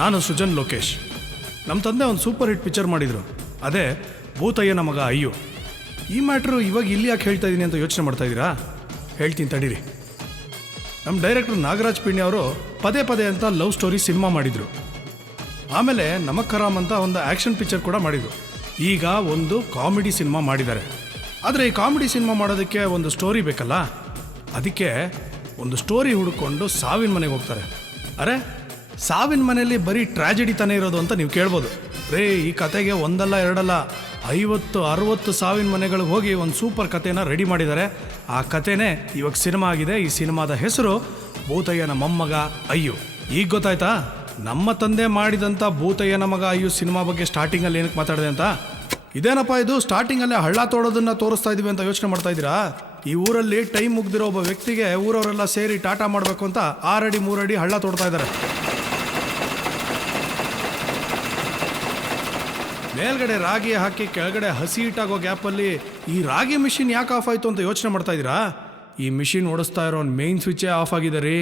ನಾನು ಸೃಜನ್ ಲೋಕೇಶ್. ನಮ್ಮ ತಂದೆ ಒಂದು ಸೂಪರ್ ಹಿಟ್ ಪಿಕ್ಚರ್ ಮಾಡಿದರು, ಅದೇ ಭೂತಯ್ಯನ ಮಗ ಅಯ್ಯು. ಈ ಮ್ಯಾಟ್ರು ಇವಾಗ ಇಲ್ಲಿ ಯಾಕೆ ಹೇಳ್ತಾ ಇದ್ದೀನಿ ಅಂತ ಯೋಚನೆ ಮಾಡ್ತಾ ಇದ್ದೀರಾ? ಹೇಳ್ತೀನಿ ತಡೀರಿ. ನಮ್ಮ ಡೈರೆಕ್ಟರ್ ನಾಗರಾಜ್ ಪಿಣ್ಣಿ ಅವರು ಪದೇ ಪದೇ ಅಂತ ಲವ್ ಸ್ಟೋರಿ ಸಿನಿಮಾ ಮಾಡಿದರು. ಆಮೇಲೆ ನಮಕ್ ಹರಾಮ್ ಅಂತ ಒಂದು ಆ್ಯಕ್ಷನ್ ಪಿಕ್ಚರ್ ಕೂಡ ಮಾಡಿದರು. ಈಗ ಒಂದು ಕಾಮಿಡಿ ಸಿನಿಮಾ ಮಾಡಿದ್ದಾರೆ. ಆದರೆ ಈ ಕಾಮಿಡಿ ಸಿನಿಮಾ ಮಾಡೋದಕ್ಕೆ ಒಂದು ಸ್ಟೋರಿ ಬೇಕಲ್ಲ, ಅದಕ್ಕೆ ಒಂದು ಸ್ಟೋರಿ ಹುಡ್ಕೊಂಡು ಸಾವಿನ ಮನೆಗೆ ಹೋಗ್ತಾರೆ. ಅರೆ, ಸಾವಿನ ಮನೆಯಲ್ಲಿ ಬರೀ ಟ್ರ್ಯಾಜಿಡಿ ತಾನೇ ಇರೋದು ಅಂತ ನೀವು ಕೇಳ್ಬೋದು. ರೇ, ಈ ಕತೆಗೆ ಒಂದಲ್ಲ ಎರಡಲ್ಲ 50-60 ಸಾವಿನ ಮನೆಗಳಿಗೆ ಹೋಗಿ ಒಂದು ಸೂಪರ್ ಕಥೆನ ರೆಡಿ ಮಾಡಿದ್ದಾರೆ. ಆ ಕಥೆನೇ ಇವಾಗ ಸಿನಿಮಾ ಆಗಿದೆ. ಈ ಸಿನಿಮಾದ ಹೆಸರು ಭೂತಯ್ಯನ ಮೊಮ್ಮಗ ಅಯ್ಯು. ಈಗ ಗೊತ್ತಾಯ್ತಾ ನಮ್ಮ ತಂದೆ ಮಾಡಿದಂಥ ಭೂತಯ್ಯನ ಮಗ ಅಯ್ಯು ಸಿನಿಮಾ ಬಗ್ಗೆ ಸ್ಟಾರ್ಟಿಂಗಲ್ಲಿ ಏನಕ್ಕೆ ಮಾತಾಡಿದೆ ಅಂತ? ಇದೇನಪ್ಪ ಇದು, ಸ್ಟಾರ್ಟಿಂಗಲ್ಲೇ ಹಳ್ಳ ತೋಡೋದನ್ನು ತೋರಿಸ್ತಾ ಇದೀವಿ ಅಂತ ಯೋಚನೆ ಮಾಡ್ತಾ ಇದ್ದೀರಾ? ಈ ಊರಲ್ಲಿ ಟೈಮ್ ಮುಗ್ದಿರೋ ಒಬ್ಬ ವ್ಯಕ್ತಿಗೆ ಊರವರೆಲ್ಲ ಸೇರಿ ಟಾಟಾ ಮಾಡಬೇಕು ಅಂತ 6 ಅಡಿ 3 ಅಡಿ ಹಳ್ಳ ತೋಡ್ತಾ ಇದ್ದಾರೆ. ಮೇಲ್ಗಡೆ ರಾಗಿ ಹಾಕಿ ಕೆಳಗಡೆ ಹಸಿ ಇಟ್ಟಾಗೋ ಗ್ಯಾಪಲ್ಲಿ ಈ ರಾಗಿ ಮಿಷಿನ್ ಯಾಕೆ ಆಫ್ ಆಯಿತು ಅಂತ ಯೋಚನೆ ಮಾಡ್ತಾ ಇದ್ದೀರಾ? ಈ ಮಿಷಿನ್ ಓಡಿಸ್ತಾ ಇರೋ ಮೇನ್ ಸ್ವಿಚ್ಚೇ ಆಫ್ ಆಗಿದೆ ರೀ.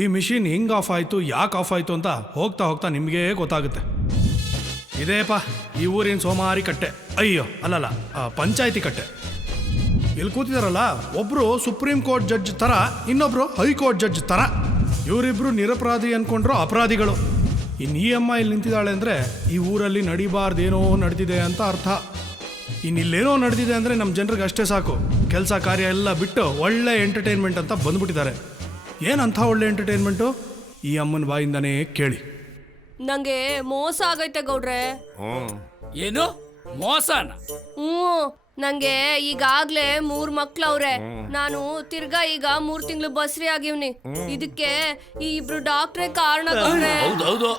ಈ ಮಿಷಿನ್ ಹಿಂಗೆ ಆಫ್ ಆಯಿತು, ಯಾಕೆ ಆಫ್ ಆಯಿತು ಅಂತ ಹೋಗ್ತಾ ಹೋಗ್ತಾ ನಿಮಗೇ ಗೊತ್ತಾಗುತ್ತೆ. ಇದೇಪ್ಪ ಈ ಊರಿನ ಸೋಮಾರಿ ಕಟ್ಟೆ, ಅಯ್ಯೋ ಅಲ್ಲಲ್ಲ ಪಂಚಾಯಿತಿ ಕಟ್ಟೆ. ಇಲ್ಲಿ ಕೂತಿದಾರಲ್ಲ, ಒಬ್ಬರು ಸುಪ್ರೀಂ ಕೋರ್ಟ್ ಜಡ್ಜ್ ಥರ, ಇನ್ನೊಬ್ಬರು ಹೈಕೋರ್ಟ್ ಜಡ್ಜ್ ಥರ. ಇವರಿಬ್ಬರು ನಿರಪರಾಧಿ ಅಂದ್ಕೊಂಡ್ರು ಅಪರಾಧಿಗಳು. ಇನ್ನು ಈ ಅಮ್ಮ ಇಲ್ಲಿ ನಿಂತಿದ್ದಾಳೆ ಅಂದರೆ ಈ ಊರಲ್ಲಿ ನಡಿಬಾರ್ದೇನೋ ನಡೆದಿದೆ ಅಂತ ಅರ್ಥ. ಇನ್ನಿಲ್ಲೇನೋ ನಡೆದಿದೆ ಅಂದರೆ ನಮ್ಮ ಜನರಿಗೆ ಅಷ್ಟೇ ಸಾಕು, ಕೆಲಸ ಕಾರ್ಯ ಎಲ್ಲ ಬಿಟ್ಟು ಒಳ್ಳೆ ಎಂಟರ್ಟೈನ್ಮೆಂಟ್ ಅಂತ ಬಂದ್ಬಿಟ್ಟಿದ್ದಾರೆ. ಏನಂಥ ಒಳ್ಳೆ ಎಂಟರ್ಟೈನ್ಮೆಂಟು? ಈ ಅಮ್ಮನ ಬಾಯಿಂದನೇ ಕೇಳಿ. ನಂಗೆ ಮೋಸ ಆಗೈತೆ ಗೌಡ್ರೆ. ಏನು ಮೋಸನ? ನಂಗೆ ಈಗಾಗ್ಲೇ 3 ಮಕ್ಳವ್ರೆ. ನಾನು ತಿರ್ಗಾ ಈಗ 3 ತಿಂಗಳು ಬಸ್ರಿ ಆಗಿವ್ನಿ. ಇದಕ್ಕೆ ಈ ಇಬ್ರು ಡಾಕ್ಟ್ರೇ ಕಾರಣ ಗೌಡ್ರೆ. ಹೌದೌದು,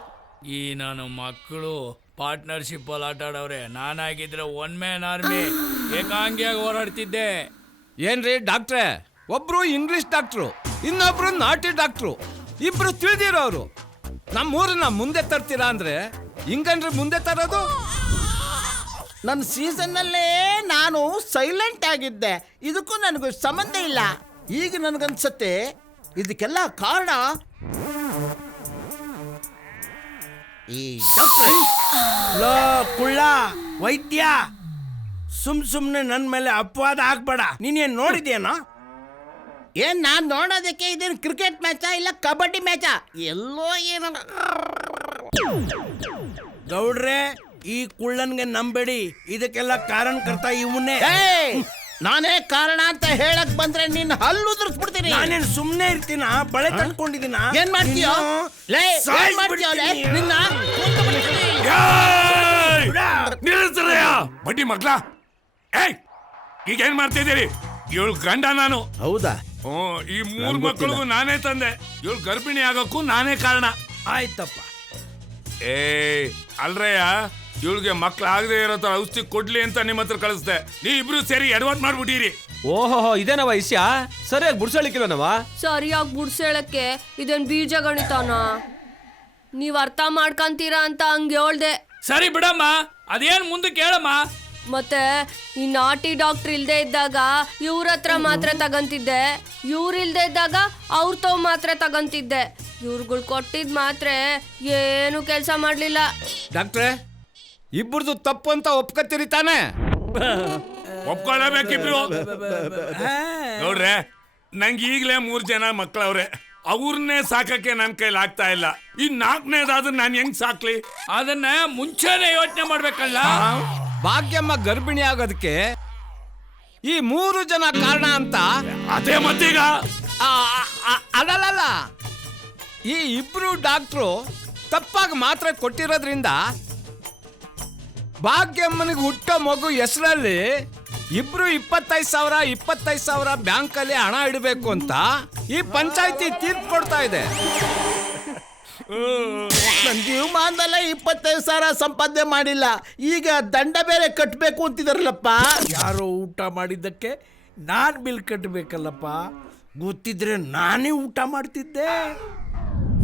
ಈ ನಾನು ಮಕ್ಕಳು ಪಾರ್ಟ್ನರ್ಶಿಪ್ ಅಲ್ಲಿ ಆಟ ಆಡವ್ರೆ. ನಾನಾಗಿದ್ರೆ 1 ಮ್ಯಾನ್ ಆರ್ಮಿ ಏಕಾಂಗಿಯಾಗಿ ಹೋರಾಡ್ತಿದ್ದೆ. ಏನ್ರಿ ಡಾಕ್ಟ್ರೆ, ಒಬ್ರು ಇಂಗ್ಲಿಷ್ ಡಾಕ್ಟ್ರು, ಇನ್ನೊಬ್ರು ನಾಟಿ ಡಾಕ್ಟ್ರು, ಇಬ್ರು ತಿಳಿದಿರೋರು. ನಮ್ಮೂರನ್ನ ಮುಂದೆ ತರ್ತೀರಾ ಅಂದ್ರೆ ಹಿಂಗನ್ರಿ ಮುಂದೆ ತರೋದು? ನನ್ನ ಸೀಸನ್ನಲ್ಲೇ ನಾನು ಸೈಲೆಂಟ್ ಆಗಿದ್ದೆ, ಇದಕ್ಕೂ ನನಗೂ ಸಂಬಂಧ ಇಲ್ಲ. ಈಗ ನನಗನ್ಸತ್ತೆ ಇದಕ್ಕೆಲ್ಲ ಕಾರಣ ಈ ಕುಳ್ಳ ವೈದ್ಯ. ಸುಮ್ನೆ ನನ್ನ ಮೇಲೆ ಅಪವಾದ ಹಾಕ್ಬೇಡ. ನೀನೇನ್ ನೋಡಿದ್ಯೇನೋ? ಏನ್ ನಾನ್ ನೋಡೋದಕ್ಕೆ ಇದೇನು ಕ್ರಿಕೆಟ್ ಮ್ಯಾಚಾ ಇಲ್ಲ ಕಬಡ್ಡಿ ಮ್ಯಾಚಾ? ಎಲ್ಲೋ ಏನೋ. ಗೌಡ್ರೆ, ಈ ಕುಳ್ಳನ್ಗೆ ನಂಬೇಡಿ, ಇದಕ್ಕೆಲ್ಲ ಕಾರಣಕರ್ತ ಇವನ್ನೇ. ನಾನೇ ಕಾರಣ ಅಂತ ಹೇಳಕ್ ಬಂದ್ರೆ ನಿನ್ನ ಹಲ್ಲು ಉದುರಿಸ್ಬಿಡ್ತೀನಿ. ನಾನೇನ್ ಸುಮ್ನೆ ಇರ್ತೀನ? ಬಳೆ ತಂದ್ಕೊಂಡಿದ್ದೀನ? ಏನ್ ಮಾಡ್ತೀಯೋ? ನಿನ್ನ ಬಡ್ಡಿ ಮಗ್ಲ, ಏಯ್ ಈಗ ಏನ್ ಮಾಡ್ತಿದ್ದೀರಿ? ಇವಳು ಗಂಡ ನಾನು. ಹೌದಾ? ಈ 3 ಮಕ್ಕಳಿಗೂ ನಾನೇ ತಂದೆ. ಇವಳು ಗರ್ಭಿಣಿ ಆಗೋಕ್ಕೂ ನಾನೇ ಕಾರಣ. ಆಯ್ತಪ್ಪ. ಅಲ್ರಯ್ಯ, ಇವಳಿಗೆ ಮಕ್ಳು ಆಗದೆ ಇರೋ ತರ ಔಷಧಿ ಕೊಡ್ಲಿ ಅಂತ ನಿಮ್ಮ ಹತ್ರ ಕಳಿಸ್ದೆ. ನೀವ್ ಇಬ್ರು ಸೇರಿ ಎಡವಟ್ ಮಾಡ್ಬಿಟ್ಟಿರಿ. ಓಹೋ, ಇದೇನವ ವಿಷಯ? ಸರಿಯಾಗಿ ಬುಡ್ಸಳಿಕ್ಕಿಲ್ಲನವ? ಸರಿಯಾಗಿ ಬುಡ್ಸೇಳಕ್ಕೆ ಇದೇನ್ ಬೀಜ ಗಣಿತಾನ? ನೀವ್ ಅರ್ಥ ಮಾಡ್ಕಂತೀರಾ ಅಂತ ಹಂಗೆ ಹೇಳ್ದೆ. ಸರಿ ಬಿಡಮ್ಮ, ಅದೇನ್ ಮುಂದಕ್ಕೆ ಹೇಳಮ್ಮ. ಮತ್ತೆ ಈ ನಾಟಿ ಡಾಕ್ಟರ್ ಇಲ್ದೇ ಇದ್ದಾಗ ಇವ್ರ ಹತ್ರ ಮಾತ್ರ ತಗಂತಿದ್ದೆ, ಇವ್ರು ಇಲ್ದೇ ಇದ್ದಾಗ ಅವ್ರ ತಾವ್ ಮಾತ್ರ ತಗಂತಿದ್ದೆ. ಇವ್ರುಗಳು ಕೊಟ್ಟಿದ್ ಮಾತ್ರ ಏನು ಕೆಲಸ ಮಾಡ್ಲಿಲ್ಲ. ಡಾಕ್ಟ್ರೆ, ಇಬ್ಬರದು ತಪ್ಪು ಅಂತ ಒಪ್ಕತ್ತೀರಿ ತಾನೆ? ಒಪ್ಕೊಳ್ಳಬೇಕಿಬ್ರು. ನೋಡ್ರೆ, ನಂಗೆ ಈಗಲೇ 3 ಜನ ಮಕ್ಕಳವ್ರೆ. ಅವ್ರನ್ನೇ ಸಾಕಕ್ಕೆ ನನ್ನ ಕೈಲಿ ಆಗ್ತಾ ಇಲ್ಲ. ಈ 4ನೇದಾದ್ರೂ ನಾನು ಹೆಂಗ್ ಸಾಕ್ಲಿ? ಅದನ್ನ ಮುಂಚೆನೆ ಯೋಚನೆ ಮಾಡ್ಬೇಕಲ್ಲ. ಭಾಗ್ಯಮ್ಮ ಗರ್ಭಿಣಿ ಆಗೋದಕ್ಕೆ ಈ 3 ಜನ ಕಾರಣ ಅಂತ. ಅದೇ ಮತ್ತೀಗ ಅದಲ್ಲ, ಈ ಇಬ್ರು ಡಾಕ್ಟ್ರು ತಪ್ಪಾಗಿ ಮಾತ್ರೆ ಕೊಟ್ಟಿರೋದ್ರಿಂದ ಭಾಗ್ಯಮ್ಮನಿಗೆ ಹುಟ್ಟೋ ಮಗು ಹೆಸರಲ್ಲಿ ಇಬ್ರು 25,000 ಬ್ಯಾಂಕಲ್ಲಿ ಹಣ ಇಡಬೇಕು ಅಂತ ಈ ಪಂಚಾಯ್ತಿ ತೀರ್ಪು ಕೊಡ್ತಾ ಇದೆ. ನನ್ನ ಜೀವಮಾನದಲ್ಲ 25,000 ಸಂಪಾದನೆ ಮಾಡಿಲ್ಲ, ಈಗ ದಂಡ ಬೇರೆ ಕಟ್ಟಬೇಕು ಅಂತಿದಾರಲ್ಲಪ್ಪ. ಯಾರೋ ಊಟ ಮಾಡಿದ್ದಕ್ಕೆ ನಾನ್ ಬಿಲ್ ಕಟ್ಟಬೇಕಲ್ಲಪ್ಪ. ಗೊತ್ತಿದ್ರೆ ನಾನೇ ಊಟ ಮಾಡ್ತಿದ್ದೆ.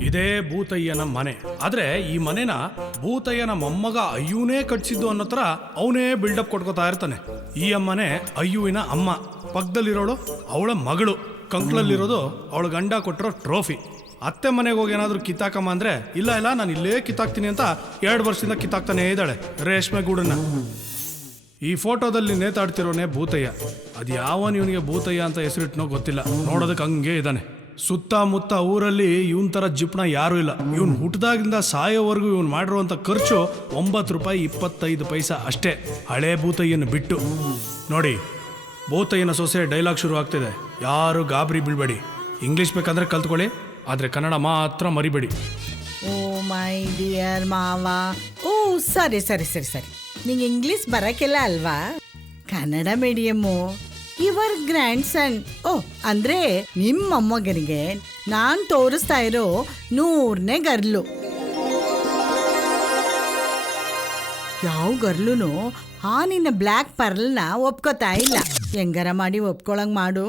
ಇದೇ ಭೂತಯ್ಯನ ಮನೆ. ಆದ್ರೆ ಈ ಮನೆನ ಭೂತಯ್ಯನ ಮೊಮ್ಮಗ ಅಯ್ಯೂನೇ ಕಟ್ಸಿದ್ದು ಅನ್ನೋ ಥರ ಅವನೇ ಬಿಲ್ಡಪ್ ಕೊಟ್ಕೋತಾ ಇರ್ತಾನೆ. ಈ ಅಮ್ಮನೆ ಅಯ್ಯುವಿನ ಅಮ್ಮ. ಪಕ್ಕದಲ್ಲಿರೋಳು ಅವಳ ಮಗಳು, ಕಂಕ್ಳಲ್ಲಿರೋದು ಅವಳ ಗಂಡ ಕೊಟ್ಟಿರೋ ಟ್ರೋಫಿ. ಅತ್ತೆ ಮನೆಗೆ ಹೋಗಿ ಏನಾದರೂ ಕಿತ್ತಾಕಮ್ಮ ಅಂದರೆ ಇಲ್ಲ ಇಲ್ಲ ನಾನು ಇಲ್ಲೇ ಕಿತ್ತಾಕ್ತೀನಿ ಅಂತ 2 ವರ್ಷದಿಂದ ಕಿತ್ತಾಕ್ತಾನೇ ಇದ್ದಾಳೆ ರೇಷ್ಮೆ ಗೂಡನ್ನ. ಈ ಫೋಟೋದಲ್ಲಿ ನೇತಾಡ್ತಿರೋನೇ ಭೂತಯ್ಯ. ಅದು ಯಾವನ್ ಇವನಿಗೆ ಭೂತಯ್ಯ ಅಂತ ಹೆಸರಿಟ್ನೋ ಗೊತ್ತಿಲ್ಲ, ನೋಡೋದಕ್ಕೆ ಹಂಗೆ ಇದ್ದಾನೆ. ಸುತ್ತಮುತ್ತ ಊರಲ್ಲಿ ಇವನ್ ಥರ ಜಿಪ್ಣ ಯಾರೂ ಇಲ್ಲ. ಇವನು ಹುಟ್ಟಿದಾಗಿಂದ ಸಾಯೋವರೆಗೂ ಇವನು ಮಾಡಿರುವಂಥ ಖರ್ಚು 9 ರೂಪಾಯಿ 25 ಪೈಸಾ ಅಷ್ಟೇ, ಹಳೇ ಭೂತಯ್ಯನ ಬಿಟ್ಟು. ನೋಡಿ, ಭೂತಯ್ಯನ ಸೊಸೆ ಡೈಲಾಗ್ ಶುರು ಆಗ್ತಿದೆ. ಯಾರು ಗಾಬರಿ ಬೀಳ್ಬೇಡಿ. ಇಂಗ್ಲೀಷ್ ಬೇಕಂದ್ರೆ ಕಲ್ತ್ಕೊಳ್ಳಿ, ಆದರೆ ಕನ್ನಡ ಮಾತ್ರ ಮರಿಬೇಡಿ. ಓ ಮೈ ಡಿಯರ್ ಮಾವ. ಓ ಸರಿ ಸರಿ ಸರಿ ಸರಿ, ನಿಂಗೆ ಇಂಗ್ಲೀಷ್ ಬರಕ್ಕಿಲ್ಲ ಅಲ್ವಾ? ಕನ್ನಡ ಮೀಡಿಯಮ್ಮು. ಯುವರ್ ಗ್ರ್ಯಾಂಡ್ ಸನ್. ಓ ಅಂದ್ರೆ ನಿಮ್ಮ ಮೊಮ್ಮಗನಿಗೆ ನಾನು ತೋರಿಸ್ತಾ ಇರೋ 100ನೇ ಗರ್ಲು. ಯಾವ ಗರ್ಲುನು ಆ ನಿನ್ನ ಬ್ಲ್ಯಾಕ್ ಪರ್ಲ್ನ ಒಪ್ಕೋತಾ ಇಲ್ಲ. ಹೆಂಗಾರ ಮಾಡಿ ಒಪ್ಕೊಳಂಗೆ ಮಾಡು.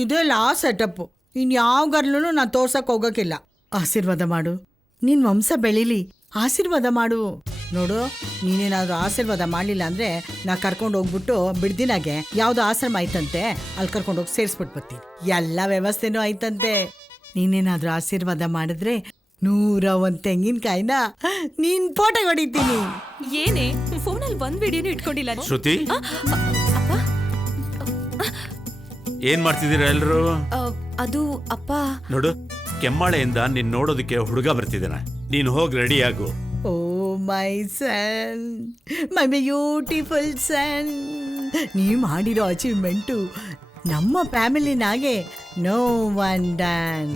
ಇದೇ ಲಾಸ್ಟ್ ಸೆಟಪ್ಪು. ಇನ್ಯಾವ ಗರ್ಲೂ ನಾನು ತೋರ್ಸಕ್ಕೆ ಹೋಗೋಕ್ಕಿಲ್ಲ. ಆಶೀರ್ವಾದ ಮಾಡು, ನಿನ್ನ ವಂಶ ಬೆಳೀಲಿ. ಆಶೀರ್ವಾದ ಮಾಡು. ನೋಡು, ನೀನೇನಾದರೂ ಆಶೀರ್ವಾದ ಮಾಡಲಿಲ್ಲ ಅಂದರೆ ನಾ ಕರ್ಕೊಂಡು ಹೋಗ್ಬಿಟ್ಟು ಬಿಡ್ದಿನಾಗೆ ಯಾವುದೋ ಆಶ್ರಮ ಆಯ್ತಂತೆ, ಅಲ್ಲಿ ಕರ್ಕೊಂಡೋಗಿ ಸೇರಿಸ್ಬಿಟ್ಟು ಬರ್ತೀನಿ. ಎಲ್ಲ ವ್ಯವಸ್ಥೆನೂ ಆಯ್ತಂತೆ. ನೀನೇನಾದರೂ ಆಶೀರ್ವಾದ ಮಾಡಿದ್ರೆ 101 ತೆಂಗಿನಕಾಯಿನ ನೀನ್ ಫೋಟೋ ಹೊಡಿತೀನಿ. ಏನೇ ಫೋನಲ್ಲಿ ಒಂದ್ ವಿಡಿಯೋನು ಇಟ್ಕೊಂಡಿಲ್ಲ. ಶ್ರುತಿ, ಏನ್ ಮಾಡ್ತಿದ್ದೀರಾ ಎಲ್ರು? ಅದು ಅಪ್ಪ, ನೋಡು, ಕೆಮ್ಮಾಳೆಯಿಂದ ನೀನ್ ನೋಡೋದಕ್ಕೆ ಹುಡುಗ ಬರ್ತಿದ್ದಾನೆ. ನೀನು ಹೋಗಿ ರೆಡಿ ಆಗು. ಓ ಮೈ ಸನ್, ಮೈ ಬ್ಯೂಟಿಫುಲ್ ಸನ್. ನೀವು ಮಾಡಿರೋ ಅಚೀವ್ಮೆಂಟು ನಮ್ಮ ಫ್ಯಾಮಿಲಿನಾಗೆ ನೋ ಒನ್ ಡನ್.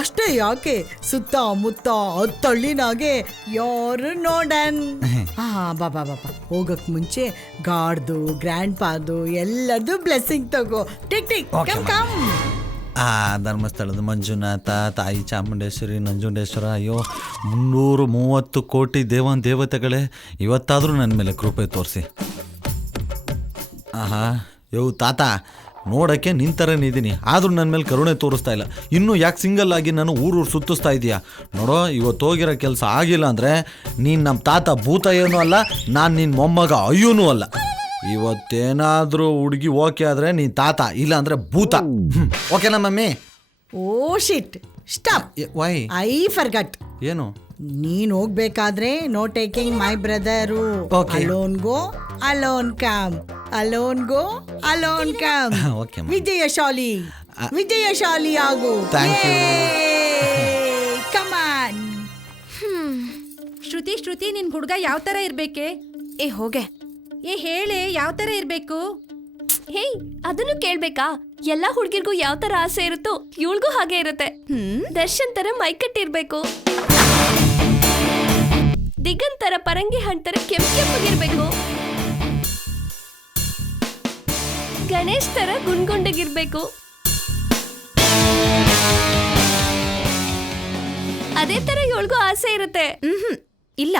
ಅಷ್ಟೇ ಯಾಕೆ, ಸುತ್ತಮುತ್ತ 10 ಹಳ್ಳಿನಾಗೆ ಯಾರು ನೋಡನ್. ಬಾಬಾ ಬಾಬಾ, ಹೋಗಕ್ ಮುಂಚೆ ಗಾಡ್ದು ಗ್ರ್ಯಾಂಡ್ ಪಾದು ಎಲ್ಲರದು ಬ್ಲೆಸ್ಸಿಂಗ್ ತಗೋ. Tick tick come come. ಧರ್ಮಸ್ಥಳದ ಮಂಜುನಾಥ, ತಾಯಿ ಚಾಮುಂಡೇಶ್ವರಿ, ನಂಜುಂಡೇಶ್ವರ, ಅಯ್ಯೋ 330 ಕೋಟಿ ದೇವತೆಗಳೇ, ಇವತ್ತಾದರೂ ನನ್ನ ಮೇಲೆ ಕೃಪೆ ತೋರಿಸಿ. ಯೋ ತಾತ, ನೋಡೋಕ್ಕೆ ನಿನ್ನ ಥರನೇ ಇದ್ದೀನಿ, ಆದರೂ ನನ್ನ ಮೇಲೆ ಕರುಣೆ ತೋರಿಸ್ತಾ ಇಲ್ಲ. ಇನ್ನೂ ಯಾಕೆ ಸಿಂಗಲ್ ಆಗಿ ನಾನು ಊರೂರು ಸುತ್ತಿಸ್ತಾ ಇದೀಯಾ? ನೋಡೋ, ಇವತ್ತು ಹೋಗಿರೋ ಕೆಲಸ ಆಗಿಲ್ಲ ಅಂದರೆ ನೀನು ನಮ್ಮ ತಾತ ಭೂತಯ್ಯನೂ ಅಲ್ಲ, ನಾನು ನಿನ್ನ ಮೊಮ್ಮಗ ಅಯ್ಯೂನೂ ಅಲ್ಲ. ಇವತ್ತೇನಾದರೂ ಹುಡುಗಿ ಓಕೆ ಆದರೆ ನೀನು ತಾತ, ಇಲ್ಲ ಅಂದರೆ ಭೂತ. ಓಕೆನಾ mummy? Oh shit, stop. Why? I forgot. ಏನು? ನೀನ್ ಹೋಗ್ಬೇಕಾದ್ರೆ no taking my brother. Alone go alone come, alone go alone come. ವಿಜಯಶಾಲಿ ವಿಜಯಶಾಲಿ ಆಗು. ಕಮಾನ್. ಶ್ರುತಿ, ನಿನ್ ಹುಡುಗ ಯಾವ ತರ ಇರ್ಬೇಕೆ? ಏ ಹೋಗೆ, ಏ ಹೇಳಿ ಯಾವ ತರ ಇರ್ಬೇಕು? ಹೇ, ಅದನ್ನು ಕೇಳ್ಬೇಕಾ? ಎಲ್ಲಾ ಹುಡ್ಗಿರ್ಗೂ ಯಾವ ತರ ಆಸೆ ಇರುತ್ತೋ ಇವಳಿಗೂ ಹಾಗೆ ಇರುತ್ತೆ. ದರ್ಶನ್ ತರ ಮೈಕಟ್ಟಿರ್ಬೇಕು, ದಿಗಂತ್ ತರ ಪರಂಗಿ ಹಣ್ಣ್ ತರ ಕೆಂಪಗಿರ್ಬೇಕು, ಗಣೇಶ್ ತರ ಗುಂಡ್ಗುಂಡಗಿರ್ಬೇಕು. ಅದೇ ತರ ಇವಳಿಗೂ ಆಸೆ ಇರುತ್ತೆ. ಇಲ್ಲ,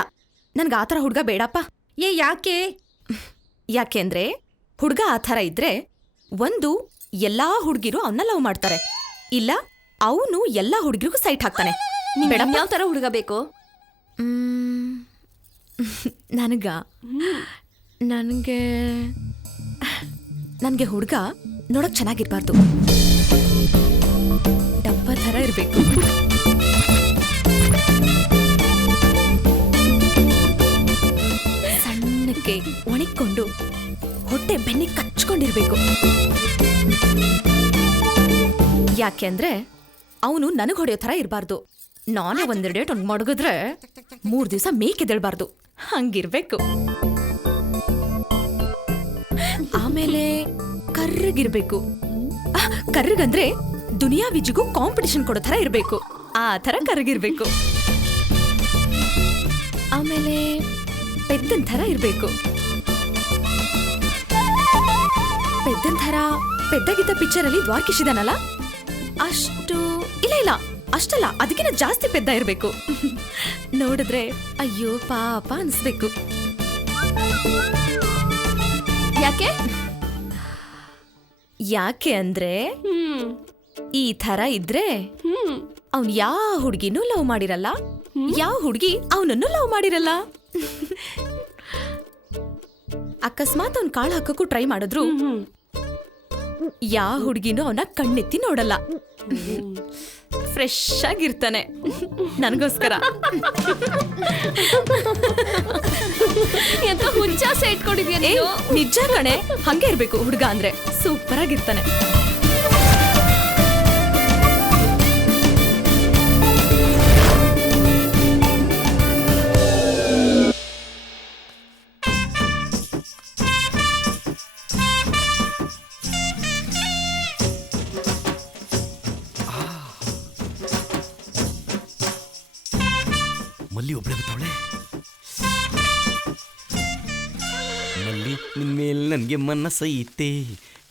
ನನ್ಗೆ ಆತರ ಹುಡ್ಗ ಬೇಡಪ್ಪ. ಏ ಯಾಕೆ? ಯಾಕೆಂದ್ರೆ ಹುಡ್ಗ ಆ ಥರ ಇದ್ರೆ ಒಂದು ಎಲ್ಲಾ ಹುಡ್ಗಿರು ಅವನ್ನ ಲವ್ ಮಾಡ್ತಾರೆ, ಇಲ್ಲ ಅವನು ಎಲ್ಲಾ ಹುಡ್ಗಿರಿಗೂ ಸೈಟ್ ಹಾಕ್ತಾನೆ. ಯಾವ ತರ ಹುಡುಗ ಬೇಕು? ನನಗೆ ಹುಡ್ಗ ನೋಡಕ್ ಚೆನ್ನಾಗಿರ್ಬಾರ್ದು, ಡಬ್ಬ ಥರ ಇರ್ಬೇಕು. ಸಣ್ಣಕ್ಕೆ ಒಣಗಿಕೊಂಡು ಹೊಟ್ಟೆ ಬೆನ್ನಿಗೆ ಕಚ್ಕೊಂಡಿರ್ಬೇಕು. ಯಾಕೆಂದ್ರೆ ಅವನು ನನಗೆ ಹೊಡೆಯೋ ಥರ ಇರಬಾರ್ದು. ನಾನೇ ಒಂದೆರಡು ಡೇಟ್ ಅವ್ನಿಗೆ ಮಡಗಿದ್ರೆ 3 ದಿವಸ ಮೇಕೆದೇಳ್ಬಾರ್ದು, ಹಂಗಿರ್ಬೇಕು. ಆಮೇಲೆ ಕರ್ರಗಿರ್ಬೇಕು. ಕರ್ರಗಂದ್ರೆ ದುನಿಯಾ ವಿಜಿಗೂ ಕಾಂಪಿಟಿಷನ್ ಕೊಡೋ ಥರ ಇರಬೇಕು, ಆ ಥರ ಕರ್ರಗಿರ್ಬೇಕು. ಆಮೇಲೆ ಪೆದ್ದನ್ ಥರ ಇರಬೇಕು. ಪೆದ್ದನ್ ಥರ ಪೆದ್ದಗಿದ್ದ ಪಿಕ್ಚರಲ್ಲಿ ದ್ವಾರಕೀಶ್ ಇದಾನಲ್ಲ ಅಷ್ಟು, ಇಲ್ಲ ಅಷ್ಟಲ್ಲ, ಅದಕ್ಕಿಂತ ಜಾಸ್ತಿ ಪೆದ್ದ ಇರಬೇಕು. ನೋಡಿದ್ರೆ ಅಯ್ಯೋ ಪಾಪ ಅನ್ಸ್ಬೇಕು. ಯಾಕೆ ಅಂದ್ರೆ ಈ ಥರ ಇದ್ರೆ ಅವ್ನ್ ಯಾವ ಹುಡ್ಗಿನೂ ಲವ್ ಮಾಡಿರಲ್ಲ, ಯಾವ ಹುಡ್ಗಿ ಅವನನ್ನು ಲವ್ ಮಾಡಿರಲ್ಲ. ಅಕಸ್ಮಾತ್ ಅವ್ನ್ ಕಾಳು ಹಾಕಕ್ಕೂ ಟ್ರೈ ಮಾಡಿದ್ರು ಯಾವ ಹುಡುಗಿನೂ ಅವನ ಕಣ್ಣೆತ್ತಿ ನೋಡಲ್ಲ. ಫ್ರೆಶ್ ಆಗಿರ್ತಾನೆ ನನಗೋಸ್ಕರ. ಎಂತ ಹುಚ್ಚಾಸೆ ಇಟ್ಕೊಂಡಿದ್ಯಾ ನೀನು? ನಿಜ ಕಣೆ, ಹಂಗೆ ಇರ್ಬೇಕು ಹುಡುಗ ಅಂದ್ರೆ. ಸೂಪರ್ ಆಗಿರ್ತಾನೆ. ಮಲ್ಲಿ ಒಬ್ಬಳೆ ಬರ್ತಾವಳೆ. ಮಲ್ಲಿ ನಿನ್ಮೇಲೆ ನನಗೆ ಮನಸ್ಸೈತೆ,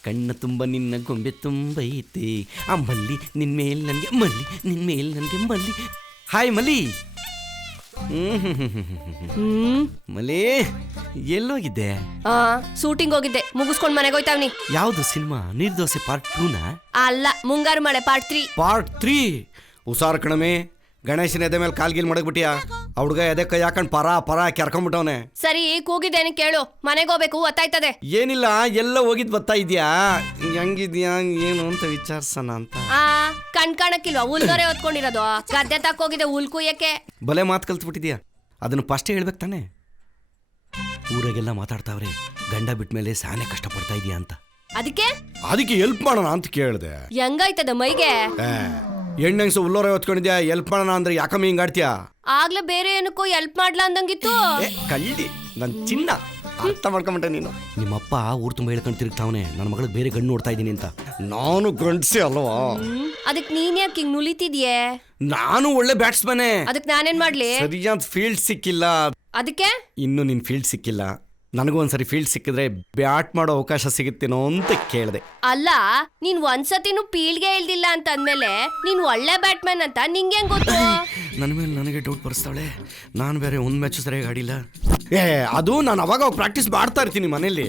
ಕಣ್ಣ ತುಂಬ ನಿನ್ನ ಗೊಂಬೆ ತುಂಬೈತೆ. ಆ ಮಲ್ಲಿ ನಿನ್ಮೇಲೆ ನನಗೆ ಮಲ್ಲಿ, ನಿನ್ಮೇಲೆ ನನಗೆ ಮಲ್ಲಿ. ಹಾಯ್ ಮಲ್ಲಿ. ಮಲ್ಲಿ ಎಲ್ಲೋಗಿದ್ದೆ? ಶೂಟಿಂಗ್ ಹೋಗಿದ್ದೆ, ಮುಗಿಸ್ಕೊಂಡ್ ಮನೆಗೆ ಹೋಯ್ತಾವ್ನಿ. ಯಾವುದು ಸಿನಿಮಾ? ನಿರ್ದೋಸೆ ಪಾರ್ಟ್ 2 ಅಲ್ಲ, ಮುಂಗಾರು ಮಳೆ ಪಾರ್ಟ್ 3. ಪಾರ್ಟ್ 3 ಹುಷಾರ್ ಕಣಮೆ. ಗಣೇಶನ ಎದೆ ಮೇಲೆ ಕಾಲ್ಗಿಲ್ ಮಾಡಕ್ಬಿಟ್ಟಿಯಾ? ಆ ಹುಡುಗ ಎದೆ ಕೈ ಹಾಕೊಂಡು ಪರ ಕೆರ್ಕೊಂಡ್ಬಿಟ್ಟವನೆ. ಸರಿ, ಕೂಗಿದ್ದೇನೆ ಕೇಳು, ಮನೆಗೆ ಹೋಗ್ಬೇಕು, ಒತ್ತಾಯ್ತದೆ. ಏನಿಲ್ಲ, ಎಲ್ಲ ಹೋಗಿದ್ ಬರ್ತಾ ಇದ್ಯಾ? ಹೆಂಗಿದ್ಯಾ ಏನು ಅಂತ ವಿಚಾರ್ಸೋಣ ಅಂತ. ಕಣ್ ಕಾಣಕ್ಕಿಲ್ವಾ? ಹುಲ್ಗರೆ ಹೊತ್ಕೊಂಡಿರೋದು. ಗದ್ದೆ ತಕ್ಕೋಗಿದೆ ಹುಲ್ ಕುಯ್ಯಕ್ಕೆ. ಬಲೆ ಮಾತು ಕಲ್ತ್ಬಿಟ್ಟಿದ್ಯಾ? ಅದನ್ನು ಫಸ್ಟೇ ಹೇಳ್ಬೇಕು ತಾನೆ. ಊರಾಗೆಲ್ಲ ಮಾತಾಡ್ತಾವ್ರೆ, ಗಂಡ ಬಿಟ್ಮೇಲೆ ಸಾನೆ ಕಷ್ಟಪಡ್ತಾ ಇದೀಯಾ ಅಂತ. ಅದಕ್ಕೆ ಹೆಲ್ಪ್ ಮಾಡೋಣ ಅಂತ ಕೇಳಿದೆ. ಹೆಂಗಾಯ್ತದ ಮೈಗೆ? ಹೆಣ್ಣಂಗ್ಸ ಹುಲ್ಲೋರ ಹೊತ್ಕೊಂಡಿದ್ಯಾ, ಹೆಲ್ಪ್ ಮಾಡೋಣ ಅಂದ್ರೆ ಯಾಕಮ್ಮ ಹಿಂಗಾಡ್ತೀಯಾ? ಆಗ್ಲೇ ಬೇರೆ ಏನಕ್ಕೋ ಹೆಲ್ಪ್ ಮಾಡ್ಲಾ ಅಂದಂಗಿತ್ತು. ಕಳ್ಳಿ ನನ್ ಚಿನ್ನ, ಅರ್ಥ ಮಾಡ್ಕೊಂಬಿಟ್ಟೆ ನೀನು. ನಿಮ್ಮಪ್ಪ ಊರು ತುಂಬ ಹೇಳ್ಕೊಂಡು ತಿರುಗ್ತಾವನೆ, ನನ್ನ ಮಗಳಿಗೆ ಬೇರೆ ಗಂಡು ನೋಡ್ತಾ ಇದ್ದೀನಿ ಅಂತ. ನಾನು ಗಂಡ್ಸಿ ಅಲ್ವಾ? ಅದಕ್ ನೀನ್ ಯಾಕೆ ಹಿಂಗ್ ನುಲಿತಿದ್ಯೆ? ನಾನು ಒಳ್ಳೆ ಬ್ಯಾಟ್ಸ್ಮನೇ. ಅದಕ್ ನಾನೇನ್ ಮಾಡ್ಲಿ? ಸರಿಯಾದ ಫೀಲ್ಡ್ ಸಿಕ್ಕಿಲ್ಲ. ಅದಕ್ಕೆ ಇನ್ನು ನಿನ್ ಫೀಲ್ಡ್ ಸಿಕ್ಕಿಲ್ಲ. ನನಗೂ ಒಂದ್ಸರಿ ಫೀಲ್ಡ್ ಸಿಕ್ಕಿದ್ರೆ ಬ್ಯಾಟ್ ಮಾಡೋ ಅವಕಾಶ ಸಿಗುತ್ತೇನೋ ಅಂತ ಕೇಳಿದೆ. ಅಲ್ಲ, ನೀನ್ ಒಂದ್ಸತಿನೂ ಫೀಲ್ಡ್ಗೆ ಇಳ್ದಿಲ್ಲ ಅಂತ ಅಂದ್ಮೇಲೆ ನೀನ್ ಒಳ್ಳೆ ಬ್ಯಾಟ್ಮನ್ ಅಂತ ನಿಂಗೆ ಹೆಂಗ್ ಗೊತ್ತು? ನನ್ನ ಮೇಲೆ ನನಗೆ ಡೌಟ್ ಬರ್ಸ್ತಾಳೆ. ನಾನು ಬೇರೆ ಒಂದ್ ಮ್ಯಾಚ್ ಸರಿಯಾಗಿ ಆಡಿಲ್ಲ. ಅದು ನಾನು ಅವಾಗ ಪ್ರಾಕ್ಟೀಸ್ ಮಾಡ್ತಾ ಇರ್ತೀನಿ ಮನೇಲಿ.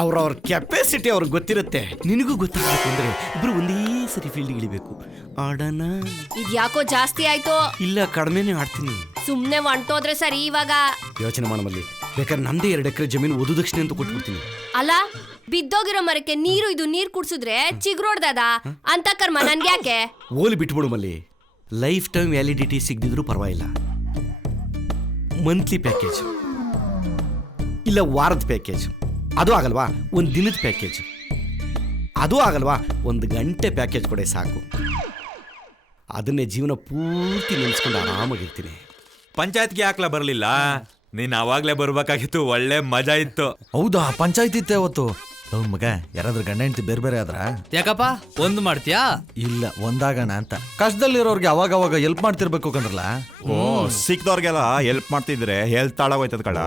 ಅವ್ರವ್ರ ಕೆಪಾಸಿಟಿ ಅವ್ರಿಗೆ ಗೊತ್ತಿರುತ್ತೆ, ನಿನಗೂ ಗೊತ್ತಾಗಬೇಕು ಅಂದ್ರೆ ಇಬ್ರು ಒಂದೇ ಸರಿ ಫೀಲ್ಡ್ ಇಳಿಬೇಕು. ಆಡೋಣ? ಇದ್ಯಾಕೋ ಜಾಸ್ತಿ ಆಯ್ತು. ಇಲ್ಲ, ಕಡಿಮೆನೇ ಆಡ್ತೀನಿ. ಸುಮ್ನೆ ಹೊಂಟೋದ್ರೆ ಸರಿ. ಇವಾಗ ಯೋಚನೆ ಮಾಡಮಲ್ಲಿ, ಬೇಕಾದ್ರೆ ನಂದೇ 2 ಎಕರೆ ಜಮೀನು ವಧುದಕ್ಷಿಣೆ ಅಂತ ಕೊಟ್ಬಿಡ್ತೀನಿ. ಅಲ್ಲ, ಬಿದ್ದೋಗಿರೋ ಮರಕ್ಕೆ ನೀರು ಕುಡ್ಸಿದ್ರೆ ಚಿಗುರೋಡ್ದದ ಅಂತ ಕರ್ಮ ನನ್ಗೆ ಯಾಕೆ? ಓಲಿ ಬಿಟ್ಬಿಡು ಮಲ್ಲಿ. ಲೈಫ್ ಟೈಮ್ ವ್ಯಾಲಿಡಿಟಿ ಸಿಗದಿದ್ರು ಪರವಾಗಿಲ್ಲ. ಮಂತ್ಲಿ ಪ್ಯಾಕೇಜ್ ಇಲ್ಲ ವಾರದ ಪ್ಯಾಕೇಜ್, ಅದು ಆಗಲ್ವಾ? ಒಂದು ದಿನದ ಪ್ಯಾಕೇಜ್, ಅದು ಆಗಲ್ವಾ? 1 ಗಂಟೆ ಪ್ಯಾಕೇಜ್ ಕೊಡೆ ಸಾಕು. ಅದನ್ನೇ ಜೀವನ ಪೂರ್ತಿ ನೆನೆಸ್ಕೊಂಡು ಆರಾಮಾಗಿರ್ತೀನಿ. ಪಂಚಾಯತ್ಗೆ ಯಾಕ್ಲ ಬರಲಿಲ್ಲ? ನೀನ್ ಅವಾಗ್ಲೇ ಬರ್ಬೇಕಾಗಿತ್ತು, ಒಳ್ಳೆ ಮಜಾ ಇತ್ತು. ಹೌದಾ, ಪಂಚಾಯತ್ ಇತ್ತೆ ಅವತ್ತು. ಮಗ, ಯಾರಾದ್ರೂ ಗಂಡ ಹೆಂಡತಿ ಬೇರೆ ಬೇರೆ ಆದ್ರ? ಯಾಕಪ್ಪ ಒಂದು ಮಾಡ್ತೀಯಾ? ಇಲ್ಲ, ಒಂದಾಗಣ ಅಂತ. ಕಷ್ಟದಲ್ಲಿರೋರ್ಗೆ ಅವಾಗ ಹೆಲ್ಪ್ ಮಾಡ್ತಿರ್ಬೇಕು ಕಂಡ್ರಲ್ಲ. ಓ, ಸಿಕ್ದವ್ರಿಗೆಲ್ಲ ಹೆಲ್ಪ್ ಮಾಡ್ತಿದ್ರೆ ಹೆಲ್ತ್ ಹಾಳಾಗೋಯ್ತದ ಕಡ.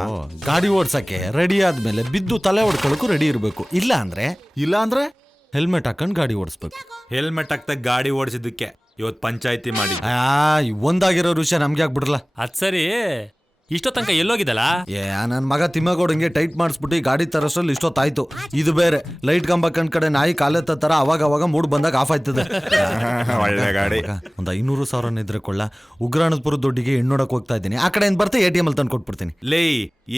ಗಾಡಿ ಓಡ್ಸಕ್ಕೆ ರೆಡಿ ಆದ್ಮೇಲೆ ಬಿದ್ದು ತಲೆ ಹೊಡ್ಕೊಳಕ್ಕೂ ರೆಡಿ ಇರ್ಬೇಕು. ಇಲ್ಲ ಅಂದ್ರೆ ಹೆಲ್ಮೆಟ್ ಹಾಕೊಂಡ್ ಗಾಡಿ ಓಡಿಸ್ಬೇಕು. ಹೆಲ್ಮೆಟ್ ಹಾಕ್ತಾ ಗಾಡಿ ಓಡಿಸಿದ್ದಕ್ಕೆ ಇವತ್ತು ಪಂಚಾಯತಿ ಮಾಡಿ. ಒಂದಾಗಿರೋ ವಿಷಯ ನಮ್ಗೆ ಆಗ್ಬಿಡ್ರಲ್ಲ. ಅದ್ ಸರಿ, ಇಷ್ಟೋ ತನಕ ಎಲ್ಲೋಗಿದ್ದಲ್ಲ? ನನ್ನ ಮಗ ತಿಮ್ಮಗೋಡ್ ಹಿಂಗೆ ಟೈಟ್ ಮಾಡಿಸ್ಬಿಟ್ಟು ಗಾಡಿ ತರೋಷ್ಟ್ರಲ್ಲಿ ಇಷ್ಟೊತ್ತಾಯ್ತು. ಇದು ಬೇರೆ ಲೈಟ್ ಕಂಬ ತರ ನಾಯಿ ಕಾಲೆತ್ತ ತರ ಅವಾಗ ಮೂಡ್ ಬಂದಾಗ ಆಫ್ ಆಯ್ತದೆ. ಒಳ್ಳೆ ಗಾಡಿ. ಒಂದು 500,000 ಇದ್ರೆ ಕೊಳ್ಳ. ಉಗ್ರಾಣಪುರ ದುಡ್ಡಿಗೆ ಹೆಣ್ಣೋಡಕ್ ಹೋಗ್ತಾ ಇದ್ದೀನಿ. ಆ ಕಡೆ ಬರ್ತೆ ATM ಅಲ್ಲಿ ತಂದು ಕೊಟ್ಬಿಡ್ತೀನಿ. ಲೇ,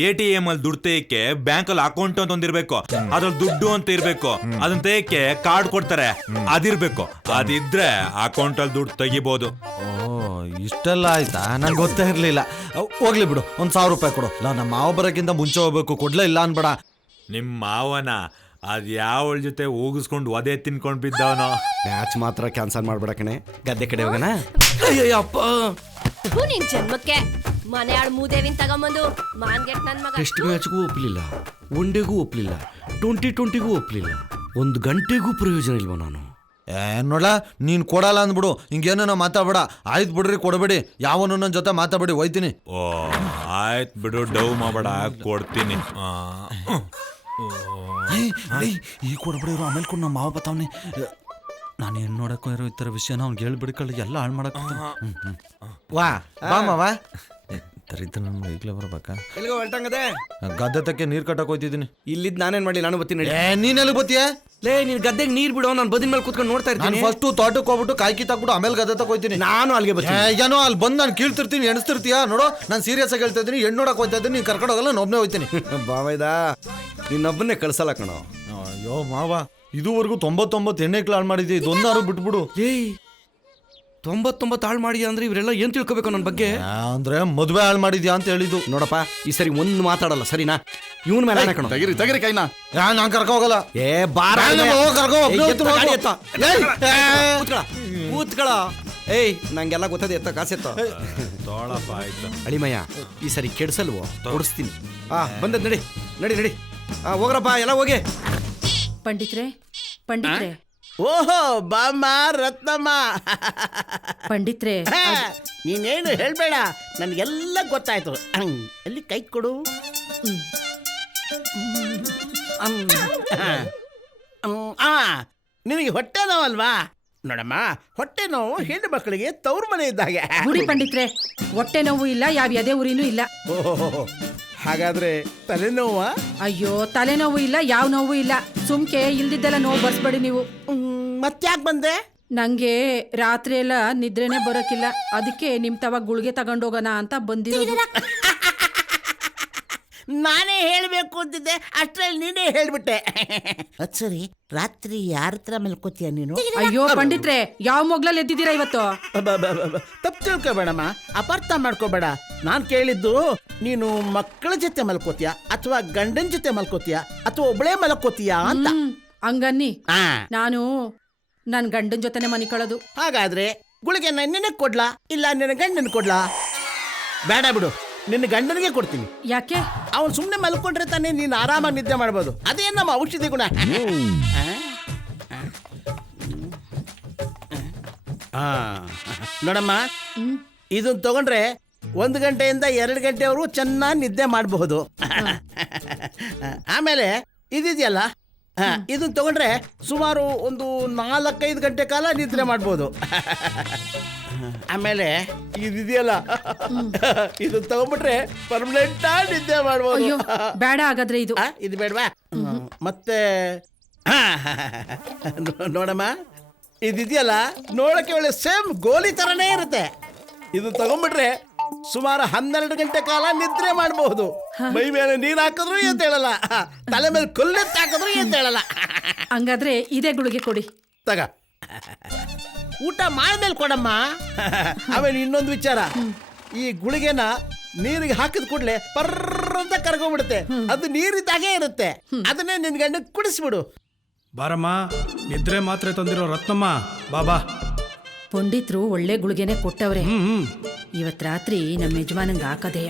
ATM ಅಲ್ಲಿ ದುಡ್ಡು ತೆಗೆಯಕ್ಕೆ ಬ್ಯಾಂಕ್ ಅಲ್ಲಿ ಅಕೌಂಟ್ ಅಂತ ಒಂದಿರ್ಬೇಕು, ಅದ್ರಲ್ಲಿ ದುಡ್ಡು ಅಂತ ಇರ್ಬೇಕು. ಅದನ್ನ ತೆಗೆಯಕ್ಕೆ ಕಾರ್ಡ್ ಕೊಡ್ತಾರೆ, ಅದಿರ್ಬೇಕು. ಅದಿದ್ರೆ ಅಕೌಂಟ್ ಅಲ್ಲಿ ದುಡ್ಡು ತೆಗಿಬಹುದು. ಇಷ್ಟೆಲ್ಲ ಆಯ್ತಾ? ನಂಗೆ ಗೊತ್ತೇ ಇರ್ಲಿಲ್ಲ. ಹೋಗ್ಲಿ ಬಿಡು, 1,000 ರೂಪಾಯಿ ಕೊಡು. ನಮ್ಮ ಮಾವ ಬರೋಕ್ಕಿಂತ ಮುಂಚೆ ಹೋಗ್ಬೇಕು. ಕೊಡ್ಲೇ ಇಲ್ಲ ಅನ್ಬೇಡ. ನಿಮ್ ಮಾವನ ಅದ್ ಯಾವಳ ಜೊತೆ ಹೋಗಿಸ್ಕೊಂಡು ಒದೆ ತಿನ್ಕೊಂಡ್ ಬಿದ್ದವನೋ. ಮ್ಯಾಚ್ ಮಾತ್ರ ಕ್ಯಾನ್ಸಲ್ ಮಾಡ್ಬೇಡ ಕಣೆ, ಗದ್ದೆ ಕಡೆ ಹೋಗೋಣ. ಅಪ್ಪ ನಿನ್ ಜನ್ಮಕ್ಕೆ ಮನೆ ಆಳ್ ಮೂದೇವಿನ್ ತಗೊಂಬಂದು ಮಾನ್ಗೆಟ್ ನನ್ ಮಗ. ಟೆಸ್ಟ್ ಮ್ಯಾಚ್ಗೂ ಒಪ್ಲಿಲ್ಲ, ಒನ್ ಡೇಗೂ ಒಪ್ಲಿಲ್ಲ, 2020ಗೂ ಒಪ್ಲಿಲ್ಲ, 1 ಗಂಟೆಗೂ ಪ್ರಯೋಜನ ಇಲ್ವ ನಾನು? ನೋಡ, ನೀನ್ ಕೊಡಲ್ಲ ಅಂದ್ಬಿಡು. ಹಿಂಗೇನೋ ಮಾತಾಡ್ಬೇಡ. ಆಯ್ತು ಬಿಡ್ರಿ, ಕೊಡಬೇಡಿ. ಯಾವನು ನನ್ನ ಜೊತೆ ಮಾತಾಡ್ಬೇಡಿ, ಹೋಯ್ತೀನಿ. ಓ, ಆಯ್ತು ಬಿಡು, ಡವ್ ಮಾಡಬೇಡ, ಕೊಡ್ತೀನಿ. ಈ ಕೊಡಬೇಡಿರು, ಆಮೇಲೆ ಕೊಡು. ನಮ್ಮ ಮಾವ ಬತ್ತಾವನೆ. ನಾನು ಏನು ನೋಡಕ್ಕೋ ಇರೋ ಈ ಥರ ವಿಷಯನ ಅವ್ನಿಗೆ ಹೇಳ್ಬಿಡ್ಕೊಳ್ಳಿ, ಎಲ್ಲ ಹಾಳು ಮಾಡಕ್ಕೆ. ವಾ ಬಾ ಮಾವ, ದರಿದ್ರ ನಮ್ಗೆ ಈಗಲೇ ಬರ್ಬೇಕಾ? ಎಲ್ಲಿಗೋ ಹೊರಟಂಗದೆ? ಗದ್ದೆ ತಕ್ಕೆ ನೀರು ಕಟ್ಟಕ್ಕೆ ಹೋಗ್ತಿದ್ದೀನಿ. ಇಲ್ಲಿದ್ದು ನಾನೇನ್ ಮಾಡ್ಲಿ, ನಾನು ಬರ್ತೀನಿ. ನೀನೆಲ್ಲಿ ಬತ್ತೀಯ? ಲೇ, ನೀನ್ ಗದ್ದೆಗೆ ನೀರ್ ಬಿಡೋ, ನಾನು ಬದಿನ ಮೇಲೆ ಕೂತ್ಕೊಂಡು ನೋಡ್ತಾ ನಾನು ಇರ್ತೀನಿ. ಫಸ್ಟು ತೋಟಕ್ಕೆ ಹೋಗ್ಬಿಟ್ಟು ಕಾಯಿ ಕಿತ್ತಾಕ್ಬಿಟ್ಟು ಆಮೇಲೆ ಗದ್ದೆ ತಕ್ಕ ಹೋಗ್ತೀನಿ. ನಾನು ಅಲ್ಲಿಗೆ ಬರ್ತೀನಿ. ಏನೋ ಅಲ್ಲಿ ಬಂದು ನಾನು ಕೀಳ್ತಿರ್ತೀನಿ, ಎಣಿಸ್ತಿರ್ತೀಯ ನೋಡು. ನಾನು ಸೀರಿಯಸ್ ಆಗಿ ಹೇಳ್ತಾ ಇದ್ದೀನಿ, ಹೆಣ್ಣು ನೋಡಕ್ಕೆ ಹೋಗ್ತಾ ಇದ್ದೀನಿ, ನೀನು ಕರ್ಕೊಂಡು ಹೋಗಲ್ಲ, ನಾನು ಒಬ್ಬನೇ ಹೋಗ್ತೀನಿ. ಬಾವೈದಾ, ನಿನ್ನೊಬ್ಬನ್ನೇ ಕಳ್ಸಲ್ಲ ಕಣೋ. ಅಯ್ಯೋ ಮಾವ, ಇದುವರೆಗೂ 99 ಎಣ್ಣೆಕ್ಳು ಹಾಳು ಮಾಡಿದ್ದೆ, ಇದೊಂದಾರು ಬಿಟ್ಬಿಡು. ಏಯ್, 99 ಹಾಳು ಮಾಡಿ ಅಂದ್ರೆ ಇವರೆಲ್ಲ ಏನ್ ತಿಳ್ಕೊಬೇಕು ನನ್ನ ಬಗ್ಗೆ? ಅಂದ್ರೆ ಮದುವೆ ಹಾಳು ಮಾಡಿದ್ಯಾ ಅಂತ ಹೇಳಿದ್ದು. ನೋಡಪ್ಪ, ಈ ಸರಿ ಒಂದು ಮಾತಾಡಲ್ಲ, ಸರಿನಾ? ಇವನ್ ಮೇಲೆ ಕಣೋ. ತೆಗಿರಿ ಕೈನಾ. ನಾನು ಕರ್ಕೊ ಹೋಗಲ್ಲ. ಏ ಬಾರ, ಕೂತ್ಕೊಳ್ಳ. ಕೂತ್ಕೊಳ್ಳ. ಏಯ್, ನಂಗೆಲ್ಲ ಗೊತ್ತದೆ, ಎತ್ತ ಕಾಸೆತ್ತ. ತೋಳಪ್ಪ ಆಯ್ತು. ಅಳಿಮಯ್ಯ, ಈ ಸರಿ ಕೆಡ್ಸಲ್ವೋ? ಕೊಡಿಸ್ತೀನಿ. ಬಂದದ್ ನಡಿ ನಡಿ ನಡಿ. ಹೋಗ್ರಪ್ಪ, ಎಲ್ಲ ಹೋಗಿ. ಪಂಡಿತ್ರೆ, ಓಹೋ, ಬಾಮ್ಮ ರತ್ನಮ್ಮ. ಪಂಡಿತ್ರೆ, ನೀನೇನು ಹೇಳ್ಬೇಡ, ನನಗೆಲ್ಲ ಗೊತ್ತಾಯ್ತು. ಎಲ್ಲಿ ಕೈ ಕೊಡು. ನಿನಗೆ ಹೊಟ್ಟೆ ನೋವಲ್ವಾ? ನೋಡಮ್ಮ, ಹೊಟ್ಟೆ ನೋವು ಹೆಣ್ಣು ಮಕ್ಕಳಿಗೆ ತವ್ರ ಮನೆ ಇದ್ದಾಗೆ. ಗುಡಿ ಪಂಡಿತ್ರೆ, ಹೊಟ್ಟೆ ನೋವು ಇಲ್ಲ, ಯಾವ ಎದೆ ಉರಿನೂ ಇಲ್ಲ. ಓಹೋ, ಹಾಗಾದ್ರೆ ತಲೆನೋವ? ಅಯ್ಯೋ, ತಲೆನೋವು ಇಲ್ಲ, ಯಾವ ನೋವು ಇಲ್ಲ. ಸುಮ್ಕೆ ಇಲ್ದಿದ್ದೆಲ್ಲ ನೋವು ಬರ್ಸ್ಬೇಡಿ ನೀವು. ಮತ್ತ್ಯಾಕೆ ಬಂದೆ? ನಂಗೆ ರಾತ್ರಿ ಎಲ್ಲ ನಿದ್ರೆನೆ ಬರೋಕಿಲ್ಲ, ಅದಕ್ಕೆ ನಿಮ್ ತವ ಗುಳಿಗೆ ತಗೊಂಡೋಗೋಣ ಅಂತ ಬಂದಿರೋದು. ನಾನೇ ಹೇಳ್ಬೇಕು ಅಂತಿದ್ದೆ, ಅಷ್ಟ್ರಲ್ಲಿ ನೀನೇ ಹೇಳ್ಬಿಟ್ಟೆ. ಅದ್ ಸರಿ, ರಾತ್ರಿ ಯಾರ ಹತ್ರ ಮಲ್ಕೋತೀಯ ನೀನು? ಅಯ್ಯೋ ಪಂಡಿತ್ರೆ, ಯಾವ ಮೊಗ್ಲಲ್ಲಿ ಎದ್ದಿದ್ದೀರಾ ಇವತ್ತು? ತಪ್ಪು ತಿಳ್ಕೊಬೇಡಮ್ಮ, ಅಪಾರ್ಥ ಮಾಡ್ಕೋಬೇಡ. ನಾನ್ ಕೇಳಿದ್ದು, ನೀನು ಮಕ್ಕಳ ಜೊತೆ ಮಲ್ಕೋತೀಯ ಅಥವಾ ಗಂಡನ ಜೊತೆ ಮಲ್ಕೋತೀಯ ಅಥವಾ ಒಬ್ಳೇ ಮಲ್ಕೋತೀಯ ಅಂತ. ಹಂಗನ್ನಿ, ನಾನು ನನ್ ಗಂಡನ ಜೊತೆನೆ ಮನಿಕೊಳ್ಳೋದು. ಹಾಗಾದ್ರೆ ಗುಳಿಗೆ ನಿನಗೆ ಕೊಡ್ಲಾ ಇಲ್ಲ ನಿನ್ನ ಗಂಡನ ಕೊಡ್ಲಾ? ಬೇಡ ಬಿಡು, ನಿನ್ನ ಗಂಡನಿಗೆ ಕೊಡ್ತೀನಿ. ಯಾಕೆ? ಅವನು ಸುಮ್ಮನೆ ಮಲ್ಕೊಂಡ್ರೆ ತಾನೇ ನೀನು ಆರಾಮಾಗಿ ನಿದ್ದೆ ಮಾಡ್ಬೋದು. ಅದೇ ನಮ್ಮ ಔಷಧಿ ಗುಣ. ನೋಡಮ್ಮ, ಇದನ್ನ ತಗೊಂಡ್ರೆ 1 ಗಂಟೆಯಿಂದ 2 ಗಂಟೆವರೆಗೂ ಚೆನ್ನಾಗಿ ನಿದ್ದೆ ಮಾಡಬಹುದು. ಆಮೇಲೆ ಇದಿದೆಯಲ್ಲ, ಇದನ್ನ ತಗೊಂಡ್ರೆ ಸುಮಾರು ಒಂದು 4-5 ಗಂಟೆ ಕಾಲ ನಿದ್ರೆ ಮಾಡ್ಬೋದು. ಆಮೇಲೆ ಇದಿದೆಯಲ್ಲ, ಇದು ತಗೊಂಡ್ಬಿಟ್ರೆ ಪರ್ಮನೆಂಟ್ ನಿದ್ದೆ ಮಾಡ್ಬೋದು. ಬೇಡ ಹಾಗಾದ್ರೆ ಇದು ಬೇಡವಾ? ಮತ್ತೆ ನೋಡಮ್ಮ, ಇದಿದೆಯಲ್ಲ, ನೋಡಕ್ಕೆ ಒಳ್ಳೆ ಸೇಮ್ ಗೋಲಿ ತರನೇ ಇರುತ್ತೆ. ಇದು ತಗೊಂಡ್ಬಿಟ್ರೆ ಸುಮಾರು 12 ಗಂಟೆ ಕಾಲ ನಿದ್ರೆ ಮಾಡಬಹುದು. ಮೈ ಮೇಲೆ ನೀರು ಹಾಕಿದ್ರು ಅಂತ ಹೇಳಲ್ಲ, ತಲೆ ಮೇಲೆ ಕೊಲ್ಲೆತ್ತು ಹಾಕಿದ್ರು ಅಂತ ಹೇಳಲ್ಲ. ಹಂಗಾದ್ರೆ ಇದೇ ಗುಳಿಗೆ ಕೊಡಿ. ತಗ, ಊಟ ಮಾಡ್ಮೇಲೆ ಕೊಡಮ್ಮ. ಆಮೇಲೆ ಇನ್ನೊಂದು ವಿಚಾರ, ಈ ಗುಳಿಗೆನ ನೀರಿಗೆ ಹಾಕಿದ ಕೂಡಲೇ ಪರ್ರಂತ ಕರ್ಕೊಂಡ್ಬಿಡುತ್ತೆ. ಅದು ನೀರಿದ್ದಾಗೆ ಇರುತ್ತೆ, ಅದನ್ನೇ ನಿನ್ ಗಂಡ ಕುಡಿಸ್ಬಿಡು. ಬಾರಮ್ಮ, ನಿದ್ರೆ ಮಾತ್ರೆ ತಂದಿರೋ ರತ್ನಮ್ಮ, ಬಾಬಾ. ಪಂಡಿತ್ರು ಒಳ್ಳೆ ಗುಳಿಗೆನೆ ಕೊಟ್ಟವ್ರೆ. ಇವತ್ ರಾತ್ರಿ ನಮ್ಮ ಯಜಮಾನಂಗೆ ಹಾಕದೆಯ.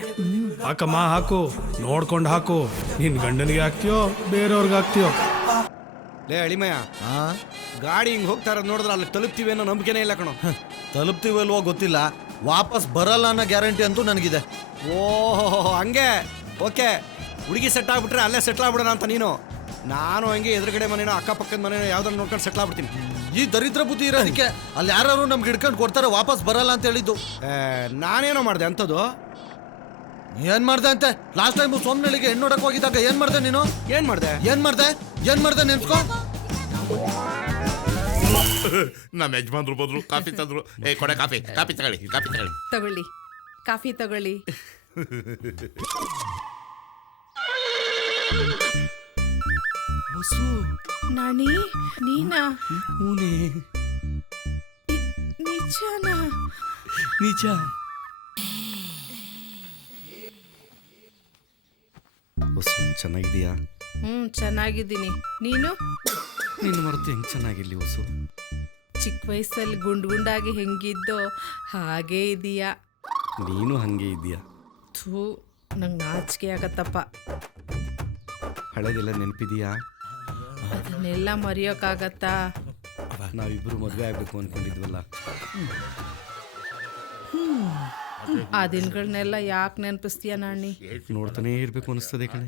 ಹಾಕಮ್ಮ, ಹಾಕು, ನೋಡ್ಕೊಂಡು ಹಾಕು. ನಿನ್ ಗಂಡನಿಗೆ ಹಾಕ್ತಿಯೋ ಬೇರೆಯವ್ರಿಗೆ ಹಾಕ್ತಿಯೋ? ಲೇ ಅಳಿಮಯ್ಯ, ಗಾಡಿ ಹಿಂಗ್ ಹೋಗ್ತಾ ಇರೋದು ನೋಡಿದ್ರೆ ಅಲ್ಲಿ ತಲುಪ್ತೀವಿ ಅನ್ನೋ ನಂಬಿಕೆನೇ ಇಲ್ಲ ಕಣೋ. ತಲುಪ್ತೀವಲ್ವೋ ಗೊತ್ತಿಲ್ಲ, ವಾಪಸ್ ಬರಲ್ಲ ಅನ್ನೋ ಗ್ಯಾರಂಟಿ ಅಂತೂ ನನಗಿದೆ. ಓಹೋ, ಹಂಗೆ. ಓಕೆ, ಹುಡುಗಿ ಸೆಟ್ ಆಗ್ಬಿಟ್ರೆ ಅಲ್ಲೇ ಸೆಟ್ಲ್ ಆಗ್ಬಿಡೋಣ ಅಂತ ನೀನು. ನಾನು ಹಂಗೆ ಎದುರುಗಡೆ ಮನೇನೋ ಅಕ್ಕಪಕ್ಕದ ಮನೇನೋ ಯಾವ್ದನ್ನ ನೋಡ್ಕೊಂಡು ಸೆಟ್ಲ್ ಆಗ್ಬಿಡ್ತೀನಿ. ಈ ದರಿದ್ರ ಬುದ್ಧಿ ಇರೋದಕ್ಕೆ ಅಲ್ಲಿ ಯಾರು ನಮ್ಗೆ ಹಿಡ್ಕೊಂಡು ಕೊಡ್ತಾರೆ, ವಾಪಸ್ ಬರಲ್ಲ ಅಂತ ಹೇಳಿದ್ದು. ನಾನೇನೋ ಮಾಡಿದೆ ಅಂಥದ್ದು? ಏನ್ ಮಾಡ್ದೆ ಅಂತೆ? ಲಾಸ್ಟ್ ಟೈಮ್ ಸೋಮನಳ್ಳಿಗೆ ಹೆಣ್ಣು ನೋಡಕ್ ಹೋಗಿದ್ದಾಗ ಏನ್ ಮಾಡ್ದೆ ನೀನು? ಏನ್ ಮಾಡ್ದೆ ನೆನ್ಸ್ಕೋ. ನಮ್ಮ ಯಜಮಾನ್ರು ಬಂದ್ರು, ಕಾಫಿ ತಂದ್ರು. ಕೊಡೆ ಕಾಫಿ ತಗೊಳ್ಳಿ. ತಗೊಳ್ಳಿ, ಕಾಫಿ ತಗೊಳ್ಳಿ. ನಾಣಿ, ನೀನಾ? ನಿಜನಾ? ನಿಜ. ಚೆನ್ನಾಗಿದೀಯಾ? ಚೆನ್ನಾಗಿದ್ದೀನಿ. ನೀನು? ನೀನು ಮರೆತು ಹೆಂಗ್ ಚೆನ್ನಾಗಿರ್ಲಿ ಹೊಸು? ಚಿಕ್ಕ ವಯಸ್ಸಲ್ಲಿ ಗುಂಡಾಗಿ ಹೆಂಗಿದ್ದೋ ಹಾಗೇ ಇದೀಯಾ. ನೀನು ಹಂಗೆ ಇದೀಯಾ. ಥೂ, ನಂಗೆ ನಾಚಿಕೆ ಆಗತ್ತಪ್ಪ. ಹಳೆದೆಲ್ಲ ನೆನಪಿದೀಯಾ? ಅದನ್ನೆಲ್ಲ ಮರೆಯೋಕ್ಕಾಗತ್ತಾ? ನಾವಿಬ್ರು ಮದುವೆ ಆಗ್ಬೇಕು ಅನ್ಕೊಂಡಿದ್ವಲ್ಲ, ಆ ದಿನಗಳನ್ನೆಲ್ಲ ಯಾಕೆ ನೆನಪಿಸ್ತೀಯ ನಾಣಿ? ನೋಡ್ತಾನೇ ಇರ್ಬೇಕು ಅನಿಸ್ತದೆ ಕಣೆ.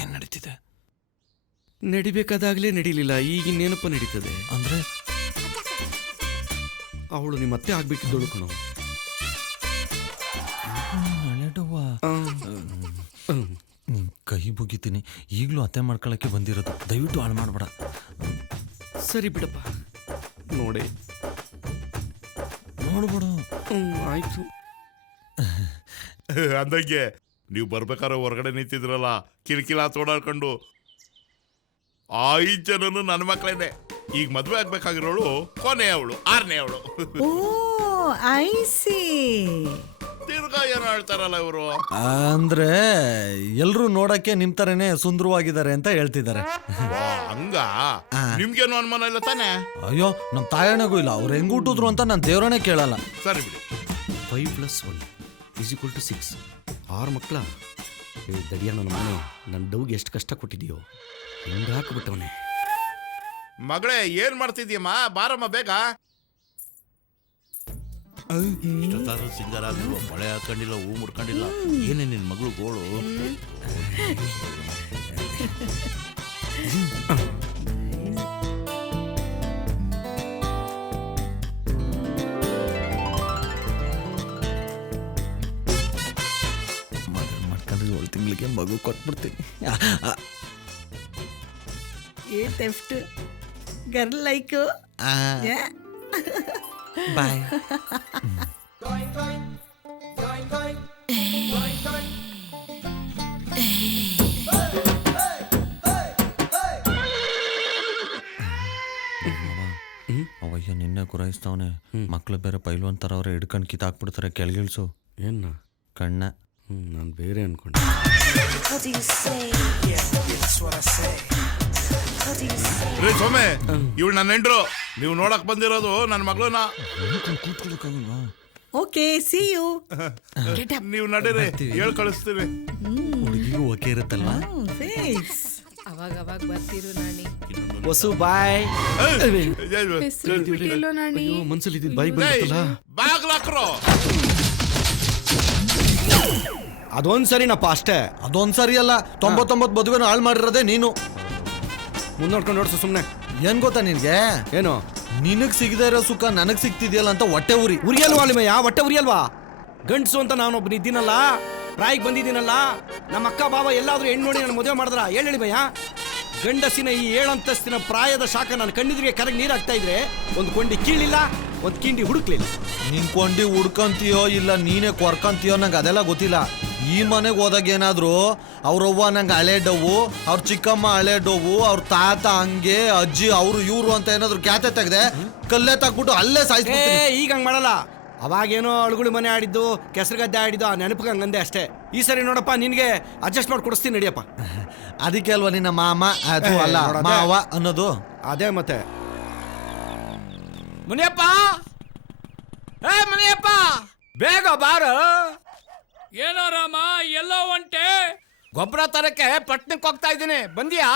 ಏನ್ ನಡೀತಿದೆ? ನಡಿಬೇಕಾದಾಗ್ಲೇ ನಡೀಲಿಲ್ಲ, ಈಗ ಇನ್ನೇನಪ್ಪ ನಡೀತದೆ ಅಂದ್ರೆ? ಅವಳು ನಿಮ್ಮ ಅತ್ತೆ ಆಗ್ಬೇಕಿದ್ದಳು ಕಣೋ. ಕೈ ಮುಗಿತೀನಿ. ಈಗಲೂ ಅತ್ತೆ ಮಾಡ್ಕೊಳಕ್ಕೆ ಬಂದಿರೋದು, ದಯವಿಟ್ಟು ಹಾಳು ಮಾಡಬೇಡ. ಸರಿ ಬಿಡಪ್ಪ, ನೋಡಿ ನೋಡ್ಬಿಡು. ಆಯ್ತು. ಅಂದಂಗೆ ನೀವು ಬರ್ಬೇಕಾದ್ರೆ ಹೊರಗಡೆ ನಿಂತಿದ್ರಲ್ಲ, ಕಿರಿಕಿಲ ತೋಡಾಡ್ಕೊಂಡು 5 ಜನನು ನನ್ನ ಮಕ್ಕಳೇನೆ. ಈಗ ಮದ್ವೆ ಆಗ್ಬೇಕಾಗಿರೋಳು ಕೊನೆ ಅವಳು, 6ನೇ ಅವಳು. ಓ ಐ ಸಿ. ತಿರ್ಗಾ ಏನೋ ಹೇಳ್ತಾರಲ್ಲ ಇವರು. ಅಂದ್ರೆ ಎಲ್ರು ನೋಡಕ್ಕೆ ನಿಮ್ ತರನೇ ಸುಂದರವಾಗಿದ್ದಾರೆ ಅಂತ ಹೇಳ್ತಿದ್ದಾರೆ. ಹಂಗ ನಿಮ್ಗೇನು ಅನುಮಾನ ಇಲ್ಲ ತಾನೆ? ಅಯ್ಯೋ, ನಮ್ ತಾಯಣಗೂ ಇಲ್ಲ. ಅವ್ರು ಹೆಂಗ್ ಹುಟ್ಟಿದ್ರು ಅಂತ ನಾನು ದೇವ್ರನೇ ಕೇಳಲ್ಲ. ಸರಿ ಬಿಡಿ. 5 + 1 = 6. 6 ಮಕ್ಕಳ. ದಡಿಯ ನನ್ನ ಮನೆ ನನ್ನ ಡೌಗೆ ಎಷ್ಟು ಕಷ್ಟ ಕೊಟ್ಟಿದೆಯೋ, ಹಿಂಗೆ ಹಾಕ್ಬಿಟ್ಟವನೆ. ಮಗಳೇ, ಏನ್ ಮಾಡ್ತಿದ್ಯಮ್ಮ? ಬಾರಮ್ಮ ಬೇಗ. ಸಿಂಗಾರ ಮಳೆ ಹಾಕೊಂಡಿಲ್ಲ, ಹೂ ಮುಡ್ಕೊಂಡಿಲ್ಲ. ಏನೇ ನಿನ್ ಮಗಳು ಗೋಳು? ಮಾಡ್ಕೊಂಡ್ರೆ 7 ತಿಂಗಳಿಗೆ ಮಗು ಕೊಟ್ಬಿಡ್ತೀನಿ. ಏ ಟೆಫ್ಟ್ ಗರ್ಲ್ ಲೈಕ್. ಬಾಯ್. ಅವಯ್ಯ ನಿನ್ನೆ ಗುರಾಯಿಸ್ತಾವನೆ. ಮಕ್ಳು ಬೇರೆ ಪೈಲ್ವಾನ್ ಥರ ಅವ್ರೆ, ಹಿಡ್ಕೊಂಡು ಕಿತ್ತಾಕ್ಬಿಡ್ತಾರೆ. ಕೆಳಗಿಳಿಸು. ಏನ ಕಣ್ಣ. ನಾನು ಬೇರೆ ಅನ್ಕೊಂಡೆ. ಸೊಮ್ಮೆ, ಇವಳು ನನ್ನ ಹೆಂಡ್ರು. ನೀವು ನೋಡಕ್ ಬಂದಿರೋದು ನನ್ನ ಮಗಳನ್ನ. Okay, see you. ನೀವು ನಡೀರಿ, ಹೇಳ್ ಕಳಿಸ್ತೀವಿ. ಹುಡುಗಿಗೂ ಓಕೆ ಇರುತ್ತಲ್ವಾ? ಅವಾಗ ಬರ್ತಿರು ನಾಣಿ. ವಸು ಬಾಯ್. ನಾಣಿ ಮನ್ಸಲ್ಲಿ ಇದ್ದಿದ್ದು ಬಾಯಿ ಬಂದಿತ್ತಲ್ಲ. ಬಾಗ್ಲಾಕ್ರೋ. ಅದೊಂದ್ ಸರಿನಪ್ಪ ಅಷ್ಟೇ. ಅದೊಂದ್ ಸರಿ ಅಲ್ಲ, 99 ಮದುವೆನ ಹಾಳು ಮಾಡಿರೋದೇ ನೀನು. ಮುಂದೋಡ್ಕೊಂಡು ನೋಡ್ಸು ಸುಮ್ಮನೆ. ಏನ್ ಗೊತ್ತಾ ನಿನ್ಗೆ? ಏನು? ನಿನಗ್ ಸಿಗದೇ ಇರೋ ಸುಖ ನನಗ್ ಸಿಗ್ತಿದ್ಯಲ್ಲ ಅಂತ ಹೊಟ್ಟೆ ಉರಿ. ಉರಿಯಲ್ವಾ ಅಲ್ಲಿಮಯ್ಯ? ಹೊಟ್ಟೆ ಉರಿಯಲ್ವಾ? ಗಂಡ್ಸು ಅಂತ ನಾನೊಬ್ಬನ ಇದ್ದೀನಲ್ಲ, ಪ್ರಾಯಿಗೆ ಬಂದಿದ್ದೀನಲ್ಲ. ನಮ್ಮ ಅಕ್ಕ ಬಾಬಾ ಎಲ್ಲಾದ್ರೂ ಹೆಣ್ಣು ನೋಡಿ ನನ್ನ ಮದುವೆ ಮಾಡಿದ್ರ? ಹೇಳಿಮಯ್ಯ. ಗಂಡಸಿನ ಈ 7 ಅಂತಸ್ತಿನ ಪ್ರಾಯದ ಶಾಖ ನನ್ನ ಕಣ್ಣಿದ್ರಿಗೆ ಕರಗಿ ನೀರಾಗ್ತಾ ಇದ್ರೆ ಒಂದು ಕೊಂಡಿ ಕೀಳಿಲ್ಲ, ಒಂದು ಕಿಂಡಿ ಹುಡುಕ್ಲಿಲ್ಲ. ನಿನ್ ಕೊಂಡಿ ಹುಡ್ಕಂತೀಯೋ ಇಲ್ಲ ನೀನೇ ಕೊರ್ಕಂತೀಯೋ ನಂಗೆ ಅದೆಲ್ಲ ಗೊತ್ತಿಲ್ಲ. ಈ ಮನೆಗೆ ಹೋದಾಗ ಏನಾದ್ರು ಅವ್ರವ್ವ ನಂಗೆ ಹಳೆ ಡವ್ವು, ಅವ್ರ ಚಿಕ್ಕಮ್ಮ ಹಳೆ ಡವ್ವು, ಅವ್ರ ತಾತ ಹಂಗೆ, ಅಜ್ಜಿ ಅವರು ಇವರು ಅಂತ ಏನಾದ್ರು ಖ್ಯಾತೆ ತೆಗ್ದೆ ಕಲ್ಲೇ ತಗ್ಬಿಟ್ಟು ಅಲ್ಲೇ ಸಾಯಿಸ್ಬಿಡ್ತೀನಿ. ಈಗ ಹಂಗೆ ಮಾಡಲ್ಲ. ಅವಾಗೇನೋ ಅಳುಗುಳಿ ಮನೆ ಆಡಿದ್ದು, ಕೆಸರು ಗದ್ದೆ ಆಡಿದ್ದು, ಆ ನೆನಪಿಗೆ ಹಂಗಂದೆ ಅಷ್ಟೇ. ಈ ಸರಿ ನೋಡಪ್ಪ, ನಿನಗೆ ಅಡ್ಜಸ್ಟ್ ಮಾಡಿ ಕೊಡಿಸ್ತೀನಿ, ನಡಿಯಪ್ಪ. ಅದಕ್ಕೆ ಅಲ್ವಾ ನಿನ್ನ ಮಾಮ ಅದು ಅಲ್ಲ ಮಾವ ಅನ್ನೋದು? ಅದೇ ಮತ್ತೆ. ಮುನಿಯಪ್ಪ, ಮುನಿಯಪ್ಪ, ಬೇಗ ಬಾರ. ಏನೋ ರಾಮ, ಎಲ್ಲೋ ಒಂಟೆ? ಗೊಬ್ಬರ ತರಕ್ಕೆ ಪಟ್ನಕ್ಕೆ ಹೋಗ್ತಾ ಇದ್ದೀನಿ, ಬಂದಿಯಾ?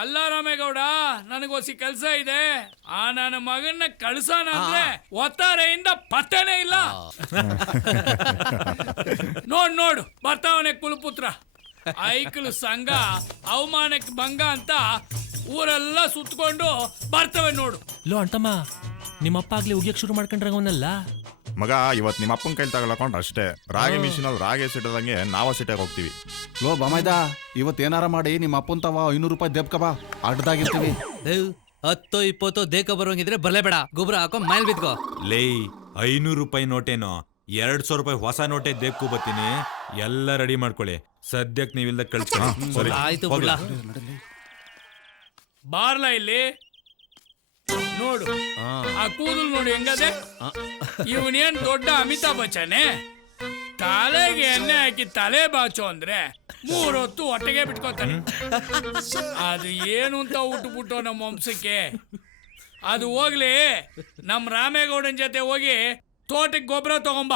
ಅಲ್ಲ ರಾಮೇಗೌಡ, ನನಗೋಸಿ ಕೆಲಸ ಇದೆ. ಆ ನನ್ನ ಮಗನ್ನ ಕಳ್ಸೋಣ ಅಂದ್ರೆ ಒತ್ತಾರೆಯಿಂದ ಪತ್ತನೇ ಇಲ್ಲ. ನೋಡು ಬರ್ತಾವನೆ ಕುಲಪುತ್ರ. ಐಕ್ಳು ಸಂಘ ಅವಮಾನಕ್ಕೆ ಭಂಗ ಅಂತ ಊರೆಲ್ಲ ಸುತ್ಕೊಂಡು ಬರ್ತವೆ ನೋಡು. ಲೋ ಅಂಟಮ್ಮ, ನಿಮ್ಮಪ್ಪ ಆಗ್ಲಿ ಉಗಿಯಕ್ ಶುರು ಮಾಡ್ಕೊಂಡ್ರಂಗವನಲ್ಲ. ಮಗ, ಇವತ್ತು ನಿಮ್ಮ ಅಪ್ಪನ ಕೈಲಿ ತಗೊಳಕೊಂಡು ಅಷ್ಟೇ. ರಾಗಿ ಮಿಷಿನಲ್ಲಿ ರಾಗಿ ಸಿಟ್ಟದಂಗೆ ನಾವು ಸಿಟ್ಟಾಗಿ ಹೋಗ್ತೀವಿ. ಲೋ ಬಾಮೈದ, ಇವತ್ತೇನಾರ ಮಾಡಿ ನಿಮ್ಮ ಅಪ್ಪನ್ ತವ 500 ರೂಪಾಯಿ ದೇಬ್ಕಬ, ಅಡ್ಡದಾಗಿರ್ತೀವಿ. 10-20 ದೇಕ ಬರೋಂಗಿದ್ರೆ ಬರಲೇಬೇಡ, ಗೊಬ್ಬರ ಹಾಕೋ ಮೈಲ್ ಬಿದ್ಕೋ. ಲೇ, 500 ರೂಪಾಯಿ ನೋಟೇನೋ, 200 ರೂಪಾಯಿ ಹೊಸ ನೋಟೆ ದೇಬ್ಕು ಬತ್ತೀನಿ. ಎಲ್ಲ ರೆಡಿ ಮಾಡ್ಕೊಳ್ಳಿ, ಸದ್ಯಕ್ಕೆ ನೀವಿಲ್ದ ಕಳ್ಸಿ. ಆಯ್ತು ಬಿಡ್ಲಾ. ಬಾರ್ಲ ಇಲ್ಲಿ ನೋಡು, ಆ ಕೂದಲು ನೋಡಿ ಹೆಂಗದೆ. ಇವನೇನ್ ದೊಡ್ಡ ಅಮಿತಾಬ್ ಬಚ್ಚನೆ? ತಲೆಗೆ ಎಣ್ಣೆ ಹಾಕಿ ತಲೆ ಬಾಚು ಅಂದ್ರೆ 3 ಹೊತ್ತು ಹೊಟ್ಟೆಗೆ ಬಿಟ್ಕೋತಾನೆ. ಅದು ಏನು ಅಂತ ಉಟ್ಬಿಟ್ಟು ನಮ್ಮ ವಂಶಕ್ಕೆ. ಅದು ಹೋಗ್ಲಿ, ನಮ್ಮ ರಾಮೇಗೌಡನ ಜೊತೆ ಹೋಗಿ ತೋಟಕ್ಕೆ ಗೊಬ್ಬರ ತಗೊಂಬ.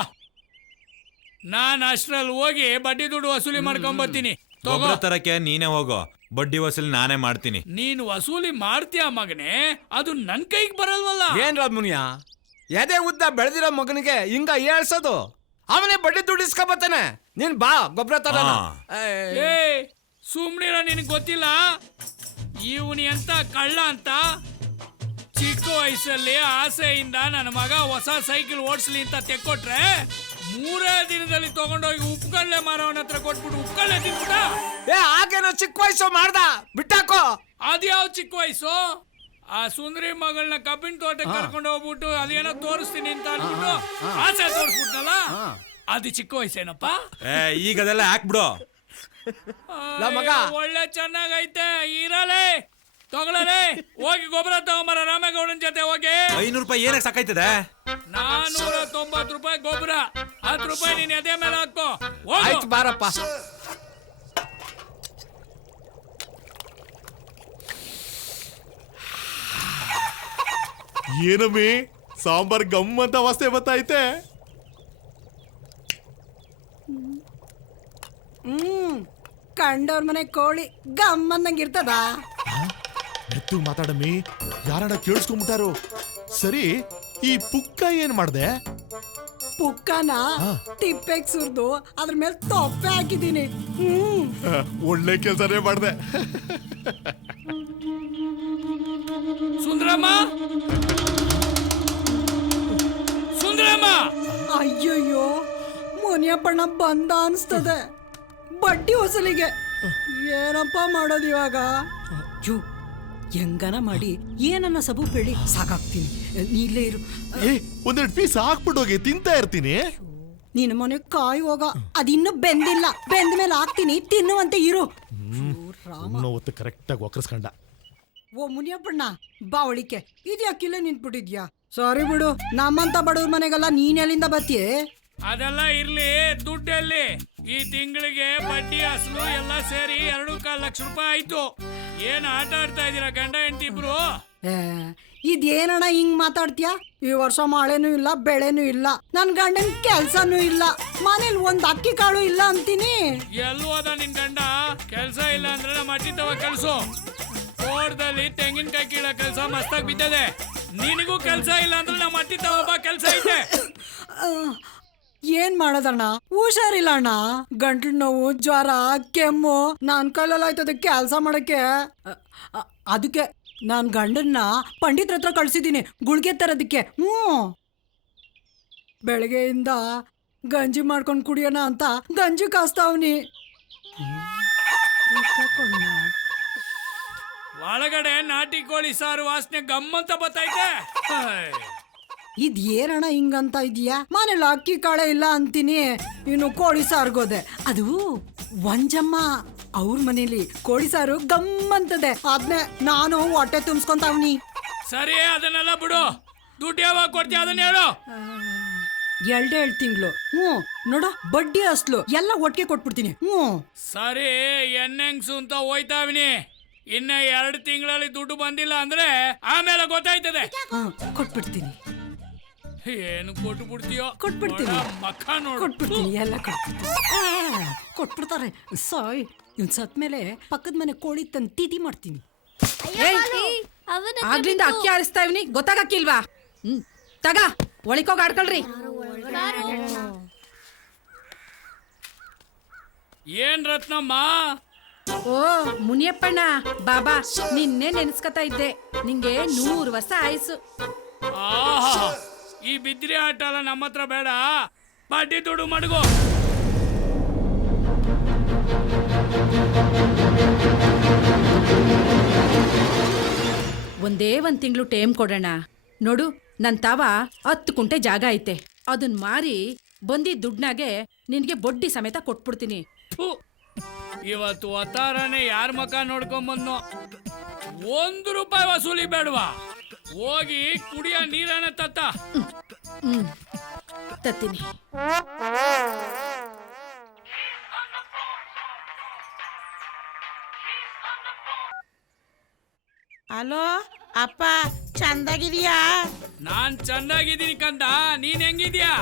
ನಾನು ಅಷ್ಟ್ರಲ್ಲಿ ಹೋಗಿ ಬಡ್ಡಿ ದುಡ್ಡು ವಸೂಲಿ ಮಾಡ್ಕೊಂಬರ್ತೀನಿ. ಗೊಬ್ಬರ ತರಕ್ಕೆ ನೀನೇ ಹೋಗೋ, ಬಡ್ಡಿ ವಸೂಲಿ ನಾನೇ ಮಾಡ್ತೀನಿ. ನೀನು ವಸೂಲಿ ಮಾಡ್ತೀಯ ಮಗನೇ, ಅದು ನನ್ ಕೈಗೆ ಬರಲ್ವಲ್ಲ. ಏನ್ ಮುನಿಯ, ಎದೆ ಉದ್ದ ಬೆಳೆದಿರೋ ಮಗನಿಗೆ ಹಿಂಗ ಹೇಳ್ಸೋದು? ಅವನೇ ಬಡ್ಡಿ ದುಡ್ಡು ಇಸ್ಕೊಬತ್ತಾನೆ. ನೀನ್ ಬಾ ಗೊಬ್ಬರ ತರ. ಏ ಸುಮ್ನಿರ, ನಿನಗೆ ಗೊತ್ತಿಲ್ಲ ಇವನಿ ಅಂತ ಕಳ್ಳ ಅಂತ. ಚಿಕ್ಕ ವಯಸ್ಸಲ್ಲಿ ಆಸೆಯಿಂದ ನನ್ನ ಮಗ ಹೊಸ ಸೈಕಲ್ ಓಡಿಸ್ಲಿ ಅಂತ ತೆಕ್ಕೊಟ್ರೆ 3 ದಿನದಲ್ಲಿ ತಗೊಂಡೋಗಿ ಉಪ್ಪುಕಳ್ಳೆ ಮಾರವನ ಹತ್ರ ಕೊಟ್ಬಿಟ್ಟು ಉಪ್ಪುಕಳ್ಳೆ ತಿನ್ಬಿಟ್ಟ. ಆಗೇನೋ ಚಿಕ್ಕ ವಯಸ್ಸು ಮಾಡ್ದ ಬಿಟ್ಟಾಕೋ. ಅದ್ಯಾವ ಚಿಕ್ಕ ವಯಸ್ಸು? ಆ ಸುಂದರಿ ಮಗಳನ್ನ ಕಬ್ಬಿನ ತೋಟಕ್ಕೆ ಕರ್ಕೊಂಡು ಹೋಗ್ಬಿಟ್ಟು ಅದೇನೋ ತೋರಿಸ್ತೀನಿ ಅಂತ ಅಂದ್ಬಿಟ್ಟು ಆಸೆ ತೋರಿಸ್ಬಿಟ್ನಲ್ಲ, ಅದು ಚಿಕ್ಕ ವಯಸ್ಸೇನಪ್ಪ? ಈಗ ಅದೆಲ್ಲ ಹಾಕ್ಬಿಡು. ಮಗ ಒಳ್ಳೆ ಚೆನ್ನಾಗೈತೆ, ಇರಲೇ ತಗೊಳಲೇ. ಹೋಗಿ ಗೊಬ್ಬರ ತಗೊಂಬರ ರಾಮೇಗೌಡನ ಜೊತೆ ಹೋಗಿ. 500 ರೂಪಾಯಿ ಏನಕ್ಕೆ ಸಾಕಾಯ್ತದೆ? 490 ರೂಪಾಯಿ ಗೊಬ್ಬರ, 10 ರೂಪಾಯಿ ನೀನ್ ಎದೆ ಮೇಲೆ ಹಾಕೋ. ಆಯ್ತು ಬಾರಪ್ಪ. ಏನಮ್ಮಿ ಸಾಂಬಾರ್ ಗಮ್ಮಂತ ವಾಸನೆ ಬತ್ತೈತೆ. ಕಂಡವ್ರ ಮನೆ ಕೋಳಿ ಗಮ್ಮನ್ನಂಗಿರ್ತದ. ಎತ್ತು ಮಾತಾಡಮ್ಮಿ, ಯಾರನ್ನ ಕೇಳಿಸ್ಕೊಂಡ್ಬಿಟ್ಟಾರು. ಸರಿ, ಈ ಪುಕ್ಕ ಏನ್ ಮಾಡ್ದೆ? ಪುಕ್ಕನ ತಿಪ್ಪೆಗ್ ಸುರಿದು ಅದ್ರ ಮೇಲೆ ತೊಪ್ಪೆ ಹಾಕಿದೀನಿ. ಒಳ್ಳೆ ಕೆಲಸನೇ ಮಾಡ್ದೆ. ಸುಂದರಮ್ಮ, ಸುಂದರಮ್ಮ! ಅಯ್ಯಯ್ಯೋ, ಮುನಿಯಪ್ಪಣ್ಣ ಬಂದ ಅನ್ಸ್ತದೆ. ಬಡ್ಡಿ ಹೊಸಲಿಗೆ ಏನಪ್ಪ ಮಾಡೋದು ಇವಾಗ? ಹೆಂಗನ ಮಾಡಿ ಏನನ್ನ ಸಬು ಬೇಡಿ ಸಾಕಾಗ್ತೀನಿ. ನೀ ಇಲ್ಲೇ ಇರು. ಒಂದೆರಡು ಪೀಸ್ ಹಾಕ್ಬಿಟ್ಟು ಹೋಗಿ ತಿಂತಾ ಇರ್ತೀನಿ. ನಿನ್ನ ಮನೆ ಕಾಯಿ ಹೋಗ, ಅದಿನ್ನೂ ಬೆಂದಿಲ್ಲ. ಬೆಂದ ಮೇಲೆ ಹಾಕ್ತೀನಿ, ತಿನ್ನುವಂತೆ ಇರು. ಹೊತ್ತು ಕರೆಕ್ಟಾಗಿ ಒಕ್ಕರ್ಸ್ಕೊಂಡ. ಓ ಮುನಿಯಪ್ಪಣ್ಣ, ಬಾವಳಿಕೆ ಇದ್ಯಾಕಿಲ್ಲ ನಿಂತ್ಬಿಟ್ಟಿದ್ಯಾ? ಸಾರಿ ಬಿಡು, ನಮ್ಮಂತ ಬಡವ್ರ ಮನೆಗೆಲ್ಲ ನೀನ್ ಎಲ್ಲಿಂದ ಬತ್ತೀಯೇ? ಅದೆಲ್ಲ ಇರ್ಲಿ, ದುಡ್ಡಲ್ಲಿ ಈ ತಿಂಗಳಿಗೆ ಬಡ್ಡಿ ಅಸಲು ಎಲ್ಲ ಸೇರಿ 2.25 ಲಕ್ಷ ರೂಪಾಯಿ ಆಯ್ತು. ಏನ್ ಆಟ ಆಡ್ತಾ ಇದೀರಾ ಗಂಡ ಹೆಂಡತಿ ಇಬ್ರು? ಇದೇನಣ್ಣ ಹಿಂಗ್ ಮಾತಾಡ್ತೀಯ? ಈ ವರ್ಷ ಮಳೆನೂ ಇಲ್ಲ, ಬೆಳೆನೂ ಇಲ್ಲ, ನನ್ ಗಂಡನ್ ಕೆಲ್ಸನೂ ಇಲ್ಲ, ಮನೇಲಿ ಒಂದ್ ಅಕ್ಕಿ ಕಾಳು ಇಲ್ಲ ಅಂತೀನಿ. ಎಲ್ಲೂ ಹೋದ ನಿನ್ ಗಂಡ? ಕೆಲ್ಸ ಇಲ್ಲ ಅಂದ್ರೆ ನಮ್ಮ ಅಟ್ಟಿ ತವ ಕಳ್ಸು. ತೋಟದಲ್ಲಿ ತೆಂಗಿನಕಾಯಿ ಕೀಳ ಕೆಲ್ಸ ಮಸ್ತಾಗಿ ಬಿದ್ದದೆ. ನಿನಗೂ ಕೆಲ್ಸ ಇಲ್ಲ ಅಂದ್ರೆ ನಮ್ಮ ಅಟ್ಟಿ ತವ ಕೆಲ್ಸ ಐತೆ. ಏನ್ ಮಾಡೋದಣ್ಣ, ಹುಷಾರಿಲ್ಲ ಅಣ್ಣ. ಗಂಟ್ಲು ನೋವು, ಜ್ವರ, ಕೆಮ್ಮು, ನಾನ್ ಕೈಲಲ್ಲ ಆಯ್ತದ ಕೆಲ್ಸ ಮಾಡಕ್ಕೆ. ಅದಕ್ಕೆ ನಾನ್ ಗಂಡನ್ನ ಪಂಡಿತ್ರ ಹತ್ರ ಕಳ್ಸಿದೀನಿ ಗುಳ್ಗೆ ತರೋದಕ್ಕೆ. ಬೆಳಗ್ಗೆಯಿಂದ ಗಂಜಿ ಮಾಡ್ಕೊಂಡು ಕುಡಿಯೋಣ ಅಂತ ಗಂಜಿ ಕಾಸ್ತಾವ್ನಿ. ಒಳಗಡೆ ನಾಟಿ ಕೋಳಿ ಸಾರು ವಾಸನೆ ಗಮ್ಮಂತ ಬತ್ತೈತೆ. ಇದ್ ಏನಣ್ಣ ಹಿಂಗಂತ ಇದೀಯಾ? ಮನೇಲಿ ಅಕ್ಕಿ ಕಾಳೆ ಇಲ್ಲ ಅಂತೀನಿ, ಇನ್ನು ಕೋಳಿ ಸಾರ್ಗೋದೆ. ಅದು ಒಂಜಮ್ಮ ಅವ್ರ ಮನೇಲಿ ಕೋಳಿ ಸಾರು ಗಮ್ಮಂತದೆ, ಅದ್ನೇ ನಾನು ಹೊಟ್ಟೆ ತುಂಬಿಸ್ಕೊಂತಾವ್ನಿ. ಸರಿ, ಅದನ್ನೆಲ್ಲ ಬಿಡು. ದುಡ್ಡು ಯಾವಾಗ ಕೊಡ್ತೀಯ ಅದನ್ನ ಹೇಳು. 2 ತಿಂಗಳು. ನೋಡ, ಬಡ್ಡಿ ಅಸ್ಲು ಎಲ್ಲ ಒಟ್ಟಿಗೆ ಕೊಟ್ಬಿಡ್ತೀನಿ. ಸರಿ, ಎಣ್ಣೆಂಗ್ಸು ಅಂತ ಹೋಯ್ತಾವಿನಿ. ಇನ್ನ 2 ತಿಂಗಳಲ್ಲಿ ದುಡ್ಡು ಬಂದಿಲ್ಲ ಅಂದ್ರೆ ಆಮೇಲೆ ಗೊತ್ತಾಯ್ತದೆ. ಕೊಟ್ಬಿಡ್ತೀನಿ. ಏನು ಕೊಟ್ಟು ಬಿಡ್ತೀಯೋ? ಕೊಟ್ಬಿಡ್ತೀನಿ. ಮಕ್ಕ ನೋಡು. ಕೊಟ್ಬಿಡ್ತೀನಿ, ಎಲ್ಲ ಕೊಟ್ಬಿಡ್ತಾರೆ. ಸಾಯ್, ಇವ್ನು ಸತ್ ಮೇಲೆ ಪಕ್ಕದ ಮನೆ ಕೋಳಿ ತಂದು ತಿಥಿ ಮಾಡ್ತೀನಿ. ಆಗ್ಲಿಂದ ಅಕ್ಕಿ ಆರಿಸ್ತಾ ಇವ್ನಿ, ಗೊತ್ತಾಗಕ್ಕಿಲ್ವಾ? ತಗ ಒಳಿಕೋಗ ಆಡ್ಕೊಳ್ರಿ. ಏನ್ ರತ್ನಮ್ಮ? ಓ ಮುನಿಯಪ್ಪಣ್ಣ, ಬಾಬಾ ನಿನ್ನೆ ನೆನ್ಸ್ಕತಾ ಇದ್ದೆ. ನಿಂಗೆ 100 ವರ್ಷ ಆಯ್ಸು. ಆಹಾ, ಈ ಬಿದ್ರಿ ಆಟ ಎಲ್ಲ ನಮ್ಮ ಹತ್ರ ಬೇಡ. ಬಡ್ಡಿ ದುಡ್ಡು ಮಡಗು. ಒಂದೇ 1 ತಿಂಗಳು ಟೈಮ್ ಕೊಡೋಣ. ನೋಡು, ನನ್ ತಾವ 10 ಕುಂಟೆ ಜಾಗ ಐತೆ, ಅದನ್ ಮಾರಿ ಬಂದಿದ್ದ ದುಡ್ನಾಗೆ ನಿನ್ಗೆ ಬಡ್ಡಿ ಸಮೇತ ಕೊಟ್ಬಿಡ್ತೀನಿ. ಇವತ್ತು ಒತ್ತಾರನೆ ಯಾರ ಮಕ ನೋಡ್ಕೊಂಬಂದ್ನೋ. 1 ರೂಪಾಯಿ ವಸೂಲಿ ಬೇಡವಾ? ಹೋಗಿ ಕುಡಿಯ ನೀರನ್ನ ತತ್ತ. ತತ್ತೀನಿ. ಹಲೋ ಅಪ್ಪ, ಚಂದಾಗಿದೀಯಾ? ನಾನ್ ಚಂದಾಗಿದ್ದೀನಿ ಕಂದ, ನೀನ್ ಹೆಂಗಿದ್ಯಾ?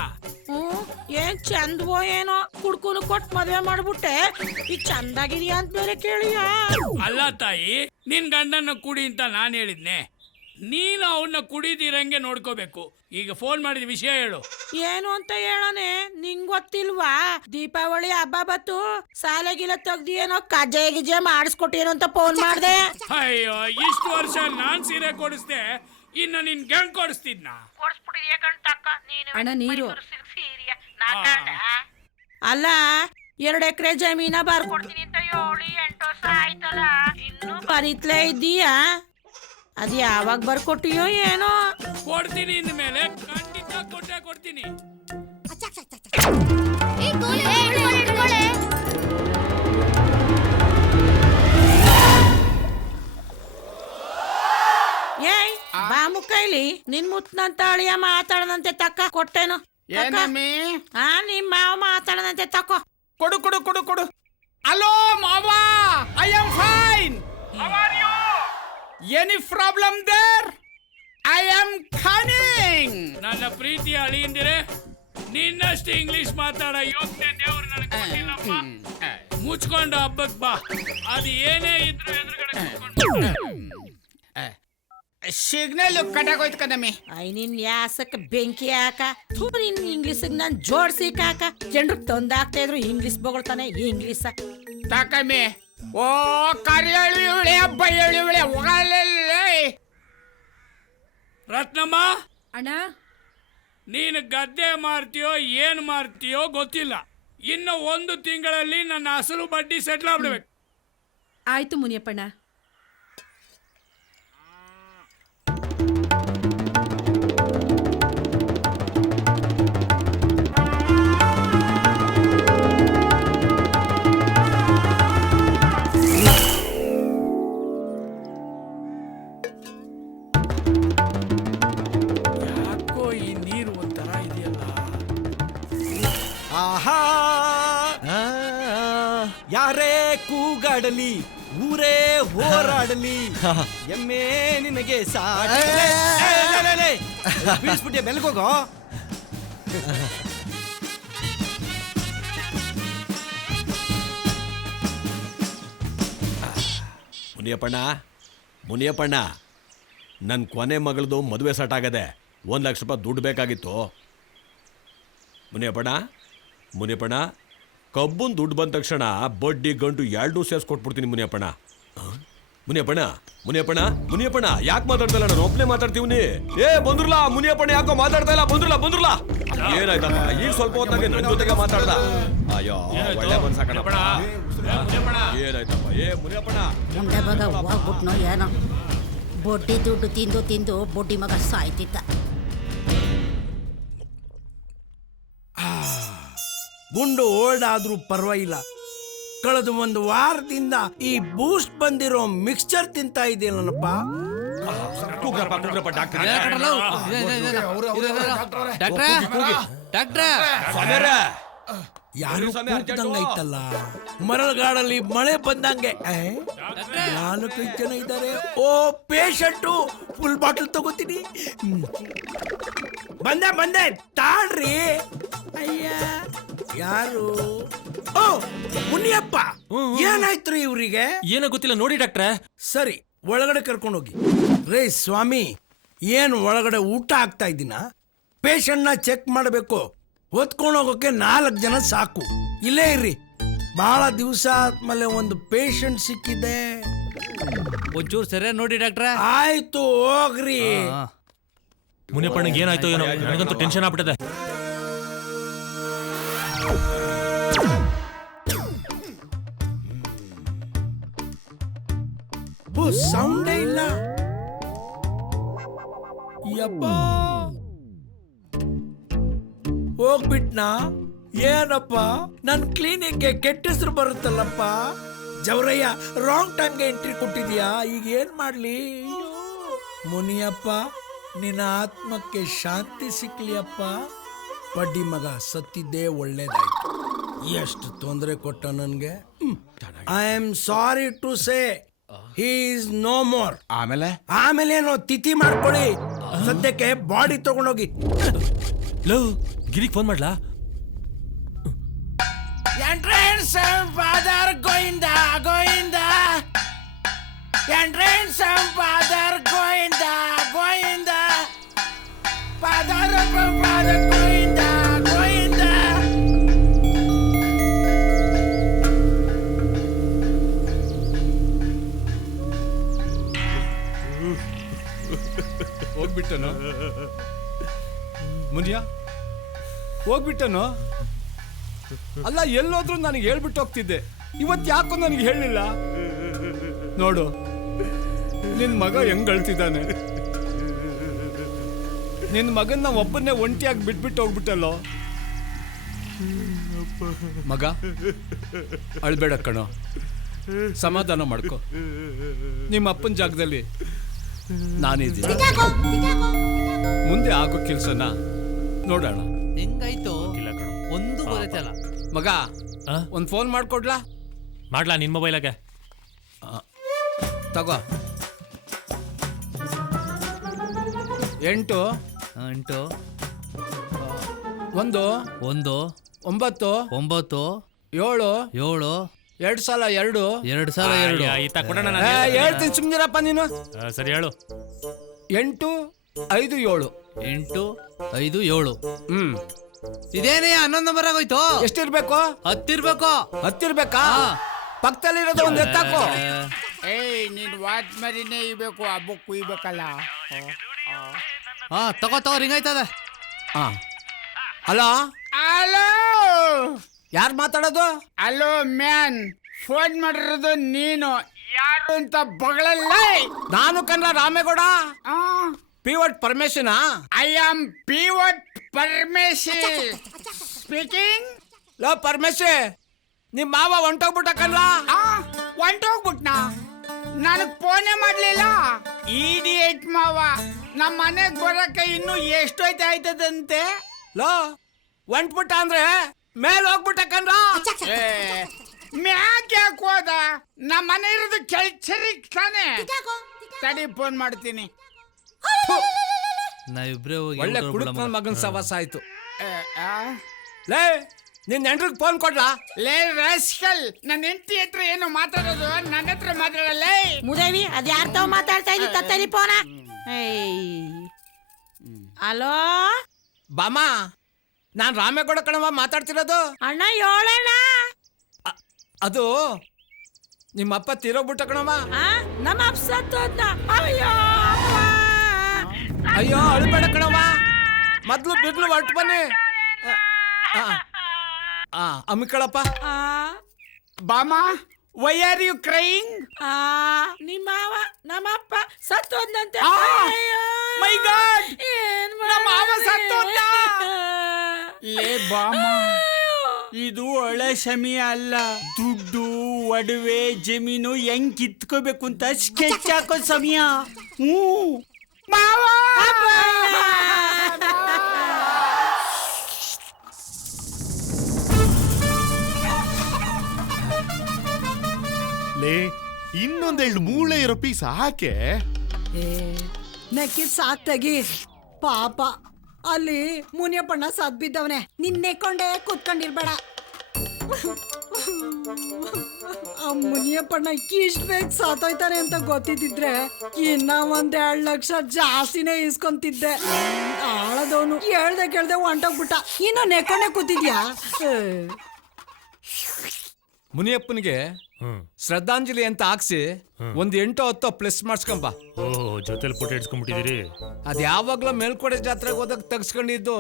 ಏನ್ ಚಂದವೋ ಏನೋ, ಕುಡ್ಕುನು ಕೊಟ್ಟು ಮದ್ವೆ ಮಾಡ್ಬಿಟ್ಟೆ, ಈಗ ಚಂದಾಗಿದೀಯಾ ಅಂತ ಬೇರೆ ಕೇಳಿಯಾ? ಅಲ್ಲ ತಾಯಿ, ನಿನ್ ಗಂಡನ್ನ ಕುಡಿ ಅಂತ ನಾನ್ ಹೇಳಿದ್ನೆ. ನೀನು ಅವನ್ನ ಕುಡಿದಿರಂಗೆ ನೋಡ್ಕೋಬೇಕು. ಈಗ ಫೋನ್ ಮಾಡಿದ ವಿಷಯ ಹೇಳು. ಏನು ಅಂತ ಹೇಳನೆ, ನಿಂಗ್ ಗೊತ್ತಿಲ್ವಾ? ದೀಪಾವಳಿ ಹಬ್ಬ ಬತ್ತು, ಸಾಲೆಗಿಲ ತೆಗ್ದಿ ಏನೋ ಕಜ್ಜೆ ಗಿಜ್ಜೆ ಮಾಡಿಸ್ಕೊಟ್ಟೇನೋ ಅಂತ ಫೋನ್ ಮಾಡ್ದೆ. ಅಯ್ಯೋ, ಇಷ್ಟು ವರ್ಷ ನಾನ್ ಸೀರೆ ಕೊಡಿಸ್ದೆ, ಇನ್ನ ನಿನ್ ಗಂಗ್ ಕೊಡಿಸ್ತಿದ್ನ? ಅಣ್ಣ ನೀರು. ಅಲ್ಲ, 2 ಎಕರೆ ಜಮೀನ ಬರ್ಕೊಡ್ತೀನಿ ಅಂತ ಹೇಳಿ ಬರೀತ್ಲೇ ಇದ್ದೀಯಾ? ಅದು ಯಾವಾಗ ಬರ್ಕೊಟ್ಟಿಯೋ ಏನೋ. ಕೊಡ್ತೀನಿ ಇನ್ಮೇಲೆ ಖಂಡಿತ ಕೊಟ್ಟೆ ಕೊಡ್ತೀನಿ. ಏಯ್ ಬಾ ಮುಕ್ಕೈಲಿ, ನಿನ್ ಮುತ್ನಂತ ಅಳಿಯ ಮಾತಾಡದಂತೆ ತಕ್ಕ ಕೊಟ್ಟೇನು? ನಿಮ್ ಮಾವ ಮಾತಾಡದಂತೆ ತಕೋ. ಕೊಡು ಕೊಡು ಕೊಡು ಕೊಡು. ಹಲೋ ಮಾವಾ, I am fine. How are you? Any problem there? I am coming. ನನ್ನ ಪ್ರೀತಿಯ ಅಳಿಯಂದಿರೆ, ನಿನ್ನಷ್ಟು ಇಂಗ್ಲಿಷ್ ಮಾತಾಡ ಯೋಗ್ಯತೆ ದೇವ್ರು ನನಗೆ ಕೊಟ್ಟಿಲ್ಲಪ್ಪ. ಮುಚ್ಕೊಂಡು ಹಬ್ಬಕ್ ಬಾ. ಅದು ಏನೇ ಇದ್ರು ಎದುರುಗಡೆ ಸಿಗ್ನಲ್ ಕಟಾಗೋಯ್ತು ಕದಮ್ಮಿ. ಐ ನಿನ್ ಯಾಸಕ್ಕೆ ಬೆಂಕಿ ಹಾಕ. ನಿನ್ ಇಂಗ್ಲಿಷ್ ನಾನ್ ಜೋಡ್ಸಿ ಕಾಕ. ಜನರು ತಂದಾಕ್ತಾ ಇದ್ರು ಇಂಗ್ಲಿಷ್ ಬೊಗಳ್ತಾನೆ ಇಂಗ್ಲಿಷ್ ತಾಕಮ್ಮಿ. ಓ ಕರಿಯಳಿ ಇವಳೆ ಬಯ್ಯಳಿ ಇವಳೆ ಒಗಲೇ. ರತ್ನಮ್ಮ ಅಣ್ಣ, ನೀನು ಗದ್ದೆ ಮಾರ್ತೀಯೋ ಏನ್ ಮಾರ್ತೀಯೋ ಗೊತ್ತಿಲ್ಲ. ಇನ್ನು 1 ತಿಂಗಳಲ್ಲಿ ನನ್ನ ಅಸಲು ಬಡ್ಡಿ ಸೆಟ್ಲ್ ಆಗ್ಬಿಡ್ಬೇಕು. ಆಯ್ತು ಮುನಿಯಪ್ಪಣ್ಣ. ಯಾಕೋ ಈ ನೀರು ಒಂಥರ ಇದೆಯಲ್ಲ. ಆಹಾ, ಯಾರೇ ಕೂಗಾಡಲಿ, ಊರೇ ಹೋರಾಡಲಿ, ಎಮ್ಮೆ ನಿನಗೆ ಬೀಳಿಸ್ಬಿಟ್ಟೆ ಬೆಲ್ಗೋಗೋ. ಮುನಿಯಪ್ಪಣ್ಣ, ಮುನಿಯಪ್ಪಣ್ಣ, ನನ್ನ ಕೊನೆ ಮಗಳದು ಮದುವೆ ಸಟ್ ಆಗದೆ. 1 ಲಕ್ಷ ರೂಪಾಯಿ ದುಡ್ಡು ಬೇಕಾಗಿತ್ತು. ಮುನಿಯಪ್ಪಣ್ಣ, ಮುನಿಯಪ್ಪಣ್ಣ, ಕಬ್ಬನ್ ದುಡ್ಡು ಬಂದ ತಕ್ಷಣ ಬಡ್ಡಿ ಗಂಟು 2 ಸೇರಿಸ್ಕೊಟ್ಬಿಡ್ತೀನಿ ಮುನಿಯಪ್ಪಣ್ಣ. ಮುನಿಯಪ್ಪಣ್ಣ, ಮುನಿಯಪ್ಪಣ್ಣ, ಮುನಿಯಪ್ಪಣ್ಣ, ಯಾಕೆ ಮಾತಾಡ್ತಾ ಇಲ್ಲ? ನಾನು ಒಬ್ಬನೇ ಮಾತಾಡ್ತೀವಿ. ಏ ಬಂದ್ರಲ್ಲ ಮುನಿಯಪ್ಪಣ್ಣ, ಯಾಕೋ ಮಾತಾಡ್ತಾ ಇಲ್ಲ? ಬಂದ್ರಲ್ಲ. ಏನಾಯ್ತಪ್ಪ? ಈಗ ಸ್ವಲ್ಪ ಹೊತ್ತಾಗೆ ನನ್ನ ಜೊತೆಗೆ ಮಾತಾಡ್ದ. ಅಯ್ಯೋ, ಒಳ್ಳೆ ಮನ್ಸಾಕಣಪ್ಪ. ಏನಾಯ್ತಪ್ಪ? ಏ ಮುನಿಯಪ್ಪಣ್ಣ, ಮುಂದೆ ಮಗ ಹೋಗ್ಬಿಟ್ನೋ ಏನೋ. ಬೊಡ್ಡಿ ದುಡ್ಡು ತಿಂದು ತಿಂದು ಬೊಡ್ಡಿ ಮಗ ಸಾಯ್ತಿದ್ದ. ಗುಂಡು ಓಲ್ಡಾದ್ರೂ ಪರವಾಗಿಲ್ಲ. ಕಳೆದ 1 ವಾರದಿಂದ ಈ ಬೂಸ್ಟ್ ಬಂದಿರೋ ಮಿಕ್ಸ್ಚರ್ ತಿಂತಾ ಇದೆಯಲ್ಲಪ್ಪ. ಯಾರು ಕೂಗ್ದಂಗೈತಲ್ಲ, ಮರಳುಗಾಡಲ್ಲಿ ಮಳೆ ಬಂದಂಗೆ. 4-5 ಜನ ಇದ್ದಾರೆ. ಓ ಪೇಷಂಟು, ಫುಲ್ ಬಾಟಲ್ ತಗೋತೀನಿ. ಬಂದೆ ತಾಳ್ರಿ. ಅಯ್ಯ, ಯಾರು? ಓ ಮುನಿಯಪ್ಪ, ಏನಾಯ್ತು ಇವ್ರಿಗೆ? ಏನೋ ಗೊತ್ತಿಲ್ಲ ನೋಡಿ ಡಾಕ್ಟ್ರೆ. ಸರಿ, ಒಳಗಡೆ ಕರ್ಕೊಂಡೋಗಿ. ರೇ ಸ್ವಾಮಿ, ಏನು ಒಳಗಡೆ ಊಟ ಆಗ್ತಾ ಇದ್ದೀನ? ಪೇಷಂಟ್ನ ಚೆಕ್ ಮಾಡಬೇಕು. ಹೊತ್ಕೊಂಡೋಗೋಕೆ 4 ಜನ ಸಾಕು. ಇಲ್ಲೇ ಇರ್ರಿ, ಬಹಳ ದಿವಸ ಆದ್ಮೇಲೆ ಒಂದು ಪೇಷಂಟ್ ಸಿಕ್ಕಿದೆ. ಒಂಚೂರು ಸರಿಯಾಗಿ ನೋಡಿ ಡಾಕ್ಟ್ರೆ. ಆಯ್ತು, ಹೋಗ್ರಿ. ಮುನಿಯಪ್ಪನಿಗೆ ಏನಾಯ್ತು ಏನೋ, ನನಗಂತೂ ಟೆನ್ಷನ್ ಆಗ್ಬಿಟ್ಟಿದೆ. ಸೌಂಡೇ ಇಲ್ಲ. ಯಪ್ಪ, ಹೋಗ್ಬಿಟ್ನಾ? ಏನಪ್ಪ, ನನ್ ಕ್ಲಿನಿಕ್ಗೆ ಕೆಟ್ಟ ಹೆಸರು ಬರುತ್ತಲ್ಲಪ್ಪ. ಜವರಯ್ಯ, ರಾಂಗ್ ಟೈಮ್ಗೆ ಎಂಟ್ರಿ ಕೊಟ್ಟಿದ್ಯಾ. ಈಗ ಏನ್ ಮಾಡ್ಲಿ? ಮುನಿಯಪ್ಪ, ನಿನ್ನ ಆತ್ಮಕ್ಕೆ ಶಾಂತಿ ಸಿಕ್ಲಿಯಪ್ಪ. ಬಡ್ಡಿ ಮಗ ಸತ್ತಿದ್ದೇ ಒಳ್ಳೇದಾಯ್ತು. ಎಷ್ಟು ತೊಂದರೆ ಕೊಟ್ಟ ನನ್ಗೆ. I am sorry to say he is no more. ಆಮೇಲೆ ಏನೋ ತಿಥಿ ಮಾಡ್ಕೊಳ್ಳಿ. ಸದ್ಯಕ್ಕೆ ಬಾಡಿ ತಗೊಂಡೋಗಿ. ಲವ್ ಗಿರಿಗೆ ಫೋನ್ ಮಾಡ್ಲಾ? Entrance father Govinda Govinda, entrance father Govinda Govinda, father Govinda Govinda. ಹೋಗ್ಬಿಟ್ಟನು ಮುನಿಯ, ಹೋಗ್ಬಿಟ್ಟನು. ಅಲ್ಲ, ಎಲ್ಲೋದ್ರೂ ನನಗೆ ಹೇಳ್ಬಿಟ್ಟು ಹೋಗ್ತಿದ್ದೆ. ಇವತ್ತು ಯಾಕೋ ನನಗೆ ಹೇಳಲಿಲ್ಲ. ನೋಡು, ನಿನ್ ಮಗ ಹೆಂಗ್ ಅಳ್ತಿದ್ದಾನೆ. ನಿನ್ ಮಗನ್ನ ಒಬ್ಬನ್ನೇ ಒಂಟಿಯಾಗಿ ಬಿಟ್ಬಿಟ್ಟು ಹೋಗ್ಬಿಟ್ಟಲ್ಲೋ. ಮಗ ಅಳ್ಬೇಡ ಕಣೋ, ಸಮಾಧಾನ ಮಾಡ್ಕೊ. ನಿಮ್ಮ ಅಪ್ಪನ ಜಾಗದಲ್ಲಿ ನಾನಿದ್ದೀನಿ. ಮುಂದೆ ಆಗೋ ಕೆಲ್ಸನ ನೋಡೋಣ. ಹೆಂಗಾಯ್ತು ಒಂದು ಗೊತ್ತಲ್ಲ. ಮಗ ಒಂದ್ ಫೋನ್ ಮಾಡ್ಕೊಡ್ಲಾ? ಮಾಡ್ಲಾ ನಿನ್ ಮೊಬೈಲಾಗೆ? ತಗೋ. 8 8 1 1 9 9 7 7 2 ಸಲ 2 2 ಸಲ 2 ಹೇಳ್ತೀನಿ ಸುಮ್ನಿರಪ್ಪ ನೀನು. ಸರಿ ಹೇಳು. 8 5 7 8 5 7. ಇದೇನೇ 11 ನಂಬರ್ ಆಗೋಯ್ತು. ಎಷ್ಟಿರ್ಬೇಕು? 10 ಇರ್ಬೇಕು. 10 ಇರ್ಬೇಕಾ? ಪಕ್ಕದಲ್ಲಿರೋದು ಒಂದು ಎತ್ತಾಕು. ಏಯ್ ನೀನ್ ವಾಚ್ ಮರಿನೇ ಇಬೇಕು, ಹಬ್ಬಕ್ಕೆ ಕುಯ್ಬೇಕಲ್ಲ. ತಗೋ ರಿಂಗ್ ಆಯ್ತದ. ಹಲೋ ಹಲೋ, ಯಾರು ಮಾತಾಡೋದು? ಹಲೋ ಮ್ಯಾನ್, ಫೋನ್ ಮಾಡಿರೋದು ನೀನು ಯಾರು ಅಂತ ಬಗಳಲ್ಲ. ನಾನು ಕಣ್ಣ ರಾಮೇಗೌಡ. ಪಿವಟ್ ಪರಮೇಶನಾ? I am pivot Parameshi speaking. ಲೋ ಪರಮೇಶಿ, ನಿಮ್ ಮಾವ ಹೊಂಟೋಗ್ಬಿಟ್ಟ ಕಣ್ಣ. ಹೊಂಟೋಗ್ಬಿಟ್ನಾ? ನನಗ್ ಫೋನೇ ಮಾಡ್ಲಿಲ್ಲ. ಇಡಿಯಟ್ ಮಾವ, ನಮ್ಮ ಮನೆಗ್ ಬರಕ್ಕೆ ಇನ್ನು ಎಷ್ಟೊಯ್ತು ಆಯ್ತದಂತೆ. ಲೋ ಹೊಂಟ್ಬಿಟ್ಟ ಅಂದ್ರೆ ಮೇಲ್ ಹೋಗ್ಬಿಟ್ಟ ಕಣ್ಣ. ಮ್ಯಾಕ್ ಯಾಕೆ ಹೋದ? ನಮ್ಮ ಮನೆ ಇರೋದು ಕೆಲ್ಸರಿಗೆ ತಾನೆ. ತಡಿ ಫೋನ್ ಮಾಡ್ತೀನಿ. ನಾವಿಬ್ರೇ ಹೋಗಿ ಒಳ್ಳೆ ಕುಡುಕ್ ನನ್ನ ಮಗನ್ ಸವಾಸ ಆಯ್ತು. ಲೇ ನಿನ್ ಹೆಂಡ್ರಿಗೆ ಫೋನ್ ಕೊಡ್ಲಾ? ಲೇ ರಾಸ್ಕಲ್, ನನ್ನ ಹೆಂಡತಿ ಹತ್ರ ಏನು ಮಾತಾಡೋದು, ನನ್ನ ಹತ್ರ ಮಾತಾಡಲ್ಲ. ಮುದೇವಿ, ಅದ್ ಯಾರ ತಾವ್ ಮಾತಾಡ್ತಾ ಇದ್ದಿ? ತತ್ತರಿ ಫೋನ. ಹಲೋ ಬಾಮ, ನಾನ್ ರಾಮೇಗೌಡ ಕಣವ ಮಾತಾಡ್ತಿರೋದು. ಅಣ್ಣ ಹೇಳಣ್ಣ. ಅದು ನಿಮ್ಮಪ್ಪ ತೀರೋಗ್ಬಿಟ್ಟ ಕಣವ. ನಮ್ಮ ಅಪ್ಪ ಸತ್ತೋದ್ನ. ಅಯ್ಯೋ ಅಯ್ಯೋ ಅಳ್ಬೇಡ ಕಣವ, ಮೊದ್ಲು ಬಿರ್ಲು ಹೊರಟು ಬನ್ನಿ. ಅಮ್ಮಿಕಳಪ್ಪ. ಬಾಮ, ವೈ ಆರ್ ಯು ಕ್ರೈಯಿಂಗ್? ನಿಮ್ಮವ ನಮ್ಮಪ್ಪ ಸತ್ತೋದ್ನಂತೆ. ಮೈ ಗಾಡ್, ನಮ್ಮ ಮಾವ ಸತ್ತೋದ್ನ. ಲೇ ಬಾಮ, ಇದು ಒಳ್ಳೆ ಸಮಯ ಅಲ್ಲ. ದುಡ್ಡು, ಒಡವೆ, ಜಮೀನು ಹೆಂಗ್ ಕಿತ್ಕೋಬೇಕು ಅಂತ ಸ್ಕೆಚ್ ಹಾಕೋ ಸಮಯ. ಮಾವ, ಲೇ ಇನ್ನೊಂದೆರಡು ಮೂಳೆ ಇರೋ ಪೀಸ್ ಹಾಕೆ. ನೆಕ್ಕಿದ್ ಸಾಕ್ ತೆಗಿ. ಪಾಪ ಅಲ್ಲಿ ಮುನಿಯಪ್ಪಣ್ಣ ಸದ್ ಬಿದ್ದವನೆ. ನಿನ್ನೆಕೊಂಡೆ ಕೂತ್ಕೊಂಡಿರ್ಬೇಡ. ಆ ಮುನಿಯಪ್ಪಣ್ಣ ಇಷ್ಟ ಬೇಗ ಸಾತೋಯ್ತಾನೆ ಅಂತ ಗೊತ್ತಿದ್ದಿದ್ರೆ ಇನ್ನ 1-2 ಲಕ್ಷ ಜಾಸ್ತಿನೇ ಇಸ್ಕೊಂತಿದ್ದೆ. ಆಳದವನು ಹೇಳ್ದೆ ಕೇಳ್ದೆ ಹೊಂಟೋಗ್ಬಿಟ್ಟ. ಇನ್ನು ನೆಕ್ಕೊಂಡೆ ಕೂತಿದ್ಯಾ? ಮುನಿಯಪ್ಪನಿಗೆ ಶ್ರದ್ಧಾಂಜಲಿ ಅಂತ ಹಾಕ್ಸಿ ಒಂದ್ 8-10 ಪ್ಲಸ್ ಮಾಡ್ಸ್ಕೊಂಬ. ಜೊತೆಲಿ ಫೋಟೋ ಇಡ್ಸ್ಕೊಂಡ್ಬಿಟ್ಟಿದ್ದೀರಿ. ಅದ್ ಯಾವಾಗ್ಲೂ ಮೇಲ್ಕೋಟೆ ಜಾತ್ರೆಗೆ ಹೋದಾಗ ತೆಗ್ಸ್ಕೊಂಡಿದ್ದು,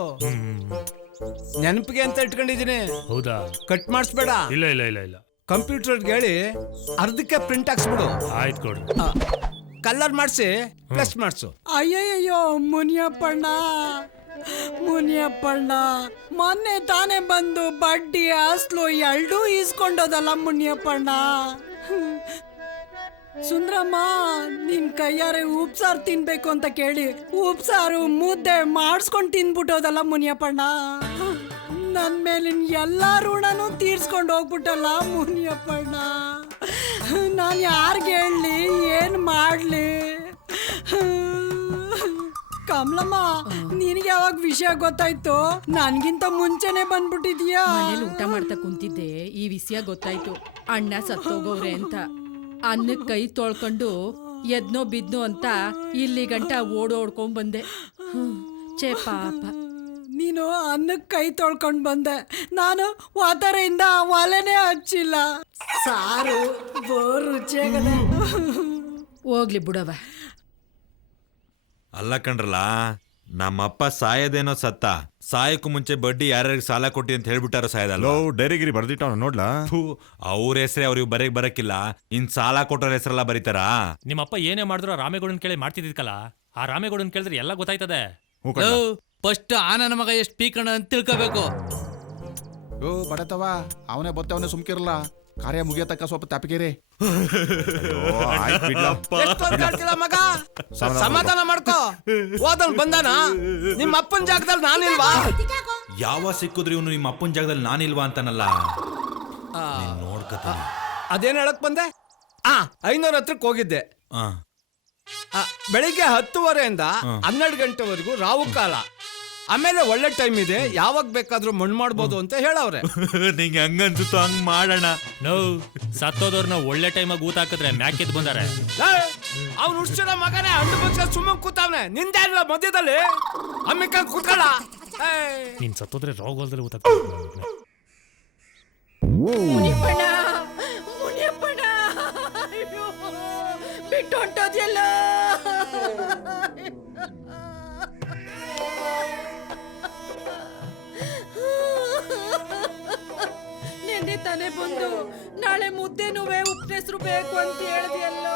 ನೆನಪಿಗೆ ಅಂತ ಇಟ್ಕೊಂಡಿದೀನಿ. ಹೌದಾ? ಕಟ್ ಮಾಡಿಸ್ಬೇಡ. ಇಲ್ಲ ಇಲ್ಲ ಇಲ್ಲ ಇಲ್ಲ, ಕಂಪ್ಯೂಟರ್ಗೆ ಹೇಳಿ ಅರ್ಧಕ್ಕೆ ಪ್ರಿಂಟ್ ಹಾಕ್ಸ್ಬಿಡು. ಆಯ್ತು ಕೊಡು. ಕಲರ್ ಮಾಡಿಸಿ ಪ್ಲಸ್ ಮಾಡಿಸು. ಅಯ್ಯಯ್ಯೋ ಮುನಿಯಪ್ಪಣ್ಣ, ಮುನಿಯಪ್ಪಣ್ಣ ಮೊನ್ನೆ ತಾನೇ ಬಂದು ಬಡ್ಡಿ ಅಸ್ಲು ಎರಡೂ ಈಸ್ಕೊಂಡೋದಲ್ಲ ಮುನಿಯಪ್ಪಣ್ಣ. ಸುಂದ್ರಮ್ಮ ನಿನ್ ಕೈಯಾರೆ ಉಪ್ಸಾರು ತಿನ್ಬೇಕು ಅಂತ ಕೇಳಿ ಉಪ್ಸಾರು ಮುದ್ದೆ ಮಾಡಿಸ್ಕೊಂಡು ತಿನ್ಬಿಟ್ಟೋದಲ್ಲ ಮುನಿಯಪ್ಪಣ್ಣ. ನನ್ನ ಮೇಲಿನ ಎಲ್ಲ ಋಣನೂ ತೀರ್ಸ್ಕೊಂಡು ಹೋಗ್ಬಿಟ್ಟಲ್ಲ ಮುನಿಯಪ್ಪಣ್ಣ. ನಾನು ಯಾರಿಗೆ ಹೇಳಲಿ, ಏನು ಮಾಡಲಿ? ಕಮಲಮ್ಮ, ನಿನಗೆ ಯಾವಾಗ ವಿಷಯ ಗೊತ್ತಾಯ್ತು? ನನ್ಗಿಂತ ಮುಂಚೆನೆ ಬಂದ್ಬಿಟ್ಟಿದ್ಯಾ? ಮನೇಲಿ ಊಟ ಮಾಡ್ತಾ ಕುಂತಿದ್ದೆ, ಈ ವಿಷಯ ಗೊತ್ತಾಯ್ತು. ಅಣ್ಣ ಸತ್ತೋಗವ್ರೆ ಅಂತ. ಅನ್ನಕ್ಕೆ ಕೈ ತೊಳ್ಕೊಂಡು ಎದ್ನೋ ಬಿದ್ನೋ ಅಂತ ಇಲ್ಲಿ ಗಂಟ ಓಡೋಡ್ಕೊಂಡ್ ಬಂದೆ. ಛೇ ಪಾಪ. ನೀನು ಅನ್ನಕ್ಕೆ ಕೈ ತೊಳ್ಕೊಂಡು ಬಂದೆ, ನಾನು ವಾತರೆಯಿಂದ ಒಲೆನೇ ಹಚ್ಚಿಲ್ಲ. ಸಾರು ಬೋರ್ ರುಚಿಯಾಗದೆ. ಹೋಗ್ಲಿ ಬಿಡವ. ಅಲ್ಲ ಕಣ್ರಲ್ಲ, ನಮ್ಮಪ್ಪ ಸಾಯದೇನೋ ಸತ್ತ, ಸಾಯಕ್ಕೂ ಮುಂಚೆ ಬಡ್ಡಿ ಯಾರ್ಯಾರಿಗೆ ಸಾಲ ಕೊಟ್ಟಿ ಅಂತ ಹೇಳ್ಬಿಟ್ಟಾರ ಸಾಯದಲ್ಲ. ಡೈರಿಗಿರಿ ಬರ್ದಿಟ್ಟ ನೋಡ್ಲಾ? ಅವ್ರ ಹೆಸರೇ ಅವ್ರಿಗೆ ಬರಕ್ಕಿಲ್ಲ, ಇನ್ ಸಾಲ ಕೊಟ್ಟವ್ರ ಹೆಸರೆಲ್ಲ ಬರೀತಾರಾ? ನಿಮ್ಮಪ್ಪ ಏನೇ ಮಾಡಿದ್ರು ರಾಮೇಗೌಡನ್ ಕೇಳಿ ಮಾಡ್ತಿದ್ದಿದ್ಕಲ್ಲ, ಆ ರಾಮೇಗೌಡನ್ ಕೇಳಿದ್ರೆ ಎಲ್ಲ ಗೊತ್ತಾಯ್ತದೆ. ಫಸ್ಟ್ ಆ ನನ್ನ ಮಗ ಎಷ್ಟು ಪೀಕಣ ಅಂತ ತಿಳ್ಕೋಬೇಕು. ಓ ಬಡತವ, ಅವನೇ ಬತ್ತವನೇ ಸುಮ್ಕಿರಲ್ಲ. ಕಾರ್ಯ ಮುಗಿಯತಕ್ಕ ಸ್ವಲ್ಪ ತಪ್ಪಿಗೆರೆ. ಮಗ ಸಮಾಧಾನ ಮಾಡ್ಕೋ. ಹೋದಲ್ ಬಂದಾನ, ನಿಮ್ಮ ಅಪ್ಪನ ಜಾಗದಲ್ಲಿ ನಾನಿಲ್ವಾ? ಯಾವ ಸಿಕ್ಕಿದ್ರು ಇವನು ನಿಮ್ಮ ಅಪ್ಪನ ಜಾಗದಲ್ಲಿ ನಾನಿಲ್ವಾ ಅಂತಾನಲ್ಲ. ನೋಡ್ಕತ ಅದೇನ್ ಹೇಳಕ್ ಬಂದೆ? 500 ಹತ್ರಕ್ಕೆ ಹೋಗಿದ್ದೆ. ಬೆಳಿಗ್ಗೆ 10:30 12 ಗಂಟೆವರೆಗೂ ರಾವು ಕಾಲ. ಆಮೇಲೆ ಒಳ್ಳೆ ಟೈಮ್ ಇದೆ, ಯಾವಾಗ ಬೇಕಾದ್ರೂ ಮಣ್ಣು ಮಾಡ್ಬೋದು ಅಂತ ಹೇಳವ್ರೆ. ನಿಂಗೆ ಹಂಗನ್ಸುತ್ತೋ ಹಂಗ್ ಮಾಡೋಣ. ನೋ ಸತ್ತೋದವ್ರನ್ನ ಒಳ್ಳೆ ಟೈಮಾಗ ಊತ ಹಾಕಿದ್ರೆ ಮ್ಯಾಕೆದ್ ಬಂದಾರೆ. ಅವ್ನು ಹುಡ್ಸಿರೋ ಮಗನೇ ಹಣ್ಣು ಮುಚ್ಚ ಸುಮ್ಮನೆ ಕೂತವ್ನೆ. ನಿಂದೆ ಅಲ್ವಾ ಮಧ್ಯದಲ್ಲಿ ಅಮ್ಮಿಕ ಕೂತ್ಕೊಳ್ಳ. ನೀನ್ ಸತ್ತೋದ್ರೆ ರೋಗ ಹೊಲ್ದಲ್ಲಿ ಊತ ಬಿಟ್ಟು ಹೊಂಟೋದ್ಯಲ್ಲ. ನೆನ್ನೆ ತಾನೇ ಬಂದು ನಾಳೆ ಮುದ್ದೆನುವೆ ಉಪ್ಪೆಸರು ಬೇಕು ಅಂತ ಹೇಳ್ದಿಯಲ್ಲ.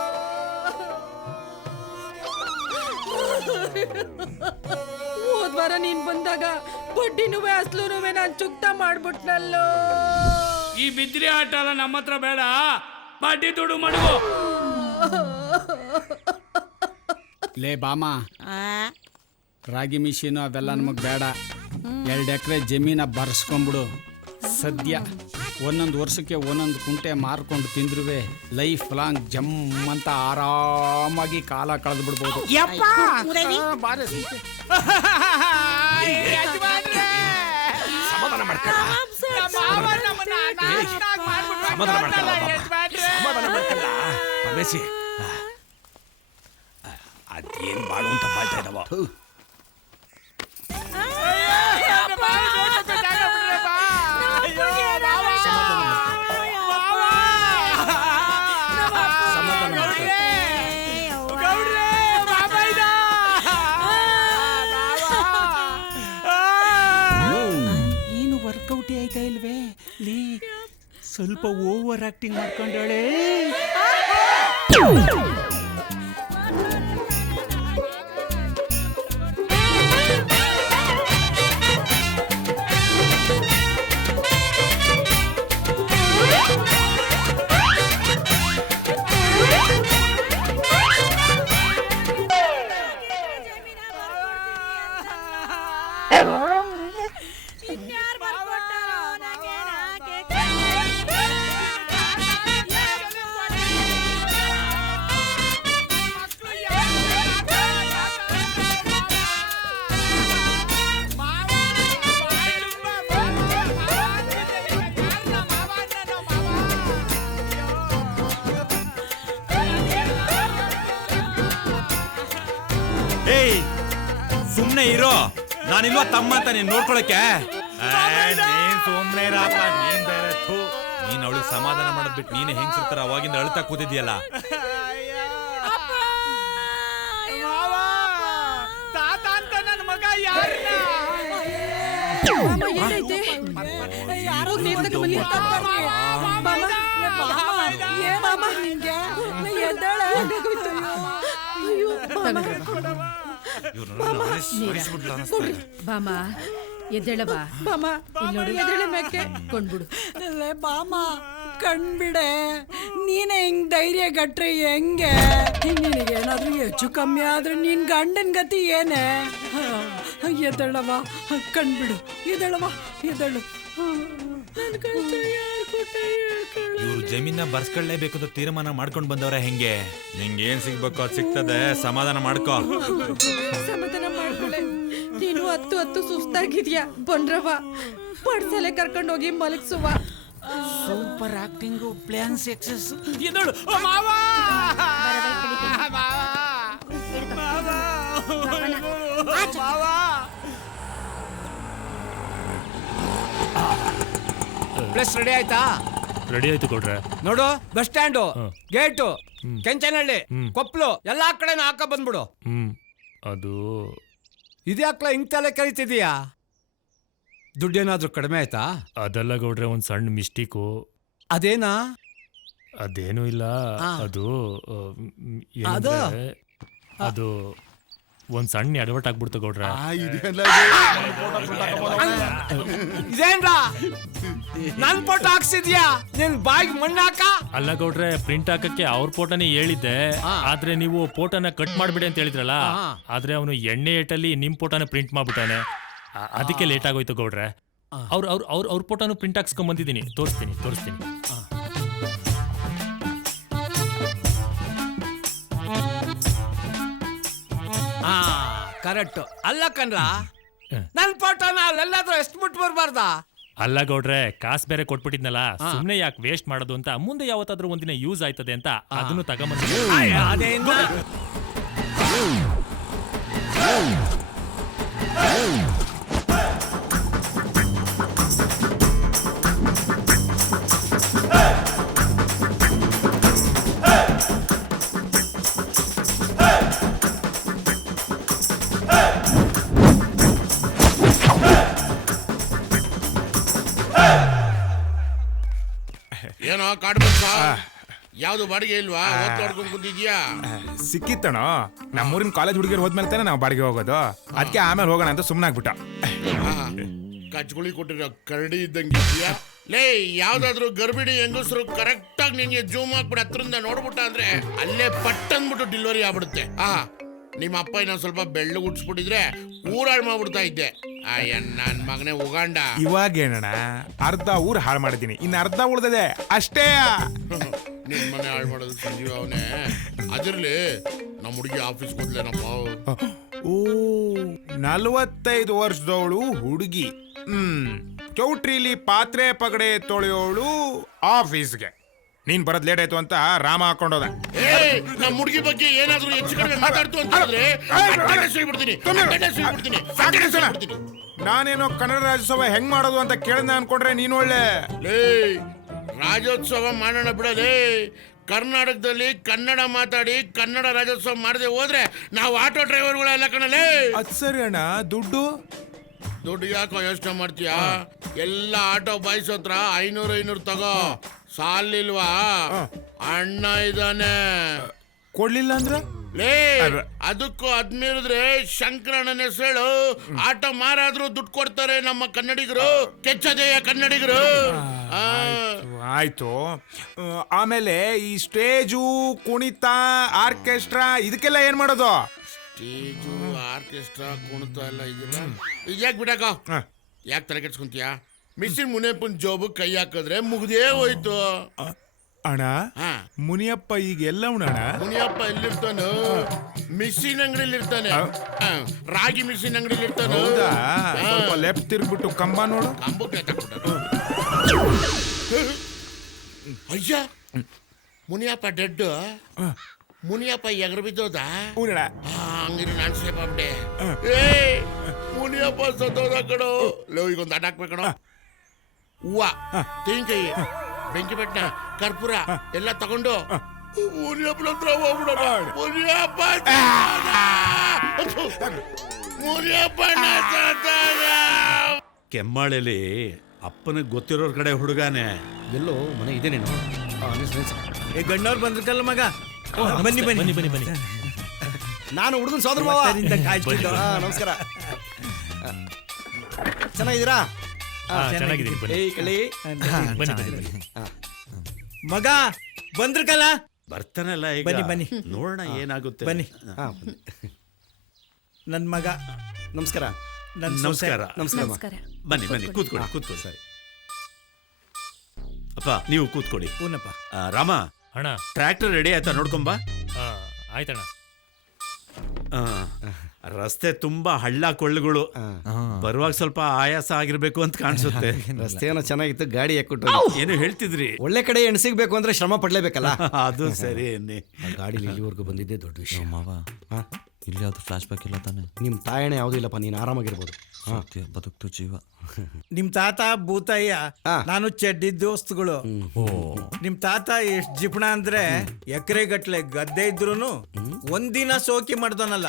ಹೋದ್ವಾರ ನೀನ್ ಬಂದಾಗ ಬಡ್ಡಿನುವೆ ಅಸ್ಲುನುವೆ ನಾನ್ ಚುಕ್ತ ಮಾಡ್ಬಿಟ್ನಲ್ಲೋ. ಈ ಬಿದ್ರಿ ಆಟ ಎಲ್ಲ ನಮ್ಮ ಹತ್ರ ಬೇಡ, ಬಡ್ಡಿ ದುಡ್ಡು ಮಡುಗು. ಲೇ ಬಾಮ, ರಾಗಿ ಮಿಷಿನು ಅವೆಲ್ಲ ನಮಗೆ ಬೇಡ. 2 ಎಕರೆ ಜಮೀನ ಬರ್ಸ್ಕೊಂಬಿಡು. ಸದ್ಯ ಒಂದೊಂದು ವರ್ಷಕ್ಕೆ ಒಂದೊಂದು ಕುಂಟೆ ಮಾರ್ಕೊಂಡು ತಿಂದ್ರುವೆ ಲೈಫ್ ಲಾಂಗ್ ಜಮ್ ಅಂತ ಆರಾಮಾಗಿ ಕಾಲ ಕಳೆದು ಬಿಡ್ಬೋದು. ಅದೇನ್ ಬಾಳು ಅಂತ ಬಾಳ್ತಾ ಇದ್ದಾವ. ಏನು ವರ್ಕೌಟ್ ಆಯ್ತಾ ಇಲ್ವೇ? ಲೀ ಸ್ವಲ್ಪ ಓವರ್ ಆಕ್ಟಿಂಗ್ ಮಾಡ್ಕೊಂಡಳೆ. ಸುಮ್ನೆ ಇರೋ, ನಾನಿಲ್ವಾ ತಮ್ಮ ಅಂತ ನೀನ್ ನೋಡ್ಕೊಳಕ್ಕೆ. ನೀನ್ ಸುಮ್ನೆ ಇರಪ್ಪ, ನೀನ್ ಬೇರೆ. ನೀನ್ ಅವಳಿಗೆ ಸಮಾಧಾನ ಮಾಡೋದ್ ಬಿಟ್ಟು ನೀನೆ ಹೆಂಗ್ಸಿರ್ತಾರ ಅವಾಗಿಂದ ಅಳ್ತಾ ಕೂತಿದ್ಯಲ್ಲ. ತಾತ ಅಂತ ನನ್ನ ಮಗ ಬಾಮ ಎದ್ದೇಳ ಬಾ. ಬಾಮ ಎದ್ದೇಳ ಮೇಕೆ ಕೊಂಡ್ಬಿಡು. ಬಾಮ ಕಣ್ಬಿಡೆ, ನೀನೇ ಹಿಂಗ್ ಧೈರ್ಯ ಗಟ್ರೆ ಹೆಂಗೆ? ನಿನಗೇನಾದ್ರೂ ಹೆಚ್ಚು ಕಮ್ಮಿ ಆದ್ರೆ ನಿನ್ ಗಂಡನ್ ಗತಿ ಏನೇ? ಎದ್ದೇಳವ, ಕಣ್ಬಿಡು, ಎದ್ದೇಳವ, ಎದ್ದೇಳು. ಇವ್ರು ಜಮೀನ ಬರ್ಸ್ಕೊಳ್ಳೇಬೇಕು ಅಂತ ತೀರ್ಮಾನ ಮಾಡ್ಕೊಂಡ್ ಬಂದವ್ರ ಹೆಂಗೆ? ನಿಂಗೆ ಏನ್ ಸಿಗ್ಬೇಕು ಅದ್ ಸಿಗ್ತದೆ, ಸಮಾಧಾನ ಮಾಡ್ಕೋ. ಸಮಾಧಾನ ಮಾಡ್ಕೊಳ್ಳೆ. ನೀನು ಹತ್ತು ಸುಸ್ತಾಗಿದ್ಯಾ? ಬಂದ್ರವ ಪಡ್ಸಲೆ ಕರ್ಕೊಂಡು ಹೋಗಿ ಮಲಗಿಸುವ. Super acting, plan success. ಇದಳು ಪ್ಲೇಸ್ ರೆಡಿ ಆಯ್ತಾ? ರೆಡಿ ಆಯ್ತು ಕೊಡ್ರೆ. ನೋಡು, ಬಸ್ ಸ್ಟ್ಯಾಂಡು, ಗೇಟು, ಕೆಂಚನಹಳ್ಳಿ, ಕೊಪ್ಪಲು ಎಲ್ಲಾ ಕಡೆನೂ ಹಾಕ ಬಂದ್ಬಿಡು. ಅದು ಇದ್ಯಾಕ್ಲ ಹಿಂಗ್ ತಲೆ ಕರಿತಿದೀಯಾ? ದುಡ್ಡೇನಾದ್ರೂ ಕಡಿಮೆ ಆಯ್ತಾ? ಅದೆಲ್ಲ ಗೌಡ್ರೆ ಒಂದ್ ಸಣ್ಣ ಮಿಸ್ಟೇಕು. ಅದೇನಾ? ಅದೇನೂ ಇಲ್ಲ. ಅದು ಅದು? ಏನಂದ್ರೆ, ಅದು ಒಂದ್ ಸಣ್ಣ ಅಡ್ವರ್ಟ್ ಆಗ್ಬಿಡ್ತು ಗೌಡ್ರೆ. ಇದೇನ್ರ ನನ್ ಫೋಟೋ ಹಾಕ್ಸಿದ್ಯಾ? ನಿನ್ ಬಾಯಿಗೆ ಮಣ್ಣು ಹಾಕ. ಅಲ್ಲ ಗೌಡ್ರೆ, ಪ್ರಿಂಟ್ ಹಾಕಕ್ಕೆ ಅವ್ರ ಫೋಟೋನೇ ಹೇಳಿದ್ದೆ. ಆದ್ರೆ ನೀವು ಫೋಟೋನ ಕಟ್ ಮಾಡ್ಬಿಡಿ ಅಂತ ಹೇಳಿದ್ರಲ್ಲ. ಆದ್ರೆ ಅವನು ಎಣ್ಣೆ ಏಟಲ್ಲಿ ನಿಮ್ ಫೋಟೋನ ಪ್ರಿಂಟ್ ಮಾಡ್ಬಿಟ್ಟಾನೆ. ಅದಕ್ಕೆ ಲೇಟ್ ಆಗೋಯ್ತು ಗೌಡ್ರೆ. ಅವ್ರ ಫೋಟೋನು ಪ್ರಿಂಟ್ ಹಾಕ್ಸ್ಕೊಂಡ್ ಬಂದಿದ್ದೀನಿ. ತೋರಿಸ್ತೀನಿ. ಕರೆಕ್ಟ್. ಅಲ್ಲ ಕಣ್ರ, ನನ್ ಫೋಟೋನ ಅಲ್ಲೆಲ್ಲಾದ್ರೂ ಎಷ್ಟು ಬಿಟ್ಟು ಬರ್ಬಾರ್ದ? ಅಲ್ಲ ಗೌಡ್ರೆ, ಕಾಸು ಬೇರೆ ಕೊಟ್ಬಿಟ್ಟಿದ್ನಲ್ಲ, ಸುಮ್ನೆ ಯಾಕೆ ವೇಸ್ಟ್ ಮಾಡೋದು ಅಂತ, ಮುಂದೆ ಯಾವತ್ತಾದ್ರೂ ಒಂದಿನ ಯೂಸ್ ಆಯ್ತದೆ ಅಂತ ಅದನ್ನು ತಗೊಂಬಂದಿದ್ದೀನಿ. ಏನೋ ಕಾಡ್ಬೇಕ? ಯಾವ್ದು ಬಾಡಿಗೆ ಇಲ್ವಾ? ಓದ್ಕೊಂಡು ಕೂತಿದ್ಯಾ? ಸಿಕ್ಕಿತ್ತಣ. ನಮ್ಮೂರಿನ ಕಾಲೇಜ್ ಹುಡುಗಿರು ಹೋದ್ಮೇಲೆ ತಾನೆ ನಾವು ಬಾಡಿಗೆ ಹೋಗೋದು. ಅದಕ್ಕೆ ಆಮೇಲೆ ಹೋಗೋಣ ಅಂತ ಸುಮ್ಮನಾಗ್ಬಿಟ್ಟ. ಕಚ್ಗುಳಿ ಕೊಟ್ಟಿರೋ ಕರಡಿ ಇದ್ದಂಗಿದ್ಯಾ? ಲೇ, ಯಾವ್ದಾದ್ರು ಗರ್ಭಿಣಿ ಹೆಂಗಸರು ಕರೆಕ್ಟ್ ಆಗಿ ನಿನ್ಗೆ ಜೂಮ್ ಹಾಕ್ಬಿಟ್ಟು ಹತ್ರದಿಂದ ನೋಡ್ಬಿಟ್ಟ ಅಂದ್ರೆ ಅಲ್ಲೇ ಪಟ್ ಅಂದ್ಬಿಟ್ಟು ಡೆಲಿವರಿ ಆಗ್ಬಿಡುತ್ತೆ. ನಿಮ್ಮ ಅಪ್ಪ ಇನ್ನೊಂದ್ ಸ್ವಲ್ಪ ಬೆಳ್ಳು ಉಡ್ಸ್ಬಿಟ್ಟಿದ್ರೆ ಊರಾಳ್ ಮಾಡ್ಬಿಡ್ತಾ ಇದ್ದೆ. ನನ್ ಮಗನೇ ಉಗಾಂಡ. ಇವಾಗೇನಣ್ಣ, ಅರ್ಧ ಊರ್ ಹಾಳು ಮಾಡಿದ್ದೀನಿ, ಇನ್ನು ಅರ್ಧ ಉಳ್ದದೆ ಅಷ್ಟೇ. ನಿನ್ ಮನೆ ಹಾಳು ಮಾಡೋದು ಸಂಜೀವ ಅವನೇ. ಅದಿರ್ಲಿ, ನಮ್ಮ ಹುಡುಗಿ ಆಫೀಸ್ ಹೋದ್ಲೇನಪ್ಪ? ಓ, 45 ವರ್ಷದವಳು ಹುಡುಗಿ. ಚೌಟ್ರಿಲಿ ಪಾತ್ರೆ ಪಗಡೆ ತೊಳೆಯೋಳು ಆಫೀಸ್ಗೆ. ನೀನ್ ಬರೋದ್ ಲೇಟ್ ಆಯ್ತು ಅಂತ ರಾಮ ಹಾಕೊಂಡೋದ. ನಮ್ಮ ಹುಡುಗಿ ಬಗ್ಗೆ ಏನಾದ್ರೂ ಹೆಚ್ಚು ಕಡಿಮೆ ಮಾತಾಡ್ತು ಅಂತ ಹೇಳಿದ್ರೆ ನಾನೇನೋ ಕನ್ನಡ ರಾಜ್ಯೋತ್ಸವ ಹೆಂಗ್ ಮಾಡೋದು ಅಂತ ಕೇಳಿದ ಅನ್ಕೊಂಡ್ರೆ ನೀನ್ ಒಳ್ಳೆ. ರಾಜ್ಯೋತ್ಸವ ಮಾಡೋಣ ಬಿಡಲೇ. ಕರ್ನಾಟಕದಲ್ಲಿ ಕನ್ನಡ ಮಾತಾಡಿ ಕನ್ನಡ ರಾಜ್ಯೋತ್ಸವ ಮಾಡದೆ ಹೋದ್ರೆ ನಾವು ಆಟೋ ಡ್ರೈವರ್ಗಳೆಲ್ಲ ಕಣಲೇ. ಅದ್ ಸರಿ ಅಣ್ಣ. ದುಡ್ಡು ಯಾಕೋ ಯೋಚನೆ ಮಾಡ್ತೀಯಾ? ಎಲ್ಲ ಆಟೋ ಬಾಯ್ಸ್ ಹತ್ರ 500 ತಗೋ. ಸಾಲಿಲ್ವಾ? ಅಣ್ಣ ಇದಾನೆ. ಕೊಡ್ಲಿಲ್ಲ ಅಂದ್ರೆ ಲೇ, ಅದಕ್ಕೂ ಅದ್ಮೀರಿದ್ರೆ ಶಂಕರಣ್ಣನ ಹೆಸರು. ಆಟೋ ಮಾರಾದ್ರೂ ದುಡ್ಡು ಕೊಡ್ತಾರೆ ನಮ್ಮ ಕನ್ನಡಿಗರು. ಕೆಚ್ಚದೆಯ ಕನ್ನಡಿಗರು. ಆಯ್ತು. ಆಮೇಲೆ ಈ ಸ್ಟೇಜು, ಕುಣಿತ, ಆರ್ಕೆಸ್ಟ್ರಾ ಇದಕ್ಕೆಲ್ಲ ಏನ್ ಮಾಡೋದು? ಸ್ಟೇಜು, ಆರ್ಕೆಸ್ಟ್ರಾ, ಕುಣಿತ ಎಲ್ಲ ಇದೆಲ್ಲ ಯಾಕೆ ಬಿಡಕ? ಯಾಕೆ ತಲೆ ಕೆಡ್ಸ್ಕೊಂತೀಯ? ಮಿಸ್ಸಿನ್ ಮುನಿಯಪ್ಪನ ಜೋಬು ಕೈ ಹಾಕಿದ್ರೆ ಮುಗ್ದೇ ಹೋಯ್ತು. ಅಣ್ಣ, ಮುನಿಯಪ್ಪ ಈಗ ಎಲ್ಲ ಅಣ್ಣ? ಮುನಿಯಪ್ಪ ಎಲ್ಲಿರ್ತಾನು? ಮಿಸ್ಸಿನ್ ಅಂಗಡಿಲಿ ಇರ್ತಾನೆ. ರಾಗಿ ಮಿಸ್ಸಿನ್ ಅಂಗಡಿಲಿ ಇರ್ತಾನೆ. ಲೆಫ್ಟ್ ತಿರ್ಗ್ಬಿಟ್ಟು ಕಂಬ ನೋಡು. ಕಂಬಕ್ಕೆ ಅಯ್ಯ, ಮುನಿಯಪ್ಪ ಡೆಡ್. ಮುನಿಯಪ್ಪ ಎಗರು ಬಿದ್ದೋದ? ಹಂಗಿರಿ ನಾನು ಸೇಫ್ ಆಗ್ಬಿಟ್ಟೆ. ಮುನಿಯಪ್ಪ ಸತ್ತೋದ ಕಣೋ. ಲೋ, ಈಗೊಂದು ಅಡ್ಡ ಹಾಕ್ಬೇಕಣ. ಹೂವ, ತೆಂಗಿನಕಾಯಿ, ಬೆಂಕಿ ಬೆಟ್ಟ, ಕರ್ಪೂರ ಎಲ್ಲ ತಗೊಂಡು ಮುನಿಯಪ್ಪನ ಹತ್ರ ಹೋಗ್ಬಿಡೋಣ. ಮುನಿಯಪ್ಪ ಕೆಮ್ಮಾಳೆಲಿ ಅಪ್ಪನಿಗೆ ಗೊತ್ತಿರೋರ್ ಕಡೆ ಹುಡುಗಾನೆ. ಎಲ್ಲೋ ಮನೆ ಇದೆ ನೀನು. ಗಣ್ಣವ್ರು ಬಂದ್ರಲ್ಲ ಮಗ. ಬನ್ನಿ ಬನ್ನಿ ಬನ್ನಿ ಬನ್ನಿ. ನಾನು ಹುಡುಗನ ಸೋದರ ಮಾವ. ನಮಸ್ಕಾರ. ಚೆನ್ನಾಗಿದ್ದೀರಾ? ಮಗ ಬಂದ್ರಕಲ್ಲ. ಬರ್ತಾನಲ್ಲ ಈಗ. ಬನ್ನಿ ಬನ್ನಿ, ನೋಡೋಣ ಏನಾಗುತ್ತೆ. ಬನ್ನಿ. ನನ್ ಮಗ. ನಮಸ್ಕಾರ. ನಮಸ್ಕಾರ. ನಮಸ್ಕಾರ. ಬನ್ನಿ ಬನ್ನಿ, ಕೂತ್ಕೊಳ್ಳಿ ಕೂತ್ಕೊಳ್ಳಿ. ಸರಿ ಅಪ್ಪ, ನೀವು ಕೂತ್ಕೊಳ್ಳಿ. ಹೂನಪ್ಪ. ಅಣ್ಣ, ರಾಮ, ಟ್ರ್ಯಾಕ್ಟರ್ ರೆಡಿ ಆಯ್ತಾ? ನೋಡ್ಕೊಂಬ. ಆಯ್ತಣ್ಣ. ರಸ್ತೆ ತುಂಬಾ ಹಳ್ಳ ಕೊಳ್ಳುಗಳು. ಬರುವಾಗ ಸ್ವಲ್ಪ ಆಯಾಸ ಆಗಿರ್ಬೇಕು ಅಂತ ಕಾಣಿಸುತ್ತೆ. ರಸ್ತೆ ಏನೋ ಚೆನ್ನಾಗಿತ್ತು, ಗಾಡಿ ಯಾಕೊಟ್ಟು ಏನು ಹೇಳ್ತಿದ್ರಿ? ಒಳ್ಳೆ ಕಡೆ ಹೆಣ್ಣು ಸಿಗ್ಬೇಕು ಅಂದ್ರೆ ಶ್ರಮ ಪಡ್ಲೇಬೇಕಲ್ಲ. ಅದು ಸರಿ. ಗಾಡಿಲಿ ಇಲ್ಲಿವರೆಗೂ ಬಂದಿದ್ದೆ ದೊಡ್ಡ ವಿಷಯ ಮಾವ. ಇಲ್ಲಿ ಯಾವ್ದು ಫ್ಲಾಶ್ ಬ್ಯಾಕ್ ಇಲ್ಲ ತಾನೆ? ನಿಮ್ಮ ತಾಯಣೆ ಯಾವುದೂ ಇಲ್ಲಪ್ಪ, ನೀನು ಆರಾಮಾಗಿರ್ಬೋದು. ಬದುಕ್ತು ಜೀವ. ನಿಮ್ ತಾತ ಭೂತಯ್ಯ, ನಾನು ಚಡ್ಡಿ ದೋಸ್ತುಗಳು. ನಿಮ್ ತಾತ ಎಷ್ಟ್ ಜಿಪಣ ಅಂದ್ರೆ ಎಕರೆ ಗಟ್ಲೆ ಗದ್ದೆ ಇದ್ರೂನು ಒಂದಿನ ಸೋಕಿ ಮಾಡ್ದನಲ್ಲ.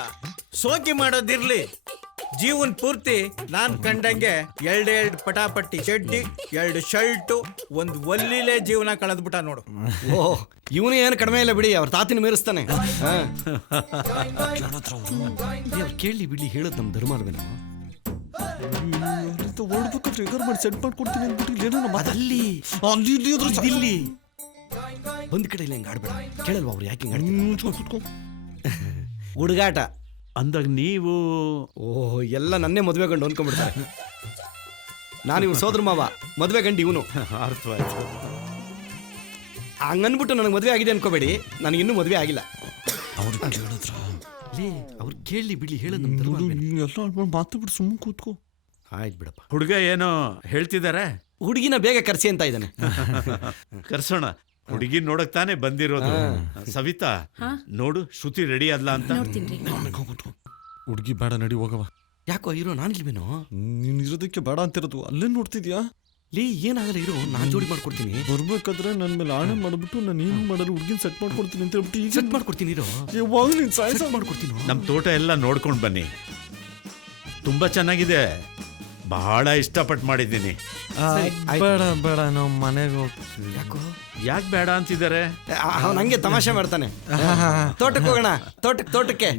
ಸೋಕಿ ಮಾಡೋದಿರ್ಲಿ, ಜೀವನ್ ಪೂರ್ತಿ ನಾನ್ ಕಂಡಂಗೆ ಎರಡೆರಡು ಪಟಾಪಟ್ಟಿ ಚಡ್ಡಿ 2 ಶರ್ಟು ಒಂದು ಒಲ್ಲಿಲೆ ಜೀವನ ಕಳೆದ್ಬಿಟ್ಟ ನೋಡು. ಓ ಇವನು ಏನು ಕಡಿಮೆ ಇಲ್ಲ ಬಿಡಿ, ಅವ್ರ ತಾತಿನ ಮೀರಿಸ್ತಾನೆ. ಕೇಳಿ ಬಿಡಿ, ಹೇಳೋದು ನಮ್ಮ ಧರ್ಮ ಅಲ್ವೇನೋ. ಓಡ್ಬೇಕಾದ್ರೆ ಎಗರ್ ಮಾಡಿ ಸೆಟ್ ಮಾಡ್ಕೊಡ್ತೀನಿ ಅಂದ್ಬಿಟ್ಟು ಏನೋ ಅಲ್ಲಿ ಬಂದ್ ಕಡೆ ಇಲ್ಲ ಹಿಂಗೆ ಆಡ್ಬೇಡ. ಕೇಳಲ್ವಾ ಅವ್ರು ಯಾಕೆ ಹಿಂಗೆ ಹುಡುಗಾಟ ಅಂದಾಗ ನೀವು ಓಹ್ ಎಲ್ಲ ನನ್ನೇ ಮದುವೆ ಗಂಡು ಅನ್ಕೊಂಡ್ಬಿಡ್ತಾರೆ. ನಾನು ಇವ್ರು ಸೋದರ ಮಾವ, ಮದುವೆ ಗಂಡು ಇವನು. ಅರ್ಥವಾಯ್ತು. ಹಂಗನ್ಬಿಟ್ಟು ನನಗೆ ಮದುವೆ ಆಗಿದೆ ಅನ್ಕೋಬೇಡಿ, ನನಗಿನ್ನೂ ಮದುವೆ ಆಗಿಲ್ಲ. ಅವ್ರು ಕೇಳಿದ್ರ ಅವ್ರು ಕೇಳಿ ಬಿಡಿ, ಹೇಳೋದು ಎಲ್ಲ ಮಾತಾಡ್ಬಿಟ್ಟು ಸುಮ್ಮನೆ ಕೂತ್ಕೋ. ಆಯ್ತು ಬಿಡಪ್ಪ. ಹುಡುಗ ಏನೋ ಹೇಳ್ತಿದ್ದಾರೆ. ಹುಡುಗಿನ ಬೇಗ ಕರ್ಸಿ ಅಂತ ಇದ್ದಾನೆ. ಕರ್ಸೋಣ. ಹುಡುಗಿ ನೋಡಕ್ ತಾನೇ ಬಂದಿರೋದು. ಸವಿತಾ ನೋಡು, ಶ್ರುತಿ ರೆಡಿ ಅದ್ಲ ಅಂತ. ಹುಡುಗಿ ಬೇಡ, ನಡಿ ಹೋಗವ. ಯಾಕೋ ಹೀರೋ ನಾನಿಲ್ವೇನೋ? ನೀನ್ ಇರೋದಕ್ಕೆ ಬೇಡ ಅಂತಿರೋದು. ಅಲ್ಲೇ ನೋಡ್ತಿದ್ಯಾ? ಲೇ ಏನಾಗಲ್ಲ ಹೀರೋ, ನಾನ್ ಜೋಡಿ ಮಾಡ್ಕೊಡ್ತೀನಿ. ಬರ್ಬೇಕಾದ್ರೆ ನನ್ನ ಮೇಲೆ ಆಣೆ ಮಾಡ್ಬಿಟ್ಟು ನಾನು ಏನು ಮಾಡಲು ಹುಡುಗಿನ ಸೆಟ್ ಮಾಡ್ಕೊಡ್ತೀನಿ ಅಂತ ಹೇಳ್ಬಿಟ್ಟು ಈಗ ಸೆಟ್ ಮಾಡ್ಕೊಡ್ತೀನಿ ಹೀರೋ. ಯಾವಾಗ ನೀನ್ ಸಾಯ್ಸ ಮಾಡ್ಕೊಡ್ತೀನಿ. ನಮ್ ತೋಟ ಎಲ್ಲ ನೋಡ್ಕೊಂಡ್ ಬನ್ನಿ, ತುಂಬಾ ಚೆನ್ನಾಗಿದೆ. ಬಹಳ ಇಷ್ಟಪಟ್ಟು ಮಾಡಿದ್ದೀನಿ. ಬೇಡ ಬೇಡ, ನಾವು ಮನೆಗೆ ಹೋಗ್ತೀವಿ. ಯಾಕೆ ಬೇಡ ಅಂತಿದ್ದಾರೆ? ಅವನು ಹಂಗೆ ತಮಾಷೆ ಮಾಡ್ತಾನೆ. ತೋಟಕ್ಕೆ ಹೋಗೋಣ, ತೋಟಕ್ಕೆ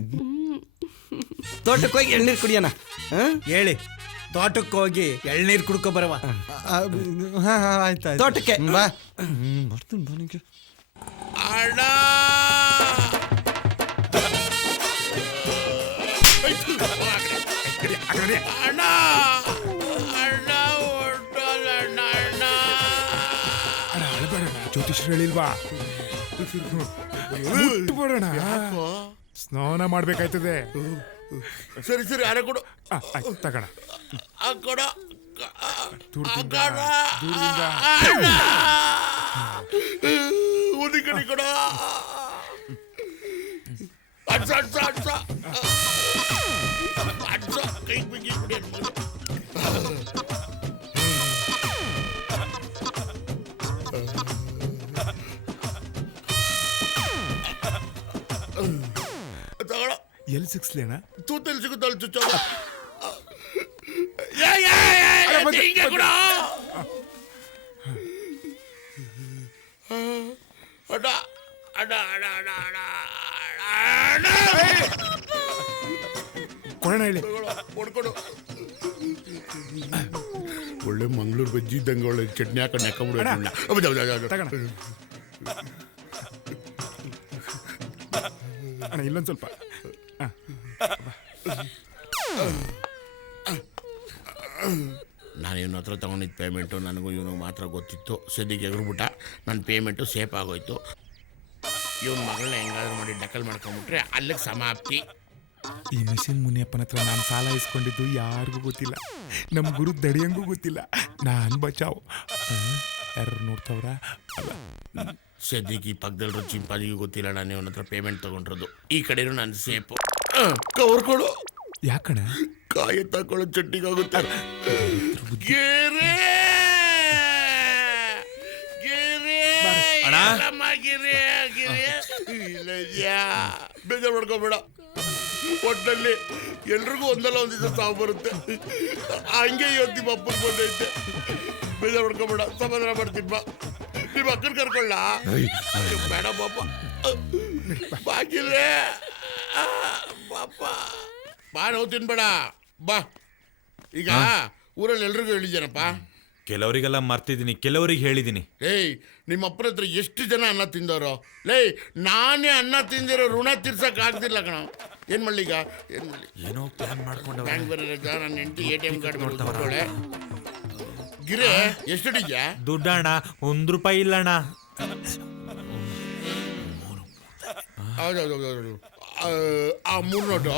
ಹೋಗಿ ಎಳ್ನೀರು ಕುಡಿಯೋಣ. ಹೇಳಿ, ತೋಟಕ್ಕೆ ಹೋಗಿ ಎಳ್ನೀರು ಕುಡ್ಕೊ ಬರವ. ಆಯ್ತಾಯ್ತು, ತೋಟಕ್ಕೆ ಬಾ. ಬರ್ತೀನಿ ಬನಿಗೆ. ಅಣ್ಣ ಅಣ್ಣ ಅಣ್ಣ ಹೊರಟೋಲಣ್ಣ ಅಣ್ಣ. ಜ್ಯೋತಿಷ್ಯರು ಹೇಳಿಲ್ವಾ? ಬಿಡೋಣ, ಸ್ನಾನ ಮಾಡ್ಬೇಕಾಯ್ತದೆ. ಸರಿ ಸರಿ, ಅರೆ ಕೊಡು. ತಗೋಣ. ಕೊಡ ಉದಿ ಕಡೆ ಕೊಡ. ಅಡ್ಸ ಅಡ್ಸ ಅಡ್ಸ ಅಡ್ಸ ಕೈ ಬಿಗಿ ಕುಡಿ. ತಗೊಳ. ಎಲ್ಲಿ ಸಿಕ್ಸ್ಲೇನ? ತೂತಲ್ಲಿ ಸಿಗುತ್ತಲ್ಲ ಚುಚ್ಚ. ಕೊಡೋಣ ಹೇಳಿ. ಕೊಡ್ಕೊಡು. ಒಳ್ಳೆ ಮಂಗಳೂರು ಬಜ್ಜಿ ಇದ್ದಂಗೆ ಒಳ್ಳೆ ಚಟ್ನಿ ಹಾಕೊಂಡು ಹಾಕೊಂಡ್ಬಿಡು. ಅಣ್ಣ ಇಲ್ಲೊಂದು ಸ್ವಲ್ಪ. ನಾನು ಇವನ ಹತ್ರ ತೊಗೊಂಡಿದ್ದ ಪೇಮೆಂಟು ನನಗೂ ಇವನು ಮಾತ್ರ ಗೊತ್ತಿತ್ತು. ಸದ್ಯಕ್ಕೆ ಎಗರ್ಬಿಟ್ಟ, ನನ್ನ ಪೇಮೆಂಟು ಸೇಫ್ ಆಗೋಯ್ತು. ಇವನ ಮಗಳನ್ನ ಹೆಂಗಾದ್ರೂ ಮಾಡಿ ಡಕಲ್ ಮಾಡ್ಕೊಂಬಿಟ್ರೆ ಅಲ್ಲಿಗೆ ಸಮಾಪ್ತಿ. ಈ ಮಿಷನ್ ಮುನಿಯಪ್ಪನ ಹತ್ರ ನಾನು ಸಾಲ ಇಸ್ಕೊಂಡಿದ್ದು ಯಾರಿಗೂ ಗೊತ್ತಿಲ್ಲ, ನಮ್ಮ ಗುರು ದಡಿಯಂಗೂ ಗೊತ್ತಿಲ್ಲ. ನಾನು ಬಚಾವ್. ಯಾರು ನೋಡ್ತಾವ್ರ? ಸದ್ಯಕ್ಕೆ ಈ ಪಕ್ಕದಲ್ಲಿರೋ ಚಿಂಪಾದಿಗೂ ಗೊತ್ತಿಲ್ಲ ನಾನು ಇವನ ಹತ್ರ ಪೇಮೆಂಟ್ ತೊಗೊಂಡಿರೋದು. ಈ ಕಡೆನೂ ನಾನು ಸೇಫು. ಕವರ್ ಕೊಡು. ಯಾಕಣ? ಕಾಯಿ ತಕೊಳ್ಳೋ ಚಟ್ನಿಗಾಗುತ್ತೆ. ಗಿರೇ ಬೇಜಾರು ಮಾಡ್ಕೋಬೇಡ. ಒಟ್ಟಲ್ಲಿ ಎಲ್ರಿಗೂ ಒಂದಲ್ಲ ಒಂದು ದಿವಸ ಸಾವು ಬರುತ್ತೆ. ಹಂಗೆ ಇವತ್ತು ನಿಮ್ಮ ಅಪ್ಪನ ಬಂದೈತೆ. ಬೇಜಾರು ಮಾಡ್ಕೋಬೇಡ, ಸಮಾಧಾನ ಮಾಡ್ತೀನಿ. ಬಾ, ನಿಮ್ಮ ಅಕ್ಕನ ಕರ್ಕೊಳ್ಳ. ಬೇಡ ಪಾಪ, ಬಾಗಿಲೇ ಪಾಪ. ಬಾ, ನೋವು ತಿನ್ಬೇಡ. ಬಾ. ಈಗ ಊರಲ್ಲಿ ಎಲ್ರಿಗೂ ಹೇಳಿದ್ದೇನಪ್ಪ. ಕೆಲವರಿಗೆಲ್ಲ ಮರ್ತಿದ್ದೀನಿ, ಕೆಲವರಿಗೆ ಹೇಳಿದ್ದೀನಿ. ಏಯ್, ನಿಮ್ಮ ಅಪ್ಪನ ಹತ್ರ ಎಷ್ಟು ಜನ ಅನ್ನ ತಿಂದವರು? ಲೇ, ನಾನೇ ಅನ್ನ ತಿಂದಿರೋ ಋಣ ತೀರ್ಸಕ್ ಆಗ್ತಿಲ್ಲ ಕಣ. ಏನ್ ಮಾಡ್ಲಿ ಈಗ? ಏನ್ ಮಾಡ್ಲಿ? ಏನೋ ಪ್ಲಾನ್ ಮಾಡ್ಕೊಂಡು ಬ್ಯಾಂಕ್ ಬೇರೆ ರಜಾ, ನನ್ನ ಹೆಂಡತಿ ATM ಕಾರ್ಡ್ ಬರ್ತಾಳೆ. ಗಿರೆ ಎಷ್ಟಿದ್ಯಾ? ದುಡ್ಡಣ್ಣ ₹1 ಇಲ್ಲಣ್ಣ. ಹೌದೌದು, ಆ 3 ನೋಟು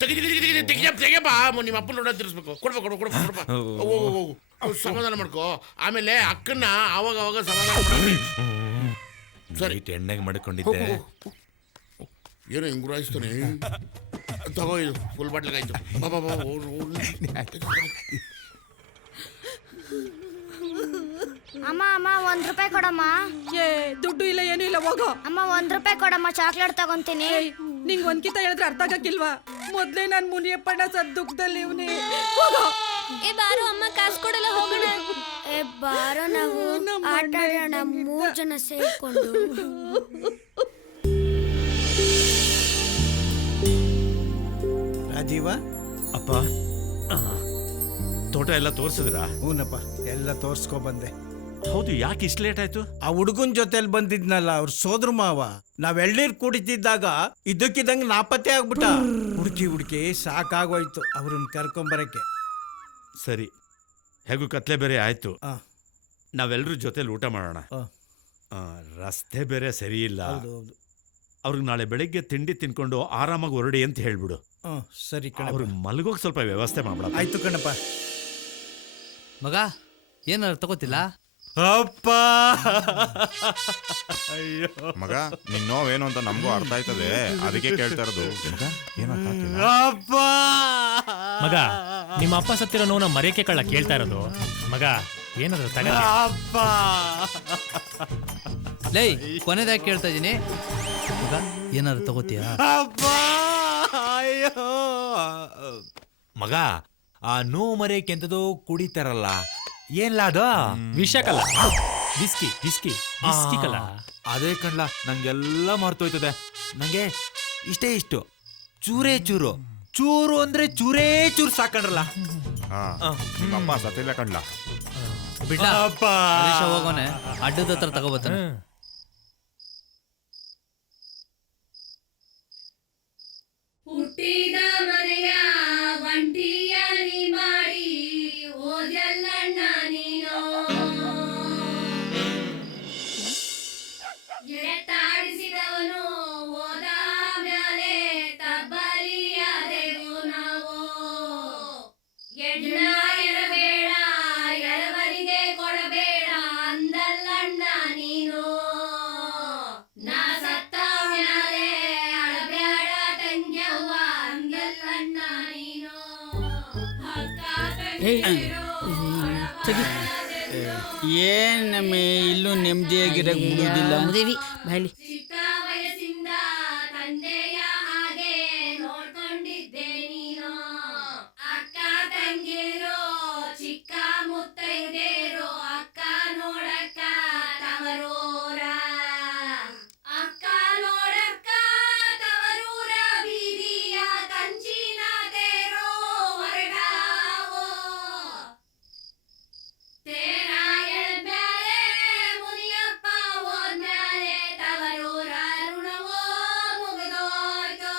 ತೆಗಿಯಪ್ಪ. ನಿಮ್ಮ ಅಪ್ಪನ ಋಣ ತೀರಿಸ್ಬೇಕು. ಕೊಡ್ಬೇಕು. ಹೋಗು, ಸಮಾಧಾನ ಮಾಡ್ಕೋ. ಆಮೇಲೆ ಅಕ್ಕನ್ನ ಅವಾಗ ಸಮಾಧಾನ ಮಾಡಿ. ಸರಿ, ಎಣ್ಣೆಗೆ ಮಾಡ್ಕೊಂಡಿದ್ದೆ. ಏನೋ ಹಿಂಗ್ ಗುರಾಯಿಸ್ತಾನೆ. ತಗೋ, ಇದು ಫುಲ್ ಬಾಟ್ಲಿಗೆ ಆಯ್ತು. ಬಾಬಾ ಅಮ್ಮ ₹1 ಕೊಡಮ್ಮ. ದುಡ್ಡು ಇಲ್ಲ, ಏನೂ ಇಲ್ಲ, ಹೋಗೋ. ಅಮ್ಮ ₹1 ಕೊಡಮ್ಮ, ಚಾಕ್ಲೇಟ್ ತಗೊಂತೀನಿ. ನಿಂಗ್ ಒಂದ್ಕಿತ ಹೇಳಿದ್ರೆ ಅರ್ಥ ಆಗಕ್ಕಿಲ್ವಾ? ಮೊದ್ಲೇ ನಾನ್ ಮುನಿಯಪ್ಪಣ್ಣ ಸದ್ ದುಃಖದಲ್ಲಿ ಇವ್ನಿ. ಹೋಗೋ. ಏ ಬಾರೋ ಅಮ್ಮ ಕಾಸು ಕೊಡಲ್ಲ ಹೋಗೋಣ. ಏ ಬಾರೋ ನಾವು ಆಟ ಆಡೋಣ 3 ಜನ ಸೇರ್ಕೊಂಡು. ರಾಜೀವ ಅಪ್ಪ ತೋಟ ಎಲ್ಲ ತೋರ್ಸಿದ್ರಾ? ಹೂನಪ್ಪ, ಎಲ್ಲ ತೋರ್ಸ್ಕೊ ಬಂದೆ. ಹೌದು, ಯಾಕೆ ಇಷ್ಟು ಲೇಟ್ ಆಯ್ತು? ಆ ಹುಡುಗನ್ ಜೊತೆಲಿ ಬಂದಿದ್ನಲ್ಲ, ಅವ್ರ ಸೋದ್ರ ಮಾವ, ನಾವ್ ಎಳ್ನೀರ್ ಕುಡಿತಿದ್ದಾಗ ಇದ್ದಕ್ಕಿದ್ದಂಗೆ ನಾಪತ್ತೆ ಆಗ್ಬಿಟ್ಟ. ಹುಡುಕಿ ಸಾಕಾಗೋಯ್ತು ಅವ್ರನ್ನ ಕರ್ಕೊಂಬರಕ್ಕೆ. ಸರಿ, ಹೇಗೂ ಕತ್ಲೆ ಬೇರೆ ಆಯ್ತು, ನಾವೆಲ್ಲರೂ ಜೊತೆಲಿ ಊಟ ಮಾಡೋಣ. ರಸ್ತೆ ಬೇರೆ ಸರಿ ಇಲ್ಲ. ಅವ್ರಿಗೆ ನಾಳೆ ಬೆಳಿಗ್ಗೆ ತಿಂಡಿ ತಿನ್ಕೊಂಡು ಆರಾಮಾಗಿ ಹೊರಡಿ ಅಂತ ಹೇಳ್ಬಿಡು. ಸರಿ ಕಣ, ಅವ್ರಿಗೆ ಮಲಗೋಕ್ ಸ್ವಲ್ಪ ವ್ಯವಸ್ಥೆ ಮಾಡ್ಬಿಡ. ಆಯ್ತು ಕಣಪ್ಪ. ಮಗ ಏನಾರು ತಗೋತಿಲ್ಲ? ಅಪ್ಪ ಅಯ್ಯೋ ಮಗ, ನಿನ್ ನೋವೇನು ಅಂತ ನಮಗೂ ಅರ್ಥ ಆಯ್ತದೆ, ಅದಕ್ಕೆ ಕೇಳ್ತಾ ಇರೋದು. ಅಪ್ಪ ಮಗ, ನಿಮ್ಮ ಅಪ್ಪ ಸತ್ತಿರೋ ನೋವು ಮರೆಯಕ್ಕೆ ಕಳ್ಳ ಕೇಳ್ತಾ ಇರೋದು. ಮಗ ಏನಾದ್ರು ತಗ. ಅಪ್ಪ ಲೈ, ಕೊನೆದಾಗಿ ಕೇಳ್ತಾ ಇದೀನಿ, ಮಗ ಏನಾದ್ರು ತಗೋತೀಯಾ? ಅಪ್ಪ ಅಯ್ಯೋ ಮಗ, ಆ ನೋವು ಮರೆಯಕ್ಕೆ ಎಂತದೋ ಕುಡಿತಾರಲ್ಲ, ಏನ್ಲ ಅದು? ವಿಷಕಲ್ಲ, ವಿಸ್ಕಿ ವಿಸ್ಕಿ ವಿಸ್ಕಿ ಕಲ್ಲ. ಅದೇ ಕಣ್ಲ, ನಂಗೆಲ್ಲ ಮರ್ತೋಯ್ತದೆ. ನಂಗೆ ಇಷ್ಟೇ ಇಷ್ಟು ಚೂರೇ ಚೂರು, ಚೂರು ಅಂದ್ರೆ ಚೂರೇ ಚೂರು ಸಾಕಂಡ್ರಲ್ಲ. ನಿಮ್ಮಪ್ಪ ಸತ್ತಿಲ್ಲ ಕಣ್ಲ. ಬಿಡ್ಲ ಹೋಗೋನೆ, ಅಡ್ಡದ ಹತ್ರ ತಗೋಬತ್ತಾನೆ. ಹುಟ್ಟಿದ ಮನೆಯ ಒಂಟಿಯಾನಿ ಮಾಡಿ ಓದ್ಯಲ್ಲಣ್ಣ ನೀನು, ಎತ್ತಾಡಿಸಿದವನು ಓದ ಮ್ಯಾಲೆ ತಬ್ಬಲಿಯಾದೆವು ನಾವು. ಎಣ್ಣ ಎರಬೇಡ ಎಳವರಿಗೆ ಕೊಡಬೇಡ ಅಂದಲ್ಲಣ್ಣ ನೀನು, ನಾ ಸತ್ತ ಮ್ಯಾಲೆ ಅಳಬೇಡ ತಂಗ್ಯವ್ವ ಅಂದಲ್ಲಣ್ಣ ನೀನು. ಅಕ್ಕ ತಂಗಿಯರು ಏನಮ್ಮೆ ಇಲ್ಲೂ ನೆಮ್ಮದಿಯಾಗಿರಕ್ ಬಿಡುದಿಲ್ಲ. ಚಿಕ್ಕ ವಯಸ್ಸಿಂದ ತಂದೆಯ ಹಾಗೆ ನೋಡ್ಕೊಂಡಿದ್ದೆ ನೀನು. ಅಕ್ಕ ತಂಗಿರು ಚಿಕ್ಕ ಮುತ್ತೈದೇರು ಅಕ್ಕ ನೋಡಕ್ಕ ತವರೂರ, ಅಕ್ಕ ನೋಡಕ್ಕ ತವರೂರ ಬೀದಿಯ ಕಂಚಿನ ತೇರೋ ಹೊರಗಾವೋ. ತೇರ ಎಳ್ಮ್ಯಾಲೆ ಮುನಿಯಪ್ಪ ಹೋದ್ಮ್ಯಾಲೆ ತವರೂರ ಋಣವೋ ಮುಗಿದೋಯ್ತು.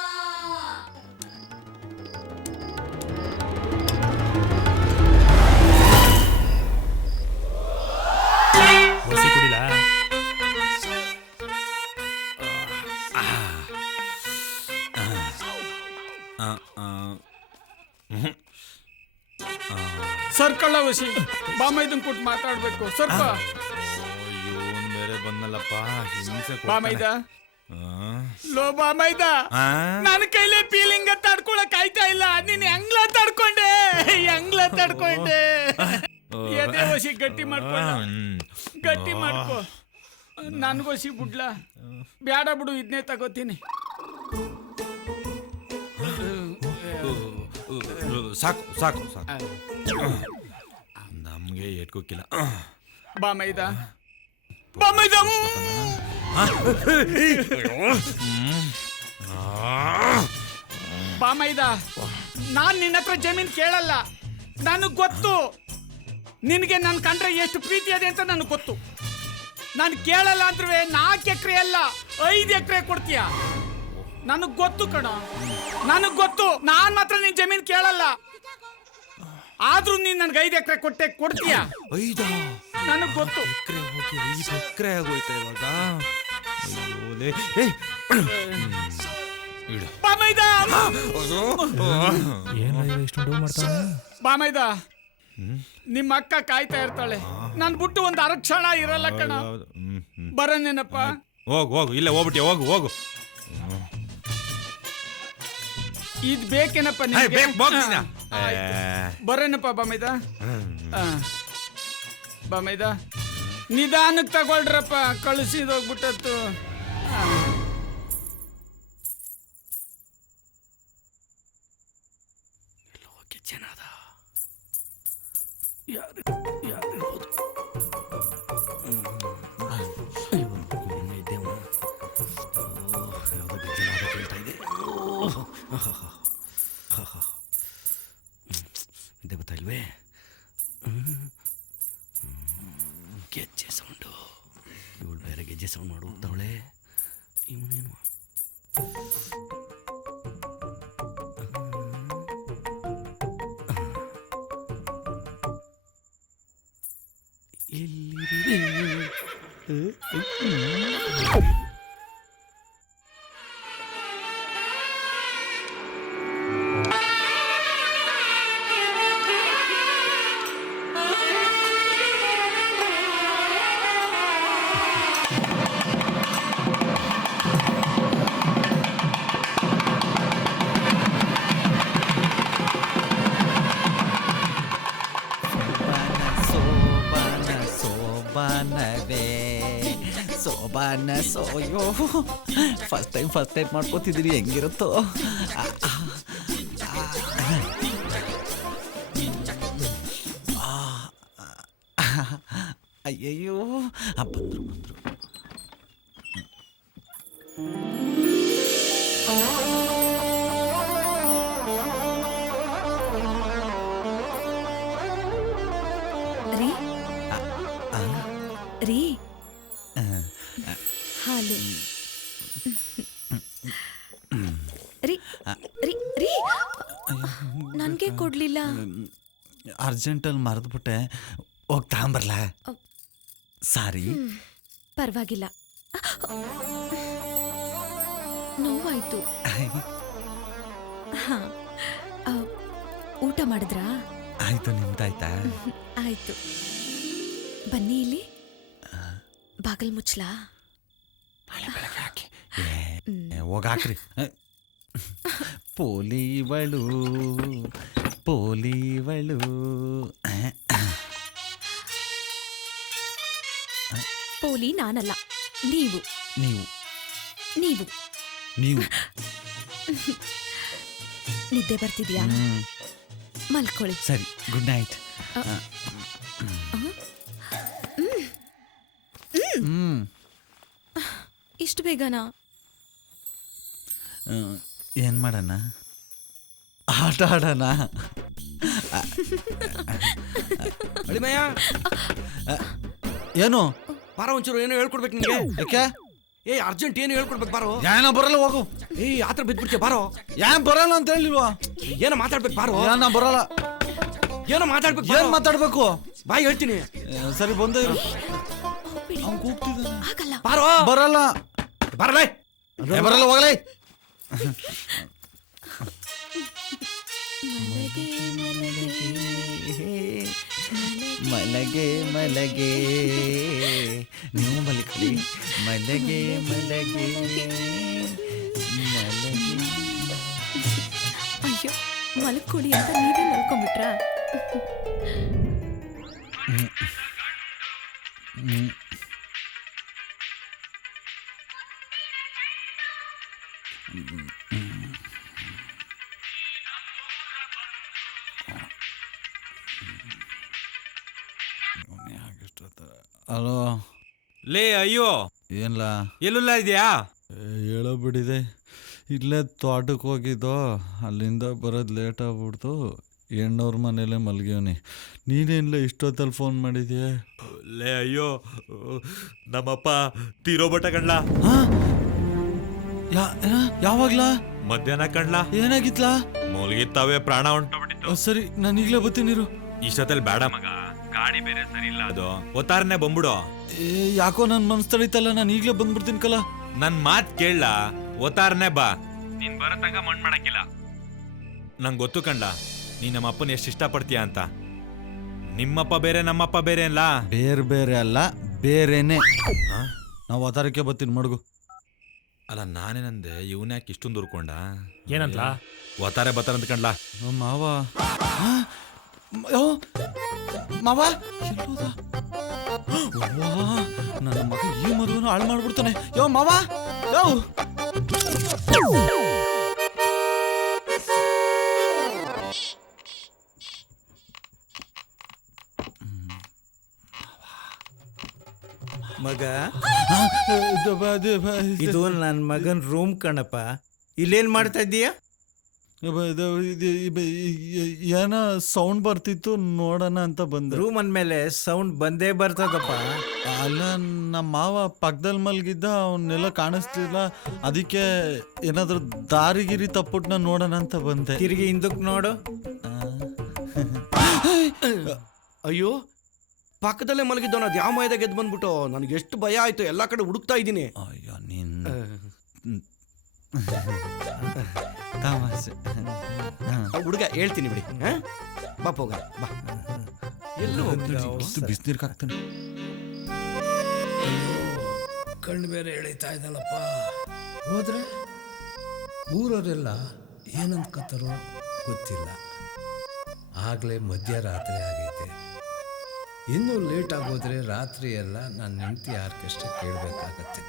ಒಸಿ ಕುಡಿಲ? ಸರ್ಕಳ್ಳ ವಸಿ, ಬಾಮೈದನ್ ಕೊಟ್ಟು ಮಾತಾಡ್ಬೇಕು. ಸ್ವಲ್ಪ ಇವನ್ ಬೇರೆ ಬಂದಲ್ಲಪ್ಪ, ಹಿಂಸೆ ಬಾಮೈದ. ಲೋ ಬಾಮೈದ, ನನ್ನ ಕೈಲೇ ಫೀಲಿಂಗ್ ತಡ್ಕೊಳಕ್ ಆಯ್ತಾ ಇಲ್ಲ. ನೀನ್ ಹೆಂಗ್ಲ ತಡ್ಕೊಂಡೆ, ಎದೆ ವಸಿ ಗಟ್ಟಿ ಮಾಡ್ಕೊ, ಗಟ್ಟಿ ಮಾಡ್ಕೊ. ನನ್ಗೋಸಿ ಬಿಡ್ಲ? ಬ್ಯಾಡ ಬಿಡು, ಇದನ್ನೇ ತಗೋತೀನಿ. ಸಾಕು ಸಾಕು ಸಾಕು, ನಮ್ಗೆ ಏಟ್ಕೋಕಿಲ್ಲ. ಬಾಮೈದ ಬಾಮೈದ, ನಾನ್ ನಿನ್ನ ಹತ್ರ ಜಮೀನ್ ಕೇಳಲ್ಲ. ನನಗ್ ಗೊತ್ತು ನಿನಗೆ ನನ್ ಕಂಡ್ರೆ ಎಷ್ಟು ಪ್ರೀತಿ ಇದೆ ಅಂತ ನನಗೆ ಗೊತ್ತು. ನಾನು ಕೇಳಲ್ಲ ಅಂದ್ರೆ 4 ಎಕರೆ ಅಲ್ಲ 5 ಎಕರೆ ಕೊಡ್ತೀಯ. ನನಗ್ ಗೊತ್ತು ಕಣ, ನನಗ್ ಗೊತ್ತು. ನಾನ್ ಮಾತ್ರ ನಿನ್ ಜಮೀನ್ ಕೇಳಲ್ಲ, ಆದ್ರೂ ನೀನ್ ನನ್ಗೆ 5 ಎಕರೆ ಕೊಡ್ತೀಯ. 5 ನನಗ್ ಗೊತ್ತು. ಎಕರೆ ಹೋಗಿ 5 ಎಕರೆ ಆಗೋಯ್ತಾ ಇವಾಗ. ಬಾಮೈದ, ನಿಮ್ಮ ಅಕ್ಕ ಕಾಯ್ತಾ ಇರ್ತಾಳೆ. ನನ್ ಬಿಟ್ಟು ಒಂದು ಅರಕ್ಷಣ ಇರಲ್ಲ ಕಣ. ಬರನೇನಪ್ಪ? ಹೋಗು, ಇಲ್ಲೇ ಹೋಗ್ಬಿಟ್ಟಿ, ಹೋಗು. ಇದ್ ಬೇಕೇನಪ್ಪ ನಿಮ್ಗೆ? ಬರೇನಪ್ಪ ಬಾಮೈದ. ಬಾಮೈದ, ನಿಧಾನಕ್ಕೆ ತಗೊಳ್ರಪ್ಪ, ಕಳಿಸಿದೋಗ್ಬಿಟ್ಟತ್ತು. ಯಾರಿರ್ಬೋದು? ಇದ್ದೇವ ಯಾವುದೋ ಗಜ್ಜಲಾದ ಕೇಳ್ತಾ ಇದೆ. ಇದೇ ಗೊತ್ತಾ ಇಲ್ವೇ? ಗೆಜ್ಜೆ ಸೌಂಡು. ಇವಳು ಬೇರೆ ಗೆಜ್ಜೆ ಸೌಂಡ್ ಮಾಡಿ ಹೋಗ್ತಾವಳೆ. ಇವನೇನು ಸೋಬಾನ ಸೋಯೋ ಫಸ್ಟ್ ಟೈಮ್ ಮಾಡ್ಕೋತಿದ್ದೀರಿ, ಹೆಂಗಿರುತ್ತೋ. ಅಯ್ಯಯ್ಯೋ ಬಂದ್ರು ರೀ ಹಾಲು ರೀ ರೀ ರೀ ನನಗೆ ಕೊಡ್ಲಿಲ್ಲ. ಅರ್ಜೆಂಟಲ್ಲಿ ಮರೆದ್ಬಿಟ್ಟೆ, ಹೋಗಿ ತಗೊಂಬರ್ಲ? ಸಾರಿ. ಪರವಾಗಿಲ್ಲ, ನೋವಾಯ್ತು. ಹಾ, ಊಟ ಮಾಡಿದ್ರಾ? ಆಯ್ತು, ನಿಮ್ದಾಯ್ತಾ? ಆಯ್ತು. ಬನ್ನಿ ಇಲ್ಲಿ. ಬಾಗಲ್ ಮುಚ್ಚಲಾ? ಹೋಗಾಕ್ರಿ. ಪೋಲಿವಳು ಪೋಲಿವಳು ಪೋಲಿ ನಾನಲ್ಲ, ನೀವು ನೀವು ನೀವು ನೀವು ನಿದ್ದೆ ಬರ್ತಿದ್ಯಾ? ಮಲ್ಕೊಳ್ಳಿ. ಸರಿ, ಗುಡ್ ನೈಟ್. ಇಷ್ಟು ಬೇಗನಾ? ಏನ್ ಮಾಡೋಣ? ಆಟ ಆಡೋಣ. ಏನು ಬಾರ ಒಂಚೂರು ಏನೋ ಹೇಳ್ಕೊಡ್ಬೇಕು ನಿಮಗೆ. ಯಾಕೆ? ಅರ್ಜೆಂಟ್ ಏನು ಹೇಳ್ಕೊಡ್ಬೇಕು ಬಾರೋ. ಏನೋ ಬರಲ್ಲ, ಹೋಗು. ಆತರ ಬಿದ್ಬಿಡ್ತೀಯ ಬಾರೋ. ಯಾನ್ ಬರಲ್ಲ ಅಂತ ಹೇಳಿಲ್ವಾ? ಏನೋ ಮಾತಾಡ್ಬೇಕು ಬಾರೋ. ನಾ ಬರಲ್ಲ. ಏನೋ ಮಾತಾಡ್ಬೇಕು. ಏನ್ ಮಾತಾಡ್ಬೇಕು? ಬಾಯ್ ಹೇಳ್ತೀನಿ. ಸರಿ, ಬಂದ ಬಾರೋ. ಬರಲ್ಲ ಬರಲ್ಲ ಬರಲ್ಲ, ಹೋಗಲೇ. ಮಲಗೆ ಮಲಗೆ ನೀವು ಮಲ್ಕೊಳ್ಳಿ. ಮಲಗೆ ಮಲಗೆ ಮಲಗೆ. ಅಯ್ಯೋ, ಮಲ್ಕೊಳ್ಳಿ ಅಂತ ನೀವೇ ಮಲ್ಕೊಂಡ್ಬಿಟ್ರಾ? ಹಲೋ. ಲೇ ಅಯ್ಯೋ, ಏನ್ಲ? ಎಲ್ಲುಲ್ಲ ಇದೆಯಾ? ಹೇಳೋ ಬಿಡಿದೆ. ಇಲ್ಲೇ ತೋಟಕ್ಕೆ ಹೋಗಿದ್ದೋ, ಅಲ್ಲಿಂದ ಬರೋದು ಲೇಟ್ ಆಗ್ಬಿಡ್ತು. ಹೆಣ್ಣವ್ರ ಮನೇಲೆ ಮಲ್ಗಿವ್ನಿ. ನೀನೇನ್ಲ ಇಷ್ಟೊತ್ತಲ್ಲಿ ಫೋನ್ ಮಾಡಿದ್ಯಾ? ಲೇ ಅಯ್ಯೋ, ನಮ್ಮಪ್ಪ ತೀರೋಬಟ್ಟ ಕಣ್ಲ. ಯಾವಾಗ್ಲ? ಮಧ್ಯಾಹ್ನ ಕಣ್ಲ. ಏನಾಗಿತ್ಲಾ? ಮೂಲ್ಗಿತ್ತಾವೆ, ಪ್ರಾಣ ಹೊಂಟೋಗ್ಬಿಟ್ಟಿತ್ತು. ಸರಿ, ನಾನು ಈಗಲೇ ಬರ್ತೀನಿರು. ಇಷ್ಟೊತ್ತಲ್ಲಿ ಬೇಡ ಮಗ, ಗಾಡಿ ಬೇರೆ ಸರಿ ಇಲ್ಲ. ಅದು ಒತ್ತಾರನೆ ಬಂದ್ಬಿಡು. ಯಾಕೋ ನನ್ ಮನ್ಸ್ ತಡೀತಲ್ಲ, ನಾನು ಈಗಲೇ ಬಂದ್ಬಿಡ್ತೀನಿ ಕಲ. ನನ್ ಮಾತ್ ಕೇಳಲ್ಲ, ಒತ್ತಾರನೆ ಬಾ. ನೀನ್ ಬರತಂಗ ಮಣ್ ಮಾಡಕ್ಕಿಲ್ಲ. ನಂಗೆ ಗೊತ್ತು ಕಂಡ, ನೀ ನಮ್ಮ ಅಪ್ಪನ ಎಷ್ಟು ಇಷ್ಟಪಡ್ತೀಯ ಅಂತ. ನಿಮ್ಮಪ್ಪ ಬೇರೆ ನಮ್ಮಪ್ಪ ಬೇರೆ ಅಲ್ಲ. ಬೇರೆ ಅಲ್ಲ, ಬೇರೆನೆ. ನಾವು ಒತ್ತಾರಕ್ಕೆ ಬರ್ತೀನಿ ಮಡ್ಗು. ಅಲ್ಲ, ನಾನೇನಂದೆ, ಇವನ್ಯಾಕೆ ಇಷ್ಟೊಂದು ಉರ್ಕೊಂಡ? ಏನಂತ? ಒತ್ತಾರೆ ಬತ್ತಾರ ಅಂತ ಕಂಡ್ಲ. ಮಾವ ಮಾವ ನನ್ನ ಮಗ ಈ ಮದುವೆನೂ ಹಾಳು ಮಾಡ್ಬಿಡ್ತಾನೆ. ಯೋ ಮಾವ, ಯೋ ಮಗ ಇದು ನನ್ನ ಮಗನ್ ರೂಮ್ ಕಣಪ್ಪ. ಇಲ್ಲೇನ್ ಮಾಡ್ತಾ ಇದ್ದೀಯ? ಏನೋ ಸೌಂಡ್ ಬರ್ತಿತ್ತು ನೋಡೋಣ ಅಂತ ಬಂದೆ. ರೂಮ್ ಅಂದ್ಮೇಲೆ ಸೌಂಡ್ ಬಂದೇ ಬರ್ತದಪ್ಪ. ಅಲ್ಲ ನಮ್ಮ ಮಾವ ಪಕ್ಕದಲ್ಲಿ ಮಲ್ಗಿದ್ದ, ಅವನ್ನೆಲ್ಲ ಕಾಣಿಸ್ತಿಲ್ಲ, ಅದಕ್ಕೆ ಏನಾದ್ರೂ ದಾರಿಗಿರಿ ತಪ್ಪುಟ್ನ ನೋಡೋಣ ಅಂತ ಬಂದೆ. ತಿರುಗಿ ಹಿಂದಕ್ಕೆ ನೋಡು. ಅಯ್ಯೋ, ಪಕ್ಕದಲ್ಲೇ ಮಲಗಿದ್ದವನ ಅದು ಯಾವ ಮೈದಾಗ ಗೆದ್ದು ಬಂದ್ಬಿಟ್ಟು ನನಗೆ ಎಷ್ಟು ಭಯ ಆಯ್ತು. ಎಲ್ಲ ಕಡೆ ಹುಡುಕ್ತಾ ಇದ್ದೀನಿ. ಅಯ್ಯೋ ನೀನ್ ತಮಾಷೆ ಹುಡುಗ, ಹೇಳ್ತೀನಿ ಬಿಡಿ. ಬಾ ಹೋಗ ಬಾ. ಎಲ್ಲೂ ಬಿಸಿನೀರ್ಗೆ ಹಾಕ್ತಾನೆ. ಕಣ್ಣು ಬೇರೆ ಎಳಿತಾ ಇದ್ದಲ್ಲಪ್ಪ. ಹೋದ್ರೆ ಊರವರೆಲ್ಲ ಏನಂದ್ಕತ್ತಾರೋ ಗೊತ್ತಿಲ್ಲ. ಆಗಲೇ ಮಧ್ಯರಾತ್ರಿ ಆಗೈತೆ. ಇನ್ನೂ ಲೇಟ್ ಆಗೋದ್ರೆ ರಾತ್ರಿ ಎಲ್ಲ ನನ್ನ ಹೆಂಡತಿ ಆರ್ಕೆಸ್ಟ್ರಾ ಕೇಳಬೇಕಾಗತ್ತೆ.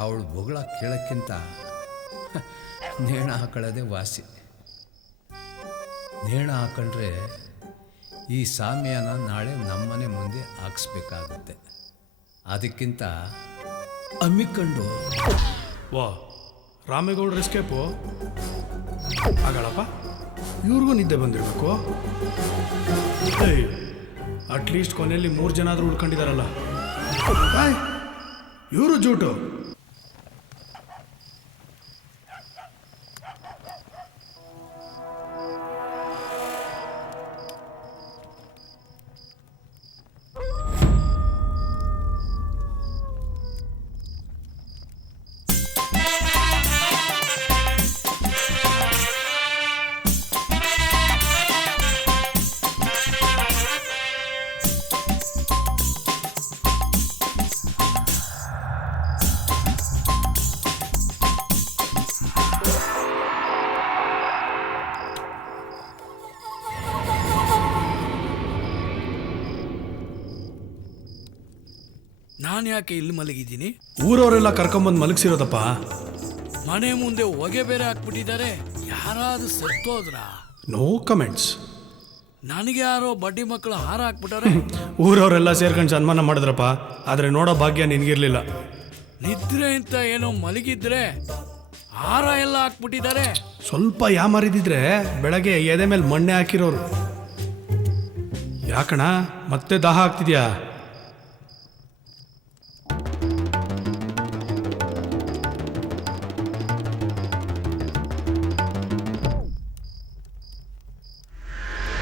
ಅವಳು ಬೊಗಳ ಕೇಳೋಕ್ಕಿಂತ ನೇಣ ಹಾಕೊಳ್ಳೋದೇ ವಾಸಿ. ನೇಣ ಹಾಕೊಂಡ್ರೆ ಈ ಸಾಮ್ಯನ ನಾಳೆ ನಮ್ಮನೆ ಮುಂದೆ ಹಾಕ್ಸ್ಬೇಕಾಗುತ್ತೆ. ಅದಕ್ಕಿಂತ ಅಮ್ಮಿಕೊಂಡು ವಾ ರಾಮೇಗೌಡ್ರ ಎಸ್ಕೇಪು ಆಗಲ್ಲಪ್ಪ. ಇವ್ರಿಗೂ ನಿದ್ದೆ ಬಂದಿರಬೇಕು. ಅಟ್ಲೀಸ್ಟ್ ಕೊನೆಯಲ್ಲಿ 3 ಜನ ಆದರೂ ಉಳ್ಕೊಂಡಿದಾರಲ್ಲ. ಇವರು ಜೂಟು. ನಾನು ಯಾಕೆ ಇಲ್ಲಿ ಮಲಗಿದ್ದೀನಿ? ಊರವರೆಲ್ಲ ಕರ್ಕೊಂಬಂದು ಮಲಗಿಸಿರೋದಪ್ಪ. ಮನೆ ಮುಂದೆ ಹೊಗೆ ಬೇರೆ ಹಾಕ್ಬಿಟ್ಟಿದ್ದಾರೆ. ಯಾರಾದ್ರೂ ಸತ್ತೋದ್ರ? No comments. ನನಗೆ ಯಾರೋ ಬಡ್ಡಿ ಮಕ್ಕಳು ಹಾರ ಹಾಕ್ಬಿಟ್ಟಾರೆ. ಊರವರೆಲ್ಲ ಸೇರ್ಕೊಂಡು ಸನ್ಮಾನ ಮಾಡಿದ್ರಪ್ಪ. ಆದ್ರೆ ನೋಡೋ ಭಾಗ್ಯ ನಿನ್ಗಿರ್ಲಿಲ್ಲ. ನಿದ್ರೆ ಅಂತ ಏನೋ ಮಲಗಿದ್ರೆ ಹಾರ ಎಲ್ಲ ಹಾಕ್ಬಿಟ್ಟಿದ್ದಾರೆ. ಸ್ವಲ್ಪ ಯಾಮಾರಿದಿದ್ರೆ ಬೆಳಗ್ಗೆ ಎದೆ ಮೇಲೆ ಮಣ್ಣೆ ಹಾಕಿರೋರು. ಯಾಕಣ ಮತ್ತೆ ದಾಹ ಆಗ್ತಿದ್ಯಾ?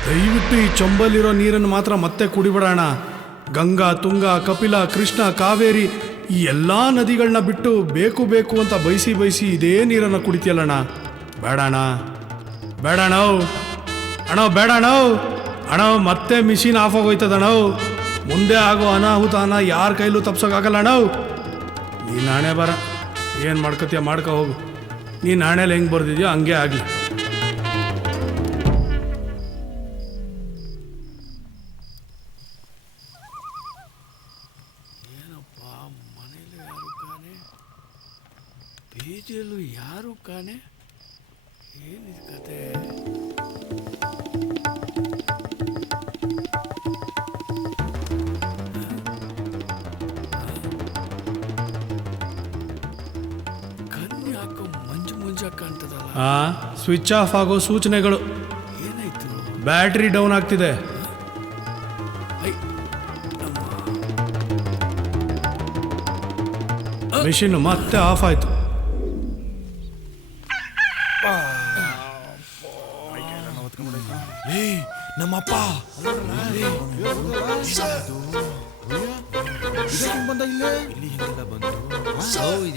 ದಯವಿಟ್ಟು ಈ ಚೊಂಬಲ್ಲಿರೋ ನೀರನ್ನು ಮಾತ್ರ ಮತ್ತೆ ಕುಡಿಬಿಡೋಣ. ಗಂಗಾ, ತುಂಗ, ಕಪಿಲ, ಕೃಷ್ಣ, ಕಾವೇರಿ ಈ ಎಲ್ಲ ನದಿಗಳನ್ನ ಬಿಟ್ಟು ಬೇಕು ಬೇಕು ಅಂತ ಬಯಸಿ ಇದೇ ನೀರನ್ನು ಕುಡಿತೀಯಲ್ಲಣ್ಣ. ಬೇಡಣ್ಣ, ಬೇಡಣ್ಣ ಅಣ್ಣ, ಬೇಡಣ್ಣ ಅಣ್ಣ. ಮತ್ತೆ ಮಿಷಿನ್ ಆಫ್ ಆಗೋಯ್ತದಣ್ಣ. ಮುಂದೆ ಆಗೋ ಅನಾಹುತನ ಯಾರ ಕೈಲೂ ತಪ್ಸೋಕ್ಕಾಗಲ್ಲ ಅಣ್ಣ. ನೀನು ಹಣೆ ಬರ ಏನು ಮಾಡ್ಕೋತೀಯ ಮಾಡ್ಕೊ ಹೋಗು. ನೀನು ಹಣೆಲಿ ಹೆಂಗೆ ಬರ್ದಿದ್ಯೋ ಹಂಗೆ ಆಗಲಿ. ಬೀದಿಯಲ್ಲೂ ಯಾರು ಕಾಣೆ. ಏನಿದೆ ಕತೆ? ಕಣ್ಣು ಯಾಕೋ ಮಂಜು ಕಾಣ್ತದಲ್ಲ. ಸ್ವಿಚ್ ಆಫ್ ಆಗೋ ಸೂಚನೆಗಳು. ಏನಾಯ್ತು? ಬ್ಯಾಟ್ರಿ ಡೌನ್ ಆಗ್ತಿದೆ. ಮೆಷಿನ್ ಮತ್ತೆ ಆಫ್ ಆಯ್ತು. ನಮ್ಮಪ್ಪ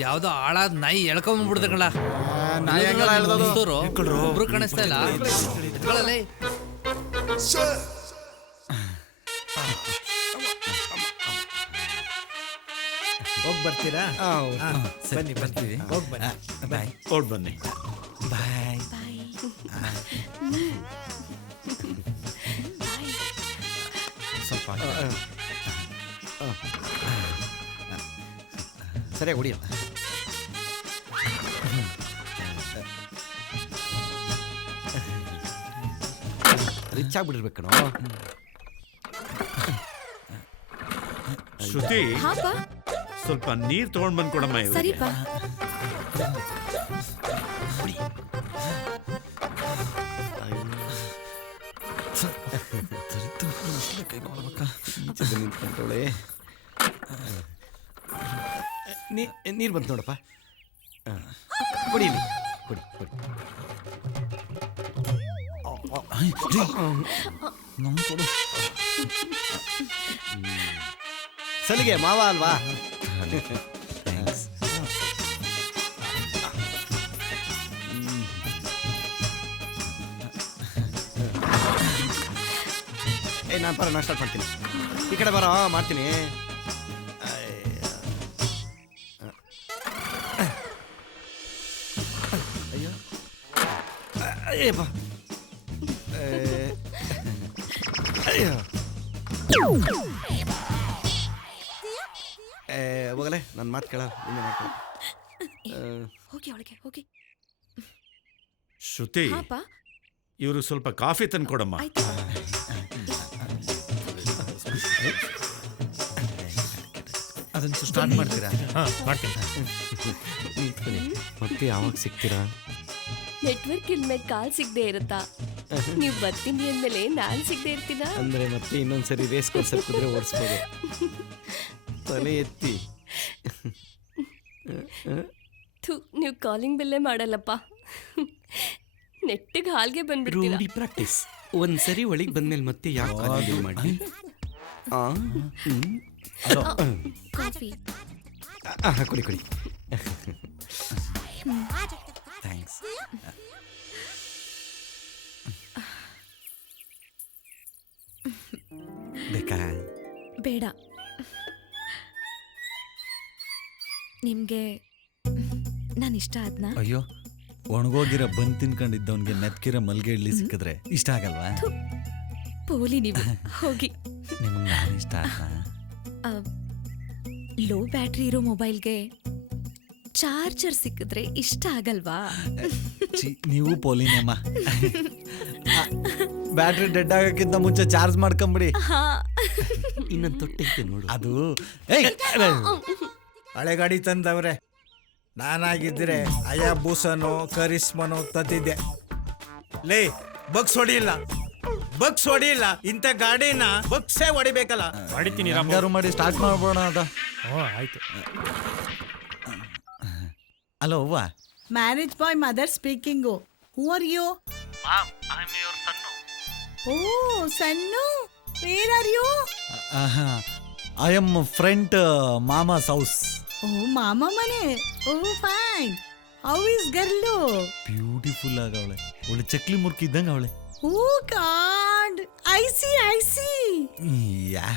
ಯಾವ್ದೋ ಹಾಳಾದ ನಾಯಿ ಎಳ್ಕೊಂಡ್ಬಿಡ್ದಗಳ. ಒಬ್ರು ಕಾಣಿಸ್ತಾ ಇಲ್ಲ. ಹೋಗಿ ಬರ್ತೀರಾ? ಬನ್ನಿ ಬರ್ತೀವಿ. ಹೋಗಿ ಬನ್ನಿ. ಬಾಯ್. ಹೊರಡು ಬನ್ನಿ. ಬಾಯ್. ಸ್ವಲ್ಪ ಸರಿಯಾಗಿ ಹೊಡಿಯ. ರಿಚ್ ಆಗ್ಬಿಟ್ಟಿರ್ಬೇಕು ಕಣೋ. ಶ್ರುತಿ ಹಾಪ ಸ್ವಲ್ಪ ನೀರ್ ತಗೊಂಡ್ ಬಂದ್ ಕೊಡಮ್ಮ ಇವ್ರಿಗೆ. ಸರಿಪ. ನಿಂತ್ಕೊಂಡವಳೆ ನೀರು ಬಂತು ನೋಡಪ್ಪ. ಕೊಡಿ ಇಲ್ಲಿ, ಕೊಡಿ ಕೊಡಿ. ಸಲಿಗೆ ಮಾವ ಅಲ್ವಾ? ನಾನು ಬರೋ ನಾನು ಸ್ಟಾರ್ಟ್ ಮಾಡ್ತೀನಿ. ಈ ಕಡೆ ಬರೋ ಮಾಡ್ತೀನಿ. ಅಯ್ಯೋ ಅಯ್ಯಪ್ಪ ಅಯ್ಯೋ ಹೋಗಲೇ ನನ್ನ ಮಾತು ಕೇಳ ನಿನ್ನೆ ಮಾಡ್ಕೊಳ್ಳ. ಹೋಗಿ ಒಳಗೆ ಹೋಗಿ. ಶ್ರುತಿ ಹಾಪ ಇವರು ಸ್ವಲ್ಪ ಕಾಫಿ ತಂದು ಕೊಡಮ್ಮ. ಅದನ್ನ ಸ್ಟಾರ್ಟ್ ಮಾಡ್ತೀರಾ? ಮತ್ತೆ ಯಾವಾಗ ಸಿಗ್ತೀರಾ? ನೆಟ್ವರ್ಕ್ ಇಲ್ಮೇಲೆ ಕಾಲ್ ಸಿಗದೆ ಇರುತ್ತಾ? ನೀವು ಬರ್ತೀನಿ ಅಂದ್ಮೇಲೆ ನಾನು ಸಿಗದೆ ಇರ್ತೀನ ಅಂದ್ರೆ ಮತ್ತೆ ಇನ್ನೊಂದ್ಸರಿ ರೇಸ್ ಕೋರ್ಸ್ ಕುದ್ರೆ ಓಡಿಸ್ಬೋದು. ತಲೆ ಎತ್ತಿ. ನೀವು ಕಾಲಿಂಗ್ ಬೆಲ್ಲೇ ಮಾಡಲ್ಲಪ್ಪ. ನೆಟ್ಟಿಗೆ ಹಾಲ್ಗೆ ಬಂದ್ಬಿಡ್ತೀರಾ. ರೂಢಿ ಪ್ರಾಕ್ಟೀಸ್. ಒಂದ್ಸರಿ ಒಳಗೆ ಬಂದ್ಮೇಲೆ ಮತ್ತೆ ಯಾಕೆ ಕಾಲಿಂಗ್ ಮಾಡಿ? ಕಾಫಿ ಕೊಡಿ ಕೊಡಿ. ಥ್ಯಾಂಕ್ಸ್. ಬೇಕಾ? ಬೇಡ. ನಿಮ್ಗೆ ನಾನು ಇಷ್ಟ ಆದ್ನ? ಅಯ್ಯೋ, ಒಣಗೋಗಿರೋ ಬಂದ್ ತಿನ್ಕೊಂಡಿದ್ದವನ್ಗೆ ಮೆತ್ಕಿರೋ ಮಲ್ಗೆ ಇಡ್ಲಿ ಸಿಕ್ಕಿದ್ರೆ ಇಷ್ಟ ಆಗಲ್ವಾ? ಪೋಲಿ ನೀವು ಹೋಗಿ. ನಿಮಗೆ ನಾನು ಇಷ್ಟ ಆದ್ನ? ಲೋ ಬ್ಯಾಟ್ರಿ ಇರೋ ಮೊಬೈಲ್ಗೆ ಚಾರ್ಜರ್ ಸಿಕ್ಕಿದ್ರೆ ಇಷ್ಟ ಆಗಲ್ವಾ? ನೀವು ಪೋಲಿನೇಮ್ಮ. ಬ್ಯಾಟ್ರಿ ಡೆಡ್ ಆಗಕ್ಕಿಂತ ಮುಂಚೆ ಚಾರ್ಜ್ ಮಾಡ್ಕೊಂಬಿಡಿ. ಇನ್ನೊಂದು ತೊಟ್ಟೈತೆ ನೋಡು. ಅದು ಹಳೆ ಗಾಡಿ ತಂದವ್ರೆ. ನಾನಾಗಿದ್ದರೆ ಅಯಾಬೂಸನೋ ಕರಿಸ್ಮನೋ ತತ್ತಿದ್ದೆ. ಲೇ ಬಗ್ಸ್ ಹೊಡಿಯಿಲ್ಲ, ಬಗ್ಸ್ ಹೊಡಿಯಿಲ್ಲ. ಇಂಥ ಗಾಡಿನ ಬಗ್ಸೇ ಹೊಡಿಬೇಕಲ್ಲ. ಹೊಡಿತೀನಿ ಮಾಡಿ ಸ್ಟಾರ್ಟ್ ಮಾಡ್ಬೋಣ ಅದ. ಆಯ್ತು. ಹಲೋ ಅವ್ವ. Marriage boy mother speaking. Who are you? Oh son, where are you? I am friend ಮಾಮಾಸ್ ಹೌಸ್. ಓ ಮಾಮ ಮನೆ. Oh fine. How is girl? Beautiful ಆಗವಳೆ, ಒಳ್ಳೆ ಚಕ್ಲಿ ಮುರ್ಕಿ ಇದ್ದಂಗೆ ಅವಳೆ. Oh god, I see I see. Yeah.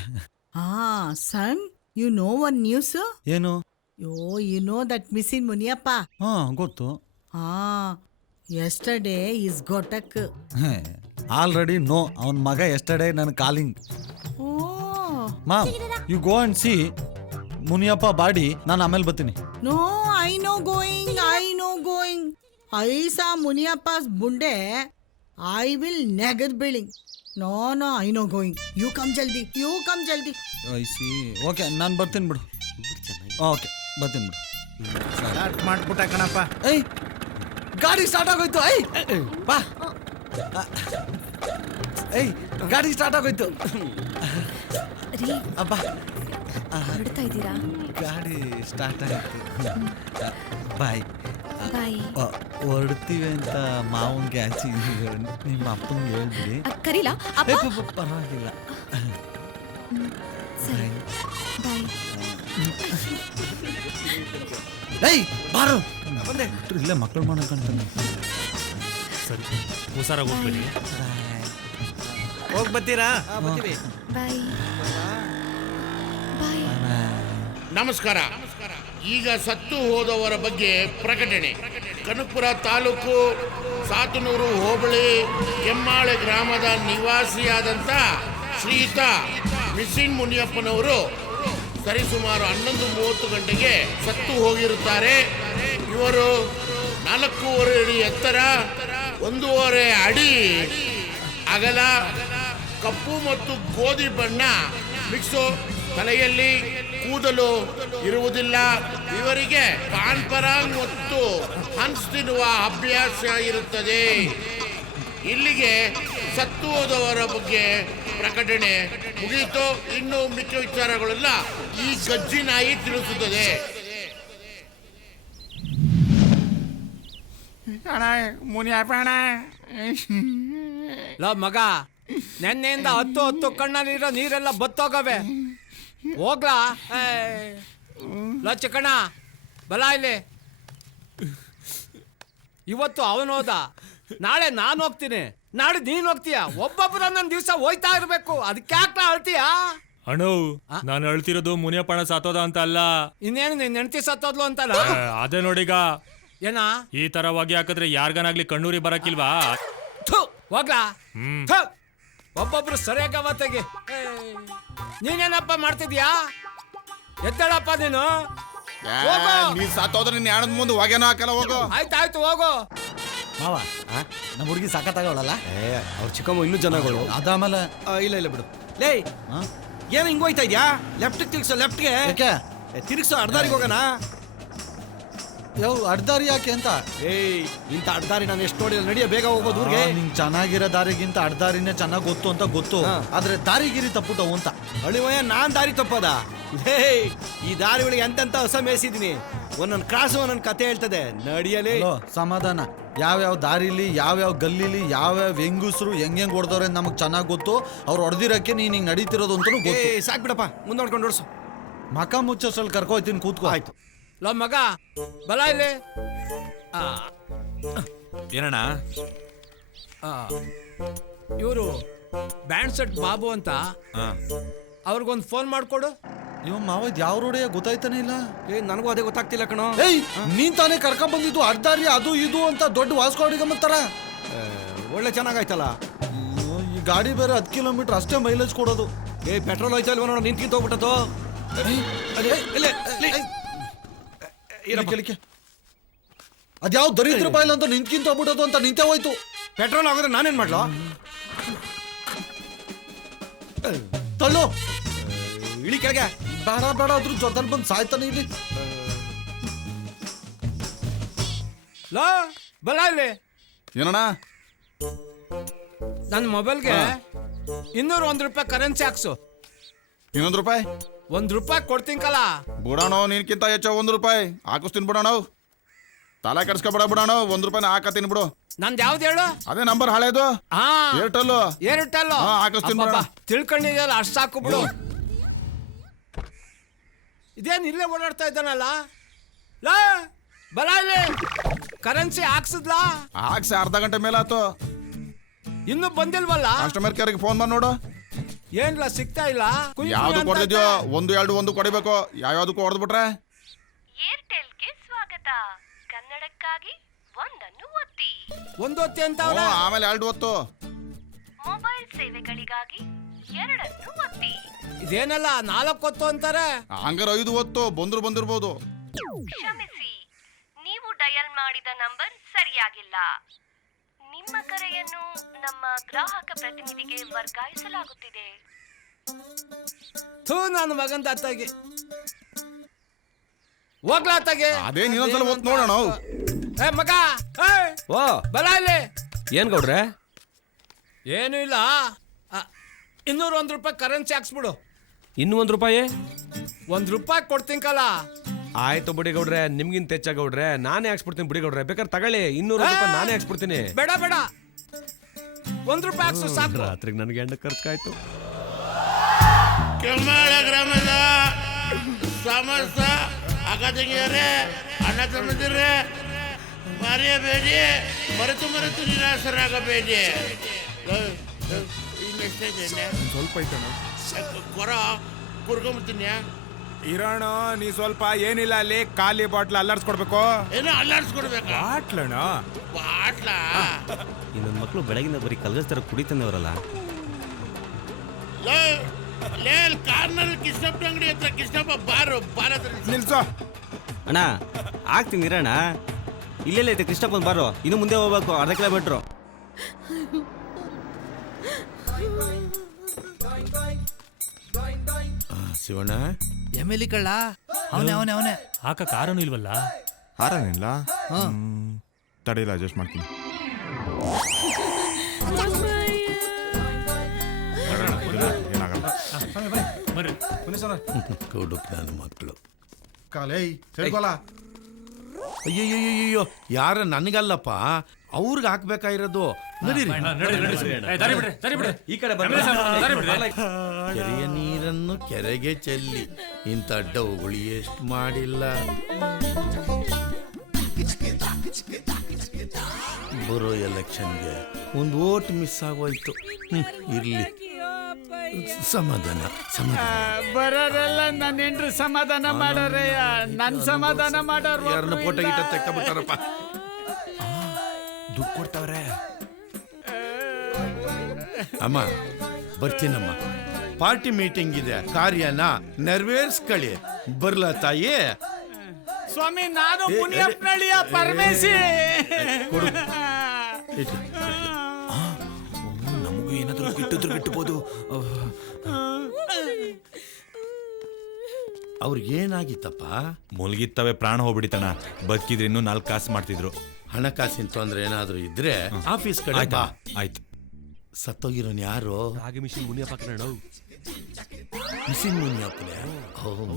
Son, you know one news? ಏನು? You know that missing Muniyappa? ಗೊತ್ತು. ಯಸ್ಟರ್ಡೇ ಇಸ್ ಘೋಟಕ್. Already no. ಅವನ ಮಗ ಎಸ್ಟರ್ಡೇ ನನ್ನ calling. Mom, you go and C Muniyappa body. ನಾನು ಆಮೇಲೆ ಬರ್ತೀನಿ. No, I no going. I saw ಮುನಿಯಪ್ಪಸ್ ಬುಂಡೆ. ಐ ವಿಲ್ ನೆಗದ್ ಬಿಳಿಂಗ್. No, I no going. You come ಜಲ್ದಿ. I see. ಓಕೆ, ನಾನು ಬರ್ತೀನಿ ಬಿಡು. ಓಕೆ, ಬರ್ತೀನಿ ಬಿಡು. ಸ್ಟಾರ್ಟ್ ಮಾಡ್ಬಿಟ್ಟ ಕಣಪ್ಪ. ಏಯ್, ಗಾಡಿ ಸ್ಟಾರ್ಟ್ ಆಗೋಯ್ತು. ಬಾ. ಗಾಡಿ ಸ್ಟಾರ್ಟ್ ಆಗೋಯ್ತು. ಅಬ್ಬಾ, ಹೊರಡ್ತಾ ಇದ್ದೀರಾ? ಗಾಡಿ ಸ್ಟಾರ್ಟ್ ಆಯ್ತು. ಬಾಯ್. ಬಾಯ್. ಹೊರಡ್ತೀವಿ ಅಂತ ಮಾವನ್ಗೆ ಆಚೆ ನಿಮ್ಮ ಅಪ್ಪಂಗೆ ಹೇಳ್ಬಿಡಿ. ಕರೀಲ? ಪರವಾಗಿಲ್ಲ. ಸರಿ, ಬಾಯ್. ಏಯ್ ಬಾರು, ಬಂದೆ. ಇಲ್ಲೇ ಮಕ್ಕಳು ಮಾಡೋಕ್ಕಂತಾನೆ. ಸರಿ, ಹುಷಾರಾಗಿ ಹೋಗ್ಬೇಡಿ. ಹೋಗಿ ಬರ್ತೀರಾ? ಬರ್ತೀವಿ. ಬಾಯ್. ನಮಸ್ಕಾರ. ಈಗ ಸತ್ತು ಹೋದವರ ಬಗ್ಗೆ ಪ್ರಕಟಣೆ. ಕನಕಪುರ ತಾಲೂಕು ಸಾತನೂರು ಹೋಬಳಿ ಕೆಮ್ಮಾಳೆ ಗ್ರಾಮದ ನಿವಾಸಿಯಾದಂಥ ಶ್ರೀಯುತ ಮಿಸ್ಸಿನ್ ಮುನಿಯಪ್ಪನವರು ಸರಿಸುಮಾರು 11:30 ಗಂಟೆಗೆ ಸತ್ತು ಹೋಗಿರುತ್ತಾರೆ. ಇವರು 4.5 ಅಡಿ ಎತ್ತರ, 1.5 ಅಡಿ ಅಗಲ, ಕಪ್ಪು ಮತ್ತು ಗೋಧಿ ಬಣ್ಣ ಮಿಕ್ಸು ತಲೆಯಲ್ಲಿ ಕೂದಲು ಇರುವುದಿಲ್ಲ. ಇವರಿಗೆ ಪಾನ್ ಪರಾಗ್ ಮತ್ತು ಹನ್ಸ್ ತಿನ್ನುವ ಅಭ್ಯಾಸ ಇರುತ್ತದೆ. ಇಲ್ಲಿಗೆ ಸತ್ತು ಹೋದವರ ಬಗ್ಗೆ ಪ್ರಕಟಣೆ ಮುಗಿಯಿತು. ಇನ್ನು ಮಿಕ್ಕ ವಿಚಾರಗಳೆಲ್ಲ ಈ ಗಜ್ಜಿ ನಾಯಿ ತಿಳಿಸುತ್ತದೆ. ಮಗ ನೆನ್ನೆಯಿಂದ ಹತ್ತು ಕಣ್ಣಲ್ಲಿರೋ ನೀರೆಲ್ಲ ಬತ್ತೋಗವೆ. ಹೋಗ್ಲಾ ಚಿಕ್ಕಣ್ಣ ಬಲ ಇಲ್ಲಿ. ಇವತ್ತು ಅವನೋದ, ನಾಳೆ ನಾನು ಹೋಗ್ತೀನಿ, ನಾಳೆ ನೀನ್ ಹೋಗ್ತೀಯ. ಒಬ್ಬೊಬ್ಬರ ನನ್ನ ದಿವಸ ಹೋಯ್ತಾ ಇರ್ಬೇಕು. ಅದಕ್ಕೆ ಯಾಕೆ ಅಳ್ತೀಯ? ಅಣ್ಣು ನಾನು ಅಳ್ತಿರೋದು ಮುನಿಯಪ್ಪಣ ಸತ್ತೋದ ಅಂತ ಅಲ್ಲ. ಇನ್ನೇನು ನಿನ್ ಹೆಂಡತಿ ಸತ್ತೋದ್ಲು ಅಂತಲ್ಲ. ಅದೇ ನೋಡೀಗ ಏನ ಈ ತರ ಹೊಗೆ ಹಾಕಿದ್ರೆ ಯಾರ್ಗನಾಗ್ಲಿ ಕಣ್ಣೂರಿ ಬರಕಿಲ್ವಾ? ಹೋಗ್ಲಾ ಒಬ್ಬೊಬ್ರು ಸರಿಯಾಗ ಅವತ್ತಿಗೆ. ನೀನೇನಪ್ಪ ಮಾಡ್ತಿದ್ಯಾ? ಎತ್ತಳಪ್ಪ ನೀನು. ನೀ ಸತ್ತೋದ್ರೆ ನಿನ್ನ ಯಾಣದ ಮುಂದೆ ಹೊಗೆನೂ ಹಾಕಲ್ಲ. ಹೋಗು. ಆಯ್ತಾಯ್ತು ಹೋಗು. ಮಾವ ನಮ್ಮ ಹುಡುಗಿ ಸಾಕತ್ತಾಗವಳಲ್ಲ. ಅವ್ರ ಚಿಕ್ಕಮ್ಮ ಇನ್ನೂ ಜನಗಳು. ಅದಾಮಲ್ಲ ಇಲ್ಲ ಬಿಡು. ಲೇ ಏನು ಹಿಂಗ್ ಹೋಯ್ತಾ ಇದ್ಯಾ? ಲೆಫ್ಟ್ ತಿರ್ಗ್ಸೋ. ಲೆಫ್ಟ್ಗೆ ತಿರ್ಗ್ಸೋ. ಅಡ್ದಾರಿಗೆ ಹೋಗೋಣ. ಅಡ್ದಾರಿ ಯಾಕೆ ಅಂತ? ಇಂಥ ಅಡ್ದಾರಿ ನಾನು ಎಷ್ಟು ನೋಡಿಲ್ಲ. ನಡಿಯ ಬೇಗ ಹೋಗೋದು ಊರಿಗೆ. ನಿಂಗೆ ಚೆನ್ನಾಗಿರೋ ದಾರಿಗಿಂತ ಅಡ್ದಾರಿನೇ ಚೆನ್ನಾಗಿ ಗೊತ್ತು ಅಂತ ಗೊತ್ತು. ಆದ್ರೆ ದಾರಿಗಿರಿ ತಪ್ಪುಟವು ಅಂತ. ಅಳಿವಯ್ಯ ನಾನ್ ದಾರಿ ತಪ್ಪದ? ಈ ದಾರಿ ಒಳಗೆ ಎಂತೆಂತ ಹೊಸ ಮೇಯಿಸಿದೀನಿ. ಒಂದೊಂದು ಕ್ರಾಸು ಒಂದೊಂದು ಕತೆ ಹೇಳ್ತದೆ. ನಡಿಯಲಿ ಸಮಾಧಾನ. ಯಾವ್ಯಾವ ದಾರಿಲಿ ಯಾವ್ಯಾವ ಗಲ್ಲಿಲಿ ಯಾವ್ಯಾವ ಹೆಂಗುಸ್ರು ಹೆಂಗ್ ಹೊಡೆದವ್ರೆ ನಮಗ್ ಚೆನ್ನಾಗಿ ಗೊತ್ತು. ಅವ್ರು ಹೊಡೆದಿರಕ್ಕೆ ನೀನ್ ಹಿಂಗ್ ನಡೀತಿರೋದು ಅಂತ ಗೊತ್ತು. ಸಾಕ್ ಬಿಡಪ್ಪ, ಮುಂದೆ ನೋಡ್ಕೊಂಡು ಓಡಿಸು. ಮಕ ಮುಚ್ಚೋಷ್ಟ್ರಲ್ಲಿ ಕರ್ಕೋಯ್ತೀನಿ, ಕೂತ್ಕೋ. ಆಯ್ತು ಮಗ ಬಲ ಇಲ್ಲಿ. ಏನಣ್ಣ? ಇವರು ಬ್ಯಾಂಡ್ ಸೆಟ್ ಬಾಬು ಅಂತ. ಅವ್ರಿಗೊಂದು ಫೋನ್ ಮಾಡ್ಕೊಡು. ಇವ್ ಮಾವ ಯಾವ ರೋಡಿಯ ಗೊತ್ತಾಯ್ತಾನೆ ಇಲ್ಲ. ನನಗೂ ಅದೇ ಗೊತ್ತಾಗ್ತಿಲ್ಲ ಕಣೋ. ನೀನ್ ತಾನೇ ಕರ್ಕೊಂಡ್ ಬಂದಿದ್ದು ಅಡ್ದಾರಿ ಅದು ಇದು ಅಂತ ದೊಡ್ಡ ವಾಸ್ಕೋಡಿಗಮ್ಮತ್ತಾರ. ಒಳ್ಳೆ ಚೆನ್ನಾಗಾಯ್ತಲ್ಲ. ಈ ಗಾಡಿ ಬೇರೆ 10 ಕಿಲೋಮೀಟರ್ ಅಷ್ಟೇ ಮೈಲೇಜ್ ಕೊಡೋದು. ಪೆಟ್ರೋಲ್ ಹೋಯ್ತಾ ಇಲ್ವ ನೋಡ. ನಿಂತ್ಕಿಂತ ಹೋಗ್ಬಿಟ್ಟದು. ಅದ್ಯಾವ ದರಿದ್ರ ಬಾಯಿಲ್ ಅಂತ ನಿಂತ್ಕಿಂತ ಹೋಗ್ಬಿಟ್ಟದು ಅಂತ ನಿಂತೆ ಹೋಯ್ತು. ಪೆಟ್ರೋಲ್ ಆಗೋದ್ರೆ ನಾನೇನ್ ಮಾಡ್ಲೋ? ತಳ್ಳು. ಇಳಿ ಕೆಳಗೆ. ಬೇಡ ಅದ್ರ ಜೊತೆ ಬಂದು ಸಾಯ್ತಾನೆ ಇಲ್ಲಿ. ಬಲ ಇಲ್ಲಿ. ಏನಣ್ಣ? ನನ್ನ ಮೊಬೈಲ್ಗೆ 201 ರೂಪಾಯಿ ಕರೆನ್ಸಿ ಹಾಕ್ಸು. 200 ರೂಪಾಯಿ? ₹1 ಕೊಡ್ತೀnkala. ಬುಡಾಣೋ ನಿನ್ಕಿಂತ ಹೆಚ್ಚ ₹1 ಹಾಕಿಸ್ತೀನಿ ಬಿಡೋಣ. ತಲೆ ಕೆಡ್ಸ್ಕೊಬೇಡ ಬಿಡೋಣ. ₹1 ಹಾಕತ್ತೀನಿ ಬಿಡು. ನಂದು ಯಾವ್ದು ಹೇಳು? ಅದೇ ನಂಬರ್ ಹಳೇದು. ಏರ್ಟೆಲ್. ಹಾಕಿಸ್ತೀನಿ ಬಿಡೋಣ. ತಿಳ್ಕೊಂಡಿದ್ಯಲ್ಲ, ಅಷ್ಟು ಸಾಕು ಬಿಡು. ಇದೇನು ಇಲ್ಲೇ ಓಡಾಡ್ತಾ ಇದ್ದಾನಲ್ಲ. ಬಲ ಇಲ್ಲಿ. ಕರೆನ್ಸಿ ಹಾಕ್ಸಿದ್ಲಾ? ಹಾಕ್ಸಿ ಅರ್ಧ ಗಂಟೆ ಮೇಲೆ ಆತು. ಇನ್ನೂ ಬಂದಿಲ್ವಲ್ಲ? ಕಸ್ಟಮರ್ ಕೇರ್ಗೆ ಫೋನ್ ಮಾಡಿ ನೋಡು. ಏನ್ಲ ಸಿಗ್ತಾ ಇಲ್ಲ? ಯಾವ್ದು ಕೊಡ್ತಿದ್ಯೋ 1, 2, 1 ಕೊಡಿಬೇಕು. ಯಾವ್ಯಾವ್ದಕ್ಕೂ ಹೊಡೆದ್ಬಿಟ್ರೆ. ಏರ್ಟೆಲ್ಗೆ ಸ್ವಾಗತ. ಕನ್ನಡಕ್ಕಾಗಿ 1 ಒತ್ತಿ. 1 ಒತ್ತಿ ಅಂತ. ಆಮೇಲೆ 2 ಒತ್ತು. ಮೊಬೈಲ್ ಸೇವೆಗಳಿಗಾಗಿ 2 ಒತ್ತಿ. ಇದೇನಲ್ಲ 4 ಒತ್ತು ಅಂತಾರೆ. ಹಂಗಾರೆ 5 ಒತ್ತು. ಬಂದಿರ್ಬೋದು. ಕ್ಷಮಿಸಿ, ನೀವು ಡಯಲ್ ಮಾಡಿದ ನಂಬರ್ ಸರಿಯಾಗಿಲ್ಲ. ನಿಮ್ಮ ಕರೆಯನ್ನು ನಮ್ಮ ಗ್ರಾಹಕ ಪ್ರತಿನಿಧಿಗೆ ವರ್ಗಾಯಿಸಲಾಗುತ್ತಿದೆ. ನನ್ನ ಮಗಂದ ಅತ್ತಾಗೆ ಹೋಗ್ಲಾ ಅತ್ತಾಗೆ. ಅದೇ ನೀನೊಂದ್ಸಲ ಒತ್ತು ನೋಡೋಣ. ಮಗ ಬಲ ಇಲ್ಲಿ. ಏನ್ ಗೌಡ್ರೆ? ಏನು ಇಲ್ಲ. 201 ರೂಪಾಯಿ ಕರೆನ್ಸಿ ಹಾಕ್ಸ್ಬಿಡು. ಇನ್ನೂ ₹1? ₹1 ಕೊಡ್ತೀnkala. ಆಯ್ತು ಬಿಡಿ ಗೌಡ್ರೆ, ನಿಮ್ಗಿಂತ ಹೆಚ್ಚ ಗೌಡ್ರೆ. ನಾನೇ ಹಾಕ್ಸ್ಬಿಡ್ತೀನಿ ಬಿಡಿ ಗೌಡ್ರೆ. ಬೇಕಾದ್ರೆ ತಗೊಳ್ಳಿ. ₹200 ನಾನೇ ಹಾಕ್ಸ್ಬಿಡ್ತೀನಿ. ಬೇಡ ₹1 ಹಾಕ್ಸು ಸಾಕು. ರಾತ್ರಿಗೆ ನನಗೆ ಎಂಡ ಖರ್ಚಾಯ್ತು. ಕೆಮ್ಮಾಳ ಗ್ರಾಮದ ಸಮಸ್ತ ಅಕ್ಕತಂಗಿಯರೇ, ಅಣ್ಣ ತಮ್ಮಂದಿರೇ, ಮರೆಯಬೇಡಿ. ಮರೆತು ನಿರಾಸರಾಗಬೇಡಿ. ಸ್ವಲ್ಪ ಐತಣ ಕೊರ ಕುರ್ಕೊಂಬತ್ತೀನಿ. ಇರೋಣ ನೀ ಸ್ವಲ್ಪ. ಏನಿಲ್ಲ, ಅಲ್ಲಿ ಖಾಲಿ ಬಾಟ್ಲ್ ಅಲ್ಲಾಡ್ಸ್ಕೊಡ್ಬೇಕು. ಏನೋ ಅಲ್ಲಾಡ್ಸ್ಕೊಡ್ಬೇಕು. ಬಾಟ್ಲಣ? ಬಾಟ್ಲ. ಇನ್ನೊಂದು ಮಕ್ಕಳು ಬೆಳಗಿನ ಬರೀ ಕಲ್ಗಸ್ತರ ಕುಡಿತಂದವರಲ್ಲ. ಕಾರ್ನರ್ ಕೃಷ್ಣಪ್ಪ ಅಂಗಡಿ ಹತ್ರ. ಕೃಷ್ಣಪ್ಪ ಬಾರು ನಿಲ್ಸೋ. ಅಣ್ಣ ಆಗ್ತೀನಿ ಇರೋಣ. ಇಲ್ಲೆಲ್ಲ ಐತೆ ಕೃಷ್ಣಪ್ಪನ ಬಾರು. ಇನ್ನು ಮುಂದೆ ಹೋಗ್ಬೇಕು, ಅರ್ಧ ಕಿಲೋಮೀಟ್ರು. ಶಿವಣ್ಣ ಎಮ್ಮೆಲಿ ಕಳ್ಳ ಅವನೇ ಹಾಕ ಕಾರನು ಇಲ್ವಲ್ಲ? ಹಾರನಿಲ್ಲ ತಡೆಯಿಲ್ಲ, ಅಡ್ಜಸ್ಟ್ ಮಾಡ್ತೀನಿ. ಕೊಡುಕ್ ನನ್ನ ಮಕ್ಕಳು ಕಾಲೇ ಅಯ್ಯಯ್ಯೋ, ಯಾರ ನನಗಲ್ಲಪ್ಪ, ಅವ್ರಿಗೆ ಹಾಕ್ಬೇಕಾಗಿರೋದು. ನಡೀರಿ. ಕೆರೆಯ ನೀರನ್ನು ಕೆರೆಗೆ ಚೆಲ್ಲಿ ಇಂಥ ಡೌಗಳು ಎಷ್ಟು ಮಾಡಿಲ್ಲ. ಬರೋ ಎಲೆಕ್ಷನ್ಗೆ ಒಂದು ಓಟ್ ಮಿಸ್ ಆಗೋಯ್ತು. ಇರ್ಲಿ, ಸಮಾಧಾನ. ಬರೋರೆಲ್ಲ ನನ್ನ ಹೆಂಡ್ರು ಸಮಾಧಾನ ಮಾಡೋರೇ, ನನ್ ಸಮಾಧಾನ ಮಾಡೋರು. ಯಾರನ್ನ ಫೋಟೋ ಗಿಟ ತೆಕ್ಕಬಿಟ್ಟಾರಪ್ಪ. ದುಡ್ಡು ಕೊಡ್ತಾವ್ರೆ. ಅಮ್ಮ ಬರ್ತೀನಮ್ಮ, ಪಾರ್ಟಿ ಮೀಟಿಂಗ್ ಇದೆ, ಕಾರ್ಯನ ನೆರವೇರಿಸ್ಕೊಳ್ಳಿ. ಬರ್ಲಾ ತಾಯಿ? ಸ್ವಾಮಿ, ನಾನು ಮುನಿಯಪ್ಪನಳ್ಳಿಯ ಪರಮೇಶಿ. ನಮಗೂ ಏನಾದ್ರೂ ಗಿಟ್ಟಬಹುದು. ಅವ್ರಿಗೇನಾಗಿತ್ತಪ್ಪ? ಮುಲ್ಗಿತ್ತವೆ, ಪ್ರಾಣ ಹೋಗ್ಬಿಡಿತಣ. ಬದುಕಿದ್ರೆ ಇನ್ನೂ 4 ಕಾಸು ಮಾಡ್ತಿದ್ರು. ಹಣಕಾಸಿನ ತೊಂದ್ರೆ ಏನಾದ್ರು ಇದ್ರೆ ಆಫೀಸ್ ಕಡೆ ಬಾ. ಆಯ್ತು. ಸತ್ತೋಗಿರೋನ್ ಯಾರು? ಮಿಷಿನ್ ಮುನಿಯಪ್ಪ ಕಣ. ಮಿಷಿನ್ ಮುನಿಯಪ್ಪನೇ?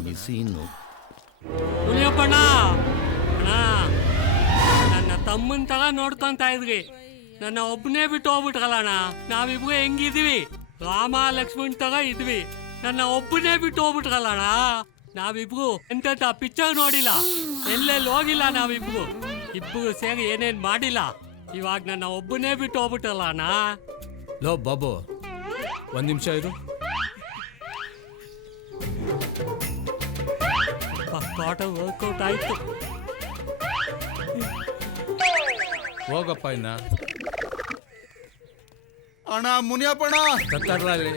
ಮಿಷಿನ್ನು ಮುನಿಯಪ್ಪಣ್ಣ, ನನ್ನ ತಮ್ಮನ್ ತಗ ನೋಡ್ಕೊಂತ ಇದ್ರಿ, ನನ್ನ ಒಬ್ಬನೇ ಬಿಟ್ಟು ಹೋಗ್ಬಿಟ್ರಲ್ಲಣ್ಣ. ನಾವಿಬ್ರು ಹೆಂಗಿದ್ವಿ, ರಾಮ ಲಕ್ಷ್ಮಣ್ ತಗ ಇದ್ವಿ, ನನ್ನ ಒಬ್ಬನೇ ಬಿಟ್ಟು ಹೋಗ್ಬಿಟ್ರಲ್ಲಣ್ಣ. ನಾವಿಬ್ರು ಎಂತ ಪಿಕ್ಚರ್ ನೋಡಿಲ್ಲ, ಎಲ್ಲೆಲ್ಲಿ ಹೋಗಿಲ್ಲ. ನಾವಿಬ್ರು ಇಬ್ರು ಸೇರಿ ಏನೇನ್ ಮಾಡಿಲ್ಲ. ಇವಾಗ ನನ್ನ ಒಬ್ಬನೇ ಬಿಟ್ಟು ಹೋಗ್ಬಿಟ್ರಲ್ಲ ಅಣ್ಣ. ಲೋ ಬಾಬು, 1 ನಿಮಿಷ ಇರು. ಪಕ್ಕಾಟ ವರ್ಕೌಟ್ ಆಯ್ತು. ಹೋಗಪ್ಪ ಇನ್ನ. ಅಣ್ಣ ಮುನಿಯಪ್ಪಣ್ಣ ಕತ್ತಾರ್ಲಿ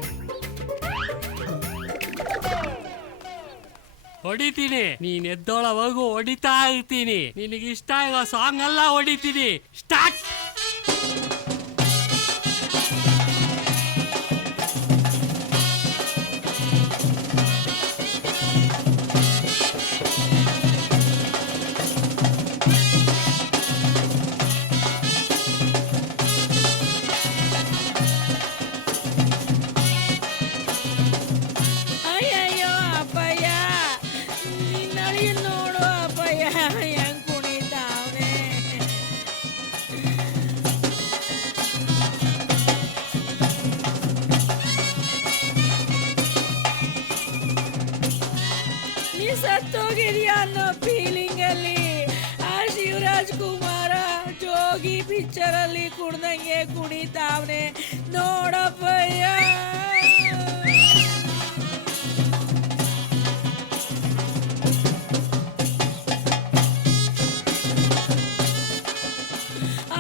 ಹೊಡಿತೀನಿ, ನೀನ್ ಎದ್ದೊಳವರೆಗೂ ಹೊಡಿತಾ ಇರ್ತೀನಿ. ನಿನಗಿಷ್ಟ ಇರೋ ಸಾಂಗ್ ಎಲ್ಲ ಹೊಡಿತೀನಿ. ಸ್ಟಾರ್ಟ್. ಅಯ್ಯಯ್ಯೋ ಅಪ್ಪಯ್ಯ, ನಿನ್ನಳಿ ನೋಡು ಅಪ್ಪಯ್ಯ ಹೆಂಗ್ ಕುಣಿತಾವ್ನೆ. ನೀ ಸತ್ತೋಗಿದ್ಯಾ ಅನ್ನೋ ಫೀಲಿಂಗ್ ಅಲ್ಲಿ ಆ ಶಿವರಾಜ್ ಕುಮಾರ ಜೋಗಿ ಪಿಕ್ಚರ್ ಅಲ್ಲಿ ಕುಡ್ದಂಗೆ ಕುಣಿತಾವ್ನೆ ನೋಡಪ್ಪಯ್ಯ.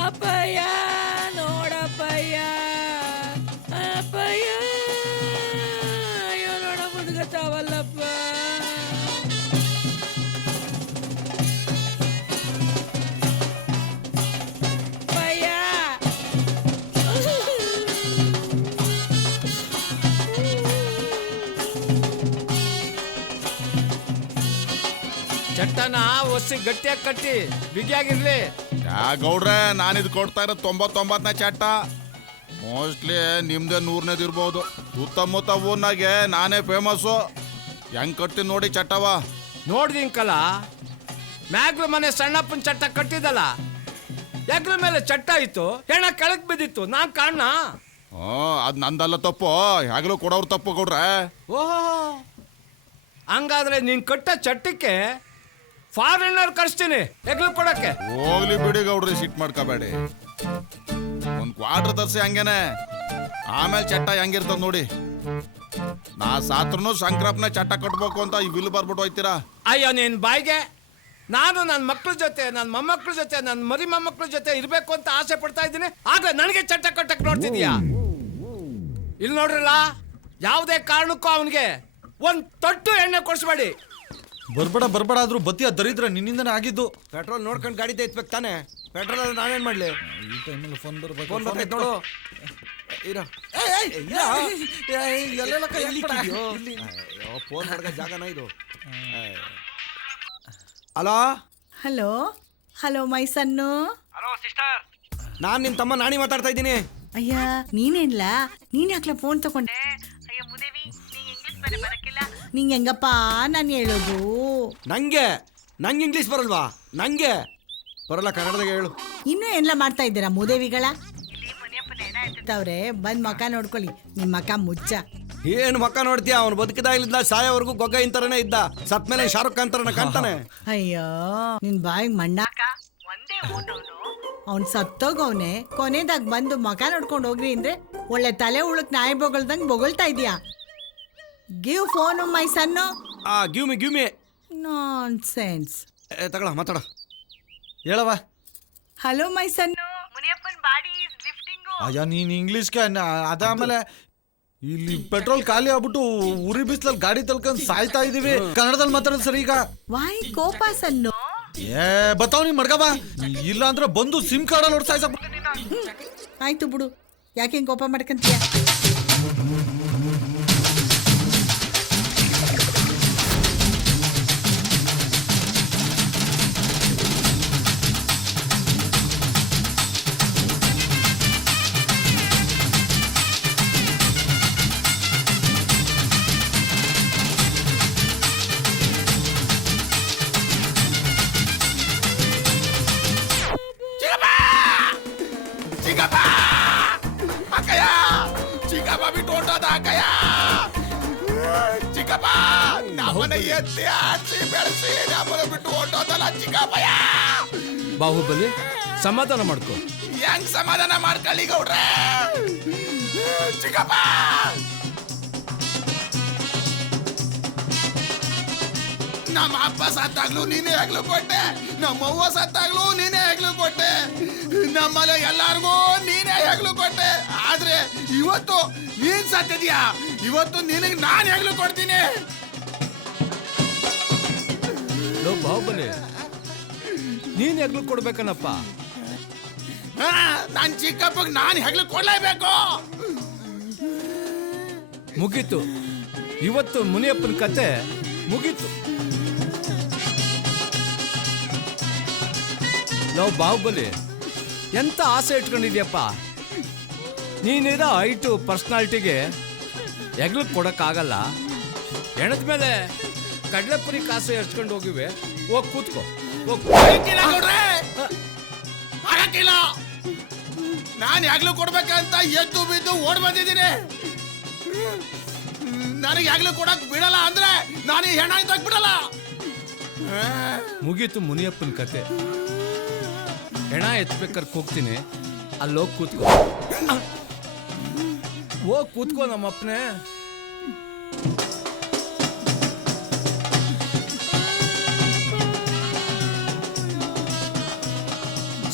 ಅಪ್ಪಯ್ಯ ನೋಡಪ್ಪಯ್ಯ, ಅಪ್ಪಯ್ಯ ಅಯ್ಯೋ ನೋಡ ಮುದ್ಗತಾವಲ್ಲಪ್ಪ. ಅಪ್ಪಯ್ಯ ಚಟ್ಟನ ಒಸಿ ಗಟ್ಟಿಯಾಗಿ ಕಟ್ಟಿ ಬಿಗಿಯಾಗಿರ್ಲಿ. ಯಾ ಗೌಡ್ರೆ, ನಾನಿದ್ ಕೊಡ್ತಾ ಇರೋದು 99ನೇ ಚಟ್ಟ. ಮೋಸ್ಟ್ಲಿ ನಿಮ್ದೇ 100ನೇದು ಇರ್ಬೋದು. ಸುತ್ತಮುತ್ತ ಊರ್ನಾಗೆ ನಾನೇ ಫೇಮಸ್ಸು. ಹೆಂಗ್ ಕಟ್ತೀನಿ ನೋಡಿ ಚಟ್ಟವ. ನೋಡ್ದಿಂಕಲ್ಲ, ಮ್ಯಾಗ್ಲ ಮನೆ ಸಣ್ಣಪ್ಪನ ಚಟ್ಟ ಕಟ್ಟಿದಲ್ಲ, ಹೆಗ್ಲ ಮೇಲೆ ಚಟ್ಟ ಇತ್ತು, ಹೆಣ ಕೆಳಕ್ ಬಿದ್ದಿತ್ತು. ನಾನ್ ಕಾರಣ? ಅದ್ ನಂದಲ್ಲ ತಪ್ಪು, ಯಾಗಲೂ ಕೊಡೋರು ತಪ್ಪು ಗೌಡ್ರೆ. ಓಹೋ, ಹಂಗಾದ್ರೆ ನೀನ್ ಕಟ್ಟ ಚಟ್ಟಕ್ಕೆ ಫಾರಿನರ್ ಕಳಿಸ್ತೀನಿ ಹೆಗ್ಲು ಕೊಡಕ್ಕೆ. ಹೋಗ್ಲಿ ಬಿಡಿ ಗೌಡ್ರಿ, ಸಿಟ್ ಮಾಡ್ಕೋಬೇಡಿ. ಒಂದ್ ಕ್ವಾರ್ಟರ್ ತರ್ಸಿ ಹಂಗೇನೆ, ಆಮೇಲೆ ಚಟ್ಟ ಹೆಂಗಿರ್ತದ ನೋಡಿ. ನಾ ಸಾತ್ರನು ಶಂಕರಪ್ಪನ ಚಟ್ಟ ಕಟ್ಬೇಕು ಅಂತ ಈ ಬಿಲ್ ಬರ್ಬಿಟ್ಟು ಹೋಯ್ತೀರಾ? ಅಯ್ಯೋ ನೀನ್ ಬಾಯ್ಗೆ, ನಾನು ನನ್ನ ಮಕ್ಳ ಜೊತೆ, ನನ್ನ ಮೊಮ್ಮಕ್ಳ ಜೊತೆ, ನನ್ನ ಮರಿ ಮೊಮ್ಮಕ್ಳ ಜೊತೆ ಇರ್ಬೇಕು ಅಂತ ಆಸೆ ಪಡ್ತಾ ಇದ್ದೀನಿ. ಆಗ ನನಗೆ ಚಟ್ಟ ಕಟ್ಟಕ್ ನೋಡ್ತಿದ್ಯಾ? ಇಲ್ಲಿ ನೋಡ್ರಲ್ಲ, ಯಾವುದೇ ಕಾರಣಕ್ಕೂ ಅವನಿಗೆ ಒಂದ್ ತೊಟ್ಟು ಎಣ್ಣೆ ಕೊಡ್ಸ್ಬೇಡಿ. ಬರ್ಬೇಡ ಆದ್ರೂ ಬತ್ತಿಯ ದರಿದ್ರ ನಿನ್ನಿಂದನೇ ಆಗಿದ್ದು. ಪೆಟ್ರೋಲ್ ನೋಡ್ಕೊಂಡು ಗಾಡಿ ಎತ್ಬೇಕು ತಾನೆ. ಪೆಟ್ರೋಲ್ ನಾನೇನ್ ಮಾಡ್ಲಿ? ಈ ಟೈಮಲ್ಲಿ ಫೋನ್ ಬರ್ಬೇಕು. ಫೋನ್ ಬರ್ತೈತೆ ನೋಡು. ಫೋನ್ ಮಾಡ್ಕ ಜಾಗನ ಇದು. Hello hello hello my son. ನಾನ್ ನಿಮ್ ತಮ್ಮ ನಾಣಿ ಮಾತಾಡ್ತಾ ಇದ್ದೀನಿ. ಅಯ್ಯ ನೀನೇನ್ಲ, ನೀನ್ ಯಾಕ್ಲ ಫೋನ್ ತಗೊಂಡೆ? ಅಯ್ಯ ಮುದೇವಿ, ನಿಂಗೆ ಹೆಂಗಪ್ಪ ನಾನು ಹೇಳೋದು? ನಂಗೆ ಇಂಗ್ಲೀಷ್ ಬರಲ್ವಾ? ನಂಗೆ ಬರಲ್ಲ, ಕನ್ನಡದಾಗ ಹೇಳು. ಇನ್ನೂ ಏನ್ಲ ಮಾಡ್ತಾ ಇದ್ದೀರಾ ಮುದೇವಿಗಳ? ಬಂದ್ ಮಕ ನೋಡ್ಕೊಳ್ಳಿ, ನಿಮ್ ಮಕ ಮುಚ್ಚ. ಏನು ಮಕ್ಕ ನೋಡ್ತೀಯ? ಅವ್ನು ಬದುಕಿದಾಗಲಿದ್ದ ಸಾಯೋವರೆಗೂ ಗೊಗ್ಗ ಇಂತರನೇ ಇದ್ದ. ಸತ್ ಮೇಲೆ ಶಾರುಖ್ ಖಾನ್ ತರನ ಕಾಣ್ತಾನೆ. ಅಯ್ಯೋ ನಿನ್ ಬಾಯಿಗೆ ಮಣ್ಣಾಕ. ಅವ್ನ್ ಸತ್ತೋಗವ್ನೆ, ಕೊನೆದಾಗ ಬಂದು ಮಕ ನೋಡ್ಕೊಂಡು ಹೋಗ್ರಿ ಅಂದ್ರೆ ಒಳ್ಳೆ ತಲೆ ಉಳಕ್ ನಾಯಿ ಬೊಗಳ್ದಂಗ್ ಬೊಗಳ್ತಾ ಇದೀಯಾ. Give phone my son. Give me nonsense. ತಗೊಳ ಮಾತಾಡ. ಹೇಳವ. ಹಲೋ ಮೈ ಸನ್ನು, ಮುನಿಯಪ್ಪನ್ ಬಾಡಿ ಇಸ್ ಲಿಫ್ಟಿಂಗ್. ಅಯ್ಯ ನೀನ್ ಇಂಗ್ಲೀಷ್ಗೆ ಅದಾದ್ಮೇಲೆ ಇಲ್ಲಿ ಪೆಟ್ರೋಲ್ ಖಾಲಿ ಆಗ್ಬಿಟ್ಟು ಉರಿ ಬಿಸ್ಲಲ್ಲಿ ಗಾಡಿ ತಳ್ಕೊಂಡ್ ಸಾಯ್ತಾ ಇದೀವಿ. ಕನ್ನಡದಲ್ಲಿ ಮಾತಾಡೋದು ಸರಿ ಈಗ. ವಾಯ್ ಕೋಪ ಸನ್ನು. ಬತ್ತಾವ್ ನೀ ಮಡ್ಗವ, ಇಲ್ಲ ಅಂದ್ರೆ ಬಂದು ಸಿಮ್ ಕಾರ್ಡ್ ನೋಡಿ ಸಾಯ್ಸ. ಆಯ್ತು ಬಿಡು, ಯಾಕೆ ಹಿಂಗ್ ಕೋಪ ಮಾಡ್ಕಂತೀಯ? ಬಾಹುಬಲಿ ಸಮಾಧಾನ ಮಾಡ್ಕೊ. ಹೆಂಗ್ ಸಮಾಧಾನ ಮಾಡ್ಕೊಳ್ಳಿ ಗೌಡ್ರೆ? ಚಿಕ್ಕಪ್ಪ ನಮ್ಮ ಅಪ್ಪ ಸತ್ತಾಗ್ಲೂ ನೀನೇ ಹೆಗ್ಲು ಕೊಟ್ಟೆ, ನಮ್ಮ ಅವ್ವ ಸತ್ತಾಗ್ಲೂ ನೀನೇ ಹೆಗ್ಲು ಕೊಟ್ಟೆ, ನಮ್ಮಲ್ಲ ಎಲ್ಲಾರ್ಗೂ ನೀನೇ ಹೆಗ್ಲು ಕೊಟ್ಟೆ. ಆದ್ರೆ ಇವತ್ತು ನೀನ್ ಸತ್ತಿದ್ಯಾ, ಇವತ್ತು ನಿನಗೆ ನಾನು ಹೆಗ್ಲು ಕೊಡ್ತೀನಿ. ಬಾಹುಬಲಿ ನೀನ್ ಹೆಗ್ಲು ಕೊಡ್ಬೇಕನ್ನಪ್ಪ. ನಾನ್ ಚಿಕ್ಕಪ್ಪಗ್ ನಾನು ಹೆಗ್ಲು ಕೊಡ್ಲೇಬೇಕು. ಮುಗೀತು, ಇವತ್ತು ಮುನಿಯಪ್ಪನ ಕತೆ ಮುಗೀತು. ನಾವು ಬಾಹುಬಲಿ ಎಂತ ಆಸೆ ಇಟ್ಕೊಂಡಿದ್ಯಪ್ಪ. ನೀನಿರೋ ಹೈಟು ಪರ್ಸ್ನಾಲಿಟಿಗೆ ಹೆಗ್ಲು ಕೊಡಕ್ಕಾಗಲ್ಲ. ಹೆಣದ್ಮೇಲೆ ಕಡ್ಲೆಪುರಿ ಕಾಸು ಎರ್ಚ್ಕೊಂಡು ಹೋಗಿವೆ. ಹೋಗಿ ಕೂತ್ಕೋ. ನಾನು ಹೆಗ್ಲು ಕೊಡ್ಬೇಕಂತ ಎದ್ದು ಬಿದ್ದು ಓಡ್ ಬಂದಿದ್ದೀನಿ. ನನಗೆ ಹೆಗ್ಲು ಕೊಡಕ್ ಬಿಡಲ್ಲ ಅಂದ್ರೆ ನಾನು ಈ ಹೆಣ ಇದ್ದಾಗ ಬಿಡಲ್ಲ. ಮುಗೀತು ಮುನಿಯಪ್ಪನ ಕತೆ. ಹೆಣ ಎತ್ಬೇಕಾರೆ ಹೋಗ್ತೀನಿ, ಅಲ್ಲಿ ಹೋಗಿ ಕೂತ್ಕೋ. ಹೋಗಿ ಕೂತ್ಕೋ ನಮ್ಮಪ್ಪನೇ.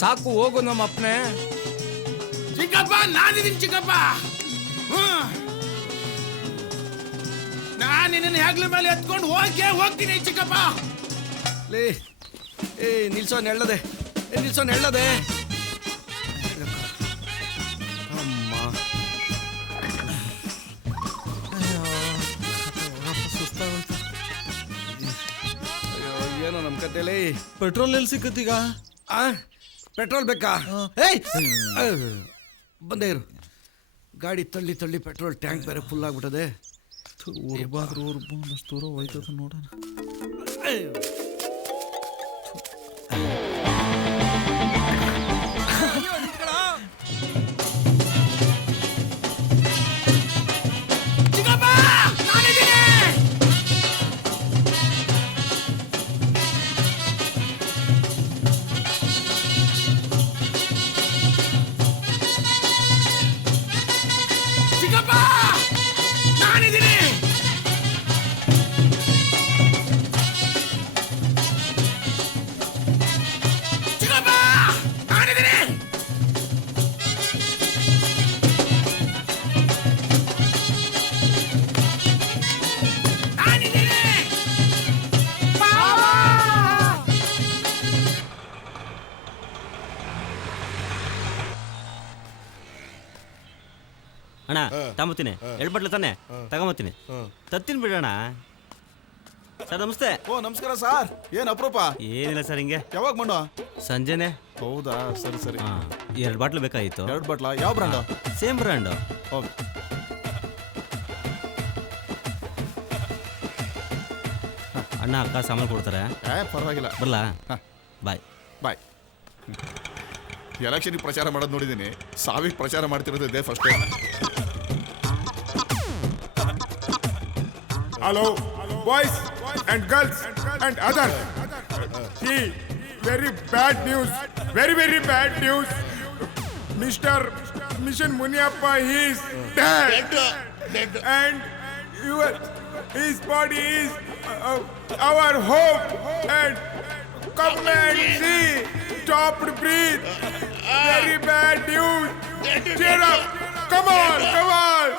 ಸಾಕು, ಹೋಗು ನಮ್ಮಪ್ಪನೇ. ಚಿಕ್ಕಪ್ಪ ನಾನಿದ್ದೀನಿ ಚಿಕ್ಕಪ್ಪ. ನಾನು ನಿನ್ನ ಹೆಗ್ಲ ಮೇಲೆ ಎತ್ಕೊಂಡು ಹೋಗ್ತೀನಿ ಚಿಕ್ಕಪ್ಪ. ನಿಲ್ಸೋ ನೆಳ್ಳದೆ, ನಿಲ್ಸೋ ನೆಳ್ಳದೆ. ಅಮ್ಮ ಏನೋ ನಮ್ಮ ಕತೆಯಲ್ಲಿ ಪೆಟ್ರೋಲ್ ಎಲ್ಲಿ ಸಿಕ್ಕತ್ತೀಗ? ಪೆಟ್ರೋಲ್ ಬೇಕಾ? ಬಂದೇ ಇರು. ಗಾಡಿ ತಳ್ಳಿ ತಳ್ಳಿ ಪೆಟ್ರೋಲ್ ಟ್ಯಾಂಕ್ ಬೇರೆ ಫುಲ್ ಆಗ್ಬಿಟ್ಟದೆ. ಒಂದಷ್ಟು ದೂರ ಹೋಯ್ತದ ನೋಡೋಣ. ಅಣ್ಣ ತಗೊಂಬತ್ತೀನಿ 2 ಬಟ್ಲು ತಾನೆ ತಗೊಂಬತ್ತೀನಿ ತತ್ತೀನಿ ಬಿಡೋಣ. ಸರ್ ನಮಸ್ತೆ. ಓ ನಮಸ್ಕಾರ ಸರ್. ಏನ್ ಅಪರೂಪ? ಏನಿಲ್ಲ ಸರ್, ಹಿಂಗೆ. ಯಾವಾಗ ಮಣ್ಣು? ಸಂಜೆನೆ. ಹೌದಾ, ಸರಿ ಸರಿ. 2 ಬಾಟ್ಲು ಬೇಕಾಗಿತ್ತು. 2 ಬಾಟ್ಲಾ? ಯಾವ ಬ್ರ್ಯಾಂಡು? Same brand. ಓಕೆ. ಅಣ್ಣ ಅಕ್ಕ ಸಾಮಾನು ಕೊಡ್ತಾರೆ. ಪರವಾಗಿಲ್ಲ. ಬರಲಾ? ಬಾಯ್ ಬಾಯ್. ಎಲೆಕ್ಷನ್ಗೆ ಪ್ರಚಾರ ಮಾಡೋದು ನೋಡಿದ್ದೀನಿ, ಸಾವಿಗೆ ಪ್ರಚಾರ ಮಾಡ್ತಿರೋದು ಇದೇ first time. Hello, boys and girls and others. See, very bad news. Very, very bad news. Mr. Mission Muniappa, he is dead. And his body is our hope. And come and see. Stopped breathe. Very bad news. Cheer up. Come on, come on.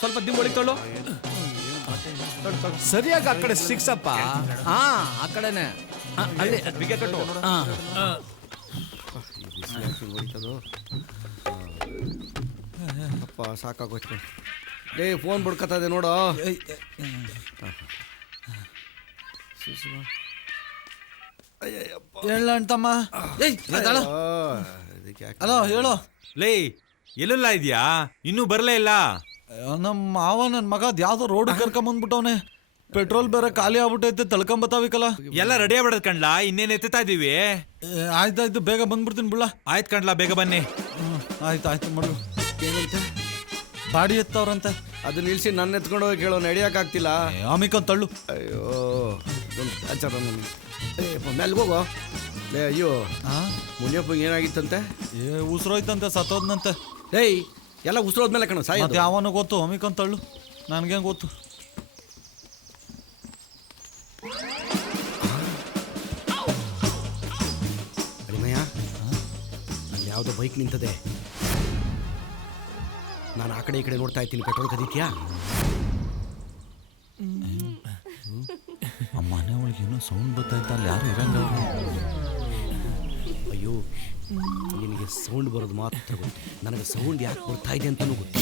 ಸ್ವಲ್ಪ ದಿಂಬೊಳಗೆ ತೊಳು. ಸರಿಯಾಗಿ ಆ ಕಡೆ ಸಿಕ್ಸಪ್ಪ. ಹಾ, ಆ ಕಡೆನೆ. ಅಲ್ಲಿ ಬಿಗೆ ಕಟ್ಟು. ಅಪ್ಪ ಸಾಕಾಗೋಯ್ತು. ಫೋನ್ ಬಿಡ್ಕತ್ತದೆ ನೋಡು. ಹೇಳ ಅಂತಮ್ಮ. ಹಲೋ ಹೇಳು. ಲೇ ಎಲ್ಲೆಲ್ಲ ಇದೆಯಾ? ಇನ್ನೂ ಬರಲೇ ಇಲ್ಲ. ನಮ್ಮ ಮಾವ ನನ್ನ ಮಗ ಯಾವ್ದೋ ರೋಡ್ ಕರ್ಕೊಂಬಂದ್ಬಿಟ್ಟವನೆ. ಪೆಟ್ರೋಲ್ ಬೇರೆ ಖಾಲಿ ಆಗ್ಬಿಟ್ಟೈತೆ, ತಳ್ಕೊಂಬತ್ತಾವಿಕಲ್ಲ. ಎಲ್ಲ ರೆಡಿ ಆಗ್ಬಿಡದ್ ಕಣ್ಲಾ, ಇನ್ನೇನ್ ಎತ್ತಾ ಇದೀವಿ. ಆಯ್ತಾಯ್ತು, ಬೇಗ ಬಂದ್ಬಿಡ್ತೀನಿ ಬಿಡ್ಲ. ಆಯ್ತು ಕಣ್ಲಾ, ಬೇಗ ಬನ್ನಿ. ಆಯ್ತು ಮಾಡು. ಏನಂತ? ಬಾಡಿ ಎತ್ತವ್ರಂತೆ. ಅದು ನಿಲ್ಸಿ ನನ್ನ ಎತ್ಕೊಂಡು ಹೋಗಿ ಕೇಳೋ, ನಡಿಯೋಕ್ಕಾಗ್ತಿಲ್ಲ. ಆಮಿಕೊಂಡ್ ತಳ್ಳು. ಅಯ್ಯೋ ಆಚಾರ ಮೆಲ್ಗೋಗೋ. ಅಯ್ಯೋ ಮುನಿಯಪ್ಪಂಗೆ ಏನಾಗಿತ್ತಂತೆ? ಉಸಿರೋಯ್ತಂತೆ, ಸತ್ತೋದ್ನಂತೆ. ಏಯ್ ಎಲ್ಲ ಉಸಿರೋದ್ಮೇಲೆ ಕಣ ಸಾಯಿ. ಮತ್ತೆ ಯಾವನು ಗೊತ್ತು? ಅಮಿಕೊಂಡ್ ತಳ್ಳು. ನನ್ಗೇನು ಗೊತ್ತು? ಅಡಿಮಯ್ಯ, ಅಲ್ಲಿ ಯಾವುದೋ ಬೈಕ್ ನಿಂತದೆ. ನಾನು ಆ ಕಡೆ ಈ ಕಡೆ ನೋಡ್ತಾ ಇದ್ದೀನಿ. ಪೆಟ್ರೋಲ್ ಕದೀತ್ಯಾ? ಆ ಮನೆ ಒಳಗೆ ಏನೋ ಸೌಂಡ್ ಬರ್ತಾಯ್ತ, ಅಲ್ಲಿ ಯಾರು ಇರಂಗ. ಅಯ್ಯೋ, ನಿನಗೆ ಸೌಂಡ್ ಬರೋದು ಮಾತ್ರ ಗೊತ್ತು, ನನಗೆ ಸೌಂಡ್ ಯಾಕೆ ಬರ್ತಾ ಇದೆ ಅಂತಲೂ ಗೊತ್ತು.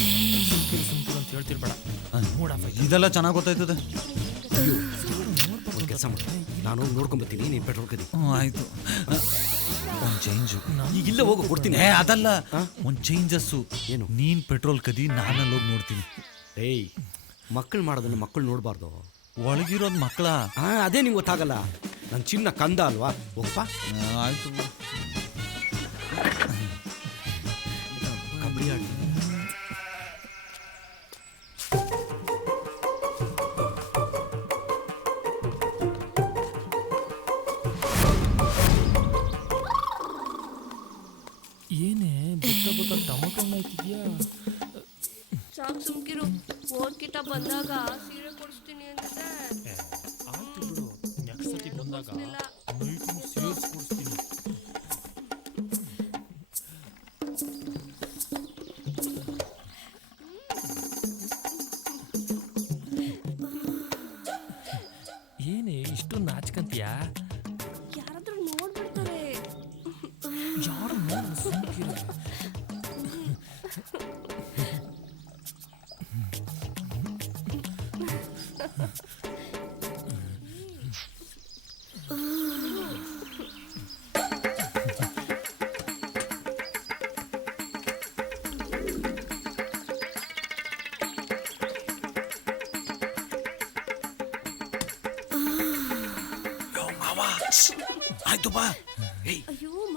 ಇದೆಲ್ಲ ಚೆನ್ನಾಗಿ ಗೊತ್ತಾಯ್ತದೆ. ಅಯ್ಯೋ, ಒಂದು ಕೆಲಸ ಮಾಡಿ, ನಾನು ನೋಡ್ಕೊಂಬತ್ತೀನಿ, ನೀನು ಪೆಟ್ರೋಲ್ ಕದಿ. ಆಯ್ತು. ಒಂದು ಚೇಂಜು. ಈಗಿಲ್ಲ ಹೋಗು, ಕೊಡ್ತೀನಿ. ಅದಲ್ಲ, ಒಂದು ಚೇಂಜಸ್ಸು. ಏನು? ನೀನು ಪೆಟ್ರೋಲ್ ಕದಿ, ನಾನಲ್ಲಿ ಹೋಗಿ ನೋಡ್ತೀನಿ. ಏಯ್, ಮಕ್ಕಳು ಮಾಡೋದನ್ನು ಮಕ್ಕಳು ನೋಡಬಾರ್ದು. ಒಳಗಿರೋದು ಮಕ್ಕಳ. ಅದೇ ನಿಂಗೆ ಗೊತ್ತಾಗಲ್ಲ. ನನ್ನ ಚಿನ್ನ ಕಂದ ಅಲ್ವಾ? ಹೋಗಪ್ಪ. ಆಯ್ತು. ಕಬಡ್ಡಿ ಆಡಿ. ಏನೇ ಬುತ್ತ ಟೊಮೊಟೊ ಆಯ್ತಿದ್ಯಾ? ಸಾಕು ಸುಮ್ಕಿರು. ಓದ್ಕಿಟ ಬಂದಾಗ ಸೀರೆ ಕೊಡಿಸ್ತೀನಿ ಅಂದ್ರೆ ಆಯ್ತು ಬಿಡು, ನೆಕ್ಸ್ಟ್ ಸತಿ ಬಂದಾಗ ನೈಟು ಸೇರಿಸ್ಕೊಡ್ತೀನಿ. ಏನೇ ಇಷ್ಟೊಂದು ನಾಚ್ಕಂತೀಯಾ? ಯಾರಾದ್ರೂ ನೋಡ್ಬಿಡ್ತಾರೆ. ಯಾರು ನೋಡಿ ಸುಮ್ಕಿರು. ಆಯ್ತು ಬಾ. ಏಯ್,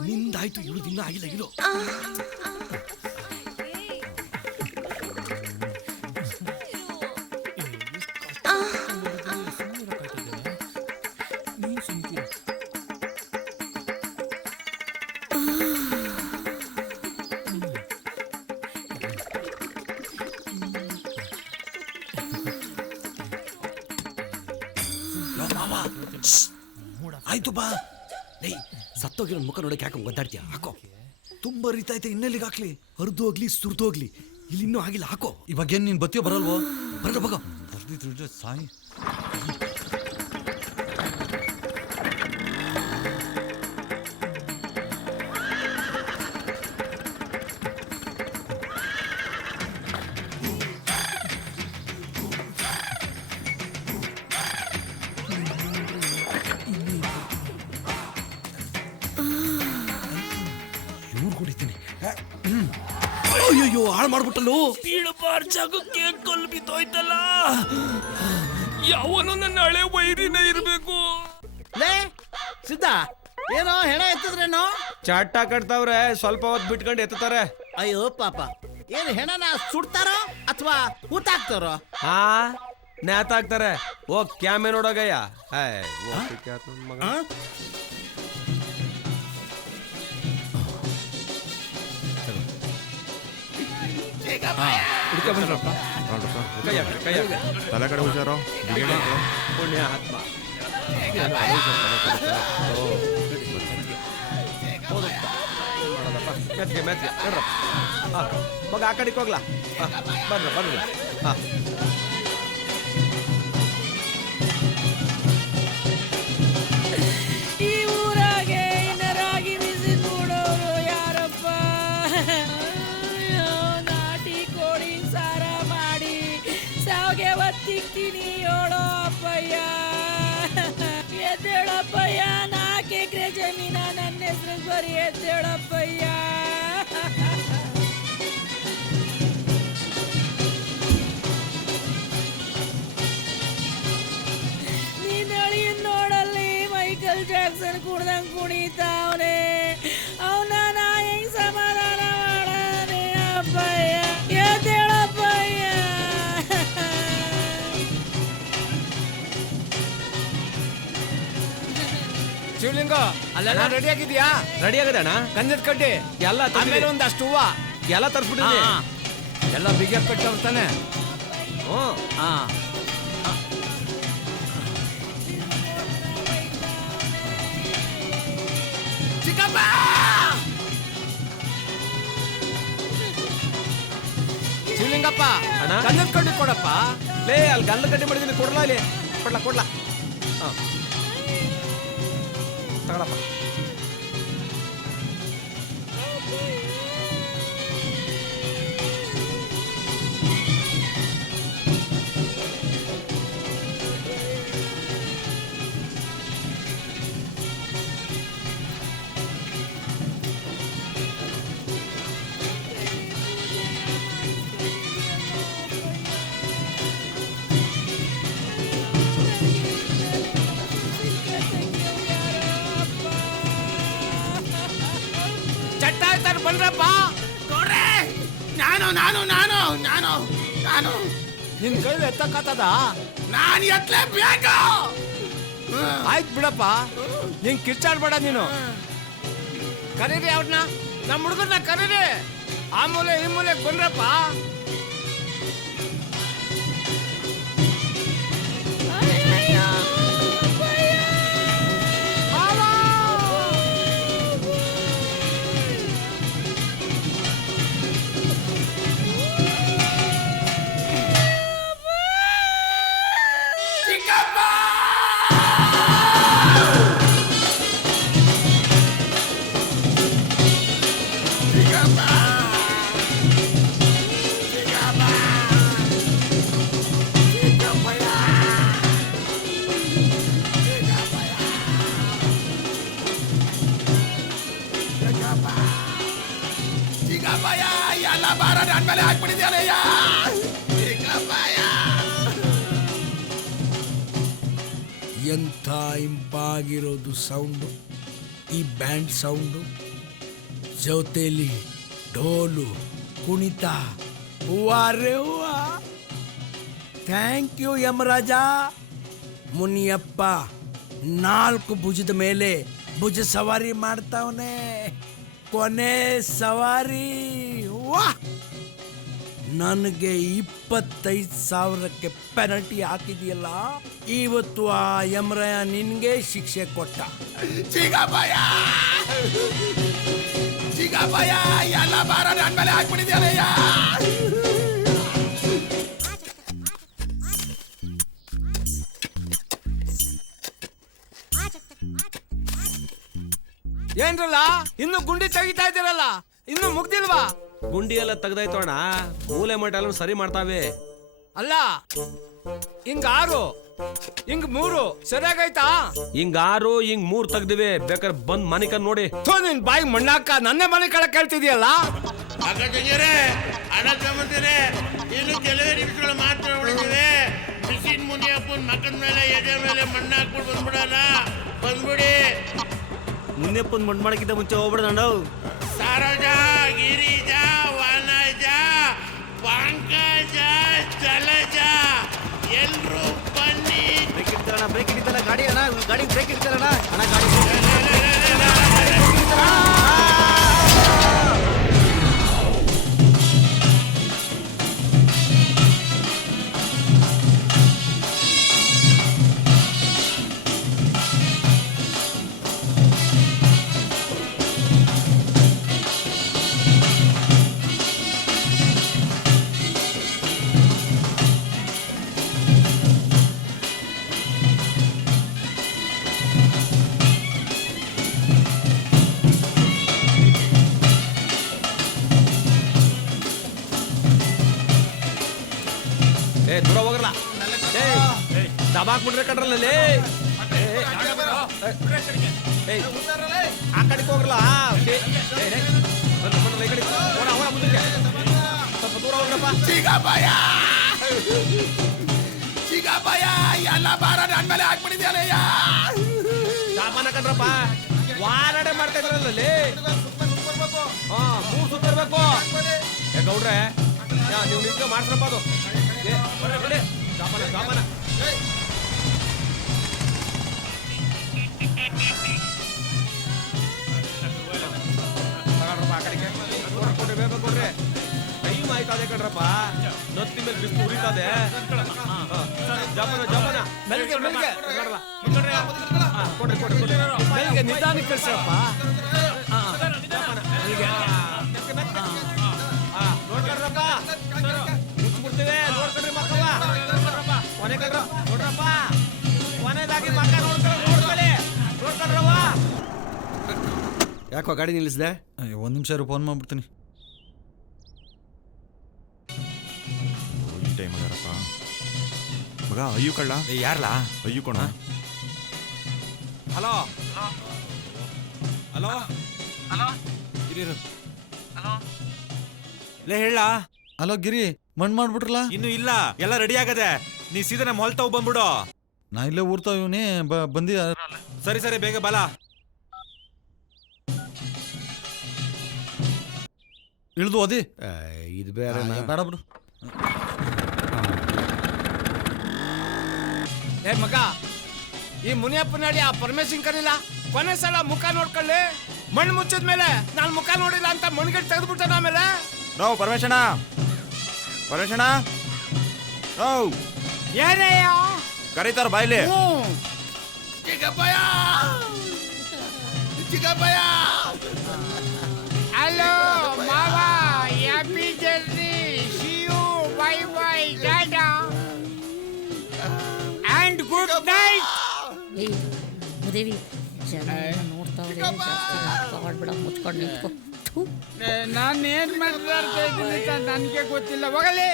ನಿಂದಾಯ್ತು, ಇವಳು ದಿನ ಆಗಿಲ್ಲ. ಇರೋ ಆಯ್ತು ಬಾ. ಏಯ್, ಸತ್ತೋಗಿರೋ ಮುಖ ನೋಡಕ್ಕೆ ಯಾಕೆ ಒದ್ದಾಡ್ತೀಯ? ಹಾಕೋ. ತುಂಬ ರೀತೈತೆ, ಇನ್ನೆಲ್ಲಿಗೆ ಹಾಕ್ಲಿ? ಹರಿದೋಗ್ಲಿ ಸುರಿದೋಗ್ಲಿ, ಇಲ್ಲಿ ಇನ್ನೂ ಆಗಿಲ್ಲ. ಹಾಕೋ. ಇವಾಗೇನು ನೀನು ಬತ್ತಿಯೋ ಬರಲ್ವೋ? ಬರಲ್ಲ ಬಗ. ಬರ್ದಿದ್ರೆ ಸಾಯಿ. ಅಯ್ಯೋ ಹಾಳು ಮಾಡ್ಬಿಟ್ಟಲು. ಬೀಳಬಾರ್ ಜಾಗಕ್ಕೆ ಕಲ್ಲು ಬಿದ್ದೋಯ್ತಲ್ಲ. ಯಾವನು ನನ್ನ ಹಳೆ ವೈರಿನ ಇರ್ಬೇಕು. ಲೇ ಸಿದ್ಧ, ಏನೋ ಹೆಣ ಎತ್ತಿದ್ರೇನೋ? ಚಟ್ಟ ಕಟ್ತಾವ್ರೆ, ಸ್ವಲ್ಪ ಹೊತ್ತು ಬಿಟ್ಕೊಂಡು ಎತ್ತಾರೆ. ಅಯ್ಯೋ ಪಾಪ, ಏನು ಹೆಣನ ಸುಡ್ತಾರೋ ಅಥವಾ ಹೂತಾಕ್ತಾರೋ? ಹಾ ನೇತಾಕ್ತಾರೆ. ಓ ಕ್ಯಾಮೆ ನೋಡೋಗಯ್ಯ. ತಲೆ ಕಡೆ ಹುಷಾರು. ಪುಣ್ಯ ಆತ್ಮ. ಮೆತ್ಗೆ ಮೆತ್ಗೆ ನೋಡ್ರಪ್ಪ. ಮಗ ಆ ಕಡೆಗೆ ಹೋಗ್ಲಾ? ಬರ್ರಿ. ಹಾ ಈ ಊರಾಗೆ ಇನ್ನರಾಗಿ ಬಿಸಿ ನೋಡೋರು ಯಾರಪ್ಪ? ನಾಟಿ ಕೋಳಿ ಸಾರ ಮಾಡಿ ಸಾವಿಗೆ ಒತ್ತಿಕ್ಕಿನಿ ಓಡೋ ಅಪ್ಪಯ್ಯ. ಎದ್ದೇಳಪ್ಪಯ್ಯ, 4 ಎಕರೆ ಜಮೀನ ನನ್ನ ಹೆಸರು ಬರೀ ಎದ್ದೇಳಪ್ಪಯ್ಯ. ನೋಡಲ್ಲಿ ಮೈಕಲ್ ಜಾಕ್ಸನ್ ಕುಡ್ದಂಗ್ ಕುಣಿತಾವನೆ. ಅವನ ನಾ ಹೆಂಗ್ ಸಮಾಧಾನ ಮಾಡನೆ ಅಪ್ಪಯ್ಯ? ಎದ್ದೇಳಪ್ಪಯ್ಯ. ಶಿವಲಿಂಗ ಅಲ್ಲೆಲ್ಲ ರೆಡಿ ಆಗಿದ್ಯಾ? ರೆಡಿ ಆಗದಣ್ಣ. ಗಂಧದ ಕಡ್ಡಿ ಎಲ್ಲ ಆಮೇಲೆ ಒಂದಷ್ಟು ಹೂವ ಎಲ್ಲ ತರಿಸ್ಬಿಟ್ಟಿದ್ವಿ. ಎಲ್ಲ ಬಿಗಿ ಕಟ್ಟವ್ತಾನೆ. ಹಾ ಚಿಕ್ಕಪ್ಪ, ಶಿವಲಿಂಗಪ್ಪ ಗಂಧದ ಕಡ್ಡಿ ಕೊಡಪ್ಪ. ಲೇ ಅಲ್ಲಿ ಗಂಧದ ಕಡ್ಡಿ ಮಾಡಿದೀನಿ, ಕೊಡ್ಲಾ ಇಲ್ಲಿ? ಕೊಡ್ಲಾ. ತಗೊಳಪ್ಪ. ಬನ್ರಪ್ಪ. ನೋಡ್ರೆ, ನಾನು ನಿನ್ ಕೈಲಿ ಎತ್ತಕ್ಕಾತದ? ನಾನು ಎತ್ತಲೇಬೇಕು. ಆಯ್ತು ಬಿಡಪ್ಪ, ನೀನ್ ಕಿರ್ಚಾಡ್ಬೇಡ. ನೀನು ಕರೀರಿ ಅವ್ರನ್ನ, ನಮ್ಮ ಹುಡುಗರನ್ನ ಕರೀರಿ. ಆ ಮೂಲೆ ಈ ಮೂಲೆ ಬಂದ್ರಪ್ಪ. ಎಲ್ಲ ಭಾರ ನನ್ನ ಮೇಲೆ ಹಾಕ್ಬಿಟ್ಟಿದ್ಯಾನಯ್ಯ. ಎಂಥ ಇಂಪಾಗಿರೋದು ಸೌಂಡು, ಈ ಬ್ಯಾಂಡ್ ಸೌಂಡು. ಜೊತೆಲಿ ಡೋಲು ಕುಣಿತ. ಹೂವಾರೇ ಹೂವ. Thank you Yamaraja. ಮುನಿಯಪ್ಪ 4 ಭುಜದ ಮೇಲೆ ಭುಜ ಸವಾರಿ ಮಾಡ್ತಾವನೆ. ಕೊನೆ ಸವಾರಿ. ವಾಹ್, ನನಗೆ 25,000ಕ್ಕೆ ಪೆನಲ್ಟಿ ಹಾಕಿದೆಯಲ್ಲ, ಇವತ್ತು ಆ ಯಮರಾಯ ನಿನ್ಗೆ ಶಿಕ್ಷೆ ಕೊಟ್ಟ. ಚಿಗಪ್ಪಯ್ಯ, ಎಲ್ಲ ಭಾರ ನನ್ನ ಮೇಲೆ ಹಾಕ್ಬಿಟ್ಟಿದ್ಯಾನಯ್ಯ. ಏನ್ರಲ್ಲ, ಇನ್ನು ಗುಂಡಿ ತೆಗಿತಾ ಇದ್ದೀರಲ್ಲ, ಇನ್ನು ಮುಗ್ದಿಲ್ವಾ? ಗುಂಡಿ ಎಲ್ಲ ತೆಗ್ದಾಯ್ತು ಅಣ್ಣ, ಮೂಲೆ ಮಟ್ಟ ಸರಿ ಮಾಡ್ತಾವೆ. ಅಲ್ಲ, ಹಿಂಗ್ 6 ಹಿಂಗ್ 3 ಸರಿಯಾಗೈತಾ? ಹಿಂಗ್ 6 ಹಿಂಗ್ 3 ತೆಗ್ದಿವೆ. ಬೇಕಾದ್ರೆ ಬಂದ್ ಮನೆ ಕಣ್ ನೋಡಿ. ನಿನ್ ಬಾಯಿ ಮಣ್ಣಾಕ ನನ್ನೇ ಮನೆ ಕಳ ಕೇಳ್ತಿದ್ಯಲ್ಲ. ಅಕ್ಕ ತಂಗಿಯರೇ, ಅಣ್ಣ ತಮ್ಮಂದಿರೇ, ಇನ್ನು ಕೆಲವೇ ನಿಮಿಷಗಳು ಮಾತ್ರ ಉಳಿದಿವೆ. ಮಿಷಿನ್ ಮುನಿಯಪ್ಪನ ಮಕ್ಕದ ಮೇಲೆ ಎದೆ ಮೇಲೆ ಮಣ್ಣು ಹಾಕ್ಬಿಟ್ಟು ಬಂದ್ಬಿಡೋಣ. ಬಂದ್ಬಿಡಿ. ಮುನಿಯಪ್ಪನ ಮಣ್ಣು ಮಾಡಕ್ಕಿಂತ ಮುಂಚೆ ಹೋಗ್ಬಿಡೋಣ. ಸರೋಜ, ಗಿರಿಜ, ವನಜ, ಪಂಕಜ, ಜಲಜ, ಎಲ್ರೂ ಬನ್ನಿ. ಬ್ರೇಕ್ ಇಡ್ತಾರಣ, ಬ್ರೇಕ್ ಹಿಡಿತಾರ ಗಾಡಿ. ಅಣ್ಣ ಗಾಡಿ ಬ್ರೇಕ್ ಇಡ್ತಾರಣ. ಅಣ್ಣ ಗಾಡಿ ದೂರ ಹೋಗಲ್ಲ. ದಬಾಕ್ಬಿಟ್ರೆ ಕಟ್ರಲ್ಲೇ. ಆ ಕಡೆಗೆ ಹೋಗ್ರಲ್ಲ. ಮುಂದಕ್ಕೆ ಸ್ವಲ್ಪ ದೂರ ಹೋಗ್ರಪ್ಪ. ಎಲ್ಲ ಬಾರ ನನ್ನ ಮೇಲೆ ಹಾಕ್ಬಿಟ್ಟಿದ್ಯಾಲಯ್ಯ. ಸಾಮಾನ ಕಣ್ರಪ್ಪ, ವಾರಡೆ ಮಾಡ್ತಾ ಇದ್ರಲ್ಲೇ. ಹಾ, 3 ಸುತ್ತಿರ್ಬೇಕು. ಗೌಡ್ರೆ, ನೀವು ನಿಂತು ಮಾಡ್ಸ್ರಪ್ಪ ಅದು. ಸಾಮಾನ ಆ ಕಡೆಗೆ ಕೊಡ್ರಿ, ಬೇಗ ಕೊಡ್ರಿ. ಟೈಮ್ ಆಯ್ತದೆ ಕಣ್ರಪ್ಪ. ನೊತ್ತಿ ಮೇಲೆ ಬಿಸಿಲು ಉರಿತದೆ. ಜಪಾನ ಮೆಲ್ಗೆ ಕೊಡ್ರಿ ನಿಧಾನಕ್ಕೆ ಕಳ್ಸಪ್ಪ. ನೋಡ್ಕೊಳ್ರಪ್ಪ, ಮುಚ್ಚಿಬಿಡ್ತೀವಿ. ನೋಡ್ಕೊಳ್ರಿ ಮಕ್ಕಳ ನೋಡ್ರಪ್ಪ. ಕೊನೆದಾಗಿ ಮಕ್ಕ ನೋಡ್ಕೊಳ್ಳಿ. ನೋಡ್ಕೊಳ್ರವ್ವ. ಯಾಕೋ ಗಾಡಿ ನಿಲ್ಲಿಸಿದೆ? ಒಂದು ನಿಮಿಷ ಫೋನ್ ಮಾಡ್ಬಿಡ್ತೀನಿ. ಈ ಟೈಮ್ ಅದಾರಪ್ಪ ಮಗ. ಅಯ್ಯು ಕಳ್ಳ ಯಾರಲ್ಲ? ಅಯ್ಯು ಕೊಣ. ಹಲೋ ಹಲೋ ಹಲೋ ಹಿರಿಯರು ಲೇ ಹೇಳ. ಹಲೋ ಗಿರಿ, ಮಣ್ಣು ಮಾಡ್ಬಿಟ್ರಲ್ಲ? ಇನ್ನು ಇಲ್ಲ, ಎಲ್ಲ ರೆಡಿ ಆಗದೆ. ನೀ ಸೀದಾ ನಮ್ಮ ಹೊಲ್ತಾವ್ ಬಂದ್ಬಿಡು. ನಾ ಇಲ್ಲೇ ಊರ್ತಾವ ಇವನೇ ಬಂದಿ. ಸರಿ ಬೇಗ ಬಾಲ. ಇಳ್ದು ಓದಿ. ಇದು ಬೇರೆ ಬೇಡ ಬಿಡು. ಮಗ, ಈ ಮುನಿಯಪ್ಪನಡಿ ಆ ಪರಮೇಶನ್ ಕರಿಲ್ಲ. ಕೊನೆ ಸಲ ಮುಖ ನೋಡ್ಕೊಳ್ಳಿ. ಮಣ್ಣು ಮುಚ್ಚಿದ ಮೇಲೆ ನಾನು ಮುಖ ನೋಡಿಲ್ಲ ಅಂತ ಮಣ್ಗಟ್ಟು ತೆಗೆದ್ಬಿಟ್ಟಾನ. ಆಮೇಲೆ ನಾವು ಪರಮೇಶಣ್ಣ ಏನೇಯ ಕರೀತಾರ ಬಾಯ್ಲಿ. ಹಲೋ ಮಾವ, happy journey, see you, bye bye, tata and good night. ದೇವಿ ಜನ ನೋಡ್ತಾವ್ರೆ, ಜಾಸ್ತಿ ಮಾಡ್ಬಿಡ, ಮುಚ್ಕೊಂಡು ನಿಂತ್ಕೊ. ನಾನು ಏನ್ ಮಾತಾಡ್ತಾ ಇದ್ದೀನಿ ನನಗೆ ಗೊತ್ತಿಲ್ಲ. ಹೋಗಲಿ.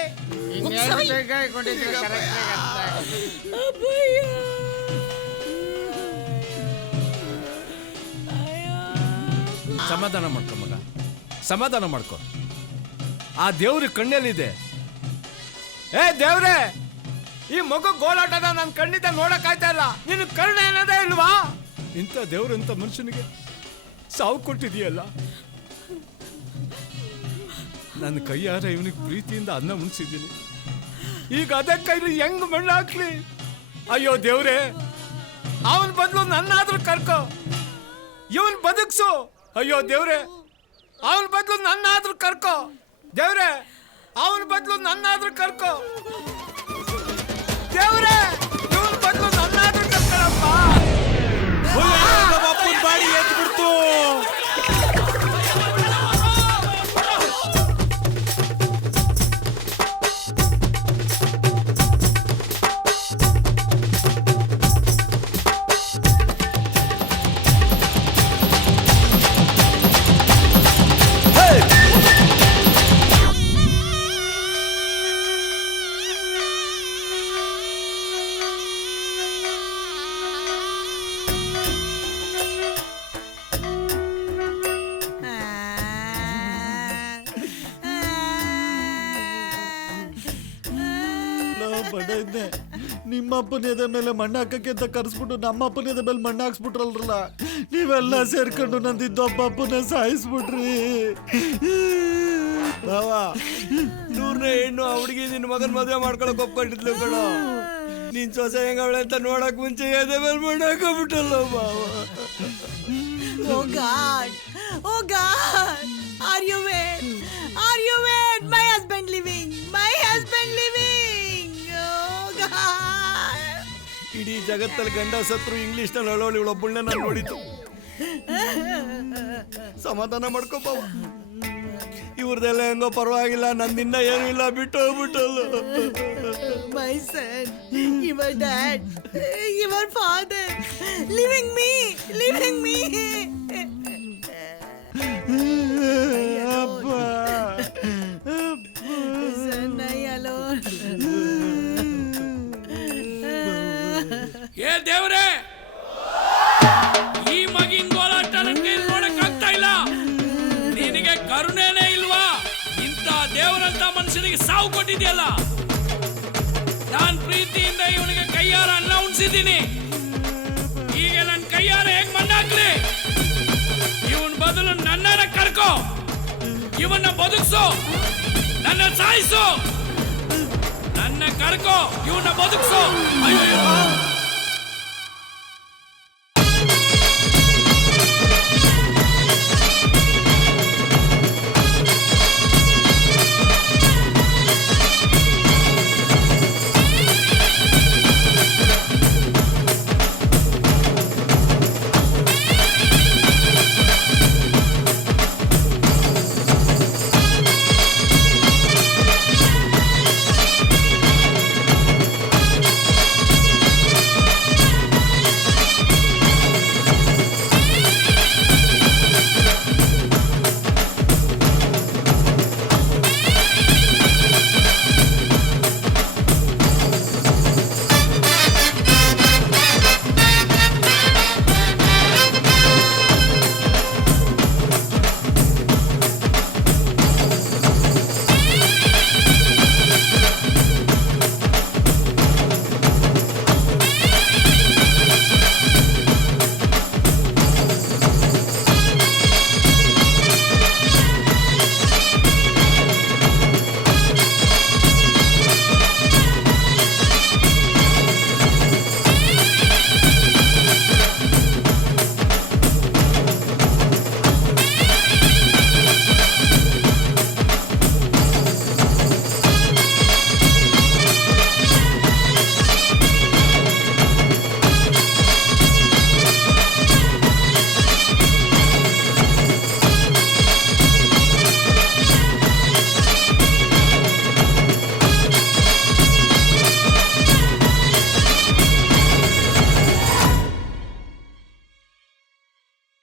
ಸಮಾಧಾನ ಮಾಡ್ಕೊ ಮಗ, ಸಮಾಧಾನ ಮಾಡ್ಕೊ. ಆ ದೇವ್ರ ಕಣ್ಣಲ್ಲಿದೆ. ದೇವ್ರೆ, ಈ ಮಗು ಗೋಳಾಟನ ನನ್ನ ಕಣ್ಣಿಂದ ನೋಡಕ್ ಆಯ್ತಾ ಇಲ್ಲ. ನಿನ್ನ ಕರುಣೆ ಏನದೇ ಇಲ್ವಾ? ಇಂಥ ದೇವ್ರಂತ ಮನುಷ್ಯನಿಗೆ ಸಾವು ಕೊಟ್ಟಿದೀಯಲ್ಲ. ನನ್ನ ಕೈಯಾರ ಇವನಿಗೆ ಪ್ರೀತಿಯಿಂದ ಅನ್ನ ಮುನ್ಸಿದ್ದೀನಿ. ಈಗ ಅದೇ ಕೈಲಿ ಹೆಂಗ್ ಮಣ್ಣು ಹಾಕ್ಲಿ? ಅಯ್ಯೋ ದೇವ್ರೆ, ಅವನ ಬದಲು ನನ್ನಾದ್ರೂ ಕರ್ಕೊ, ಇವನ್ ಬದುಕ್ಸು. ಅಯ್ಯೋ ದೇವ್ರೆ, ಅವನ ಬದಲು ನನ್ನಾದ್ರೂ ಕರ್ಕೊ. ದೇವ್ರೆ, ಅವನ ಬದಲು ನನ್ನಾದ್ರೂ ಕರ್ಕೊ. ದೇವ್ರೆ, ಇವನ್ ಬದಲು ನನ್ನಾದ್ರೂ ಕರ್ಕೊಳಪ್ಪ. ಬಾಡಿ ಎದ್ಬಿಡ್ತು. ಇದ್ದೆ. ನಿಮ್ಮಪ್ಪನ ಎದೆ ಮೇಲೆ ಮಣ್ಣು ಹಾಕಕ್ಕೆ ಅಂತ ಕರೆಸ್ಬಿಟ್ಟು ನಮ್ಮಪ್ಪನ ಎದೆ ಮೇಲೆ ಮಣ್ಣು ಹಾಕ್ಸ್ಬಿಟ್ರಲ್ರಲ್ಲ, ನೀವೆಲ್ಲ ಸೇರ್ಕೊಂಡು ನಂದಿದ್ದೊಬ್ಬ ಅಪ್ಪನ ಸಾಯಿಸ್ಬಿಟ್ರಿ. ಬಾವ 100ನೇ ಹೆಣ್ಣು ಆ ಹುಡುಗಿ ನಿನ್ನ ಮಗನ ಮದುವೆ ಮಾಡ್ಕೊಳಕ್ ಒಪ್ಕೊಂಡಿದ್ಲು ಕಣೋ. ನೀನ್ ಸೊಸೆ ಹೆಂಗವಳೆ ಅಂತ ನೋಡಕ್ ಮುಂಚೆ ಎದೆ ಮೇಲೆ ಮಣ್ಣು ಹಾಕಬಿಟ್ಟಲ್ಲ ಬಾವ. Oh God! Oh God! Are you wet? Are you wet? My husband living! My husband living! Oh God! ಇಡೀ ಜಗತ್ತಲ್ಲಿ ಗಂಡ ಸತ್ರು ಇಂಗ್ಲಿಷ್ ನಲ್ಲಿ ಅಳೋಳಿ ಒಬ್ಬಳನ್ನ ನಾನು ನೋಡಿದ್ದು. ಸಮಾಧಾನ ಮಾಡ್ಕೋ ಬಾವ. ಇವ್ರದೆಲ್ಲ ಹೆಂಗೋ ಪರವಾಗಿಲ್ಲ, ನಂದಿನ್ನ ಏನೂ ಇಲ್ಲ, ಬಿಟ್ಟು ಹೋಗ್ಬಿಟ್ಟಲ್ಲ. My son, your dad, your father, leaving me. Son, I alone. ಏ ದೇವ್ರೆ, ಈ ಮಗಿನ ಗೋಲಾಟ ನನಗೆ ನೋಡಕ್ ಆಗ್ತಾ ಇಲ್ಲ. ನಿನಗೆ ಕರುಣೆನೇ ಇಲ್ವಾ? ಇಂಥ ದೇವರಂತ ಮನುಷ್ಯನಿಗೆ ಸಾವು ಕೊಟ್ಟಿದ್ಯಲ್ಲ. ನಾನ್ ಪ್ರೀತಿಯಿಂದ ಇವನಿಗೆ ಕೈಯಾರ ಅನ್ನ ಉಣ್ಸಿದ್ದೀನಿ. ಈಗ ನನ್ನ ಕೈಯಾರ ಹೇಗ್ ಮಣ್ಣಾಕ್ಲಿ? ಇವನ್ ಬದಲು ನನ್ನನ್ನ ಕರ್ಕೋ, ಇವನ್ನ ಬದುಕ್ಸು, ನನ್ನ ಸಾಯಿಸು. ನನ್ನ ಕರ್ಕೋ, ಇವನ್ನ ಬದುಕ್ಸು. ಅಯ್ಯೋ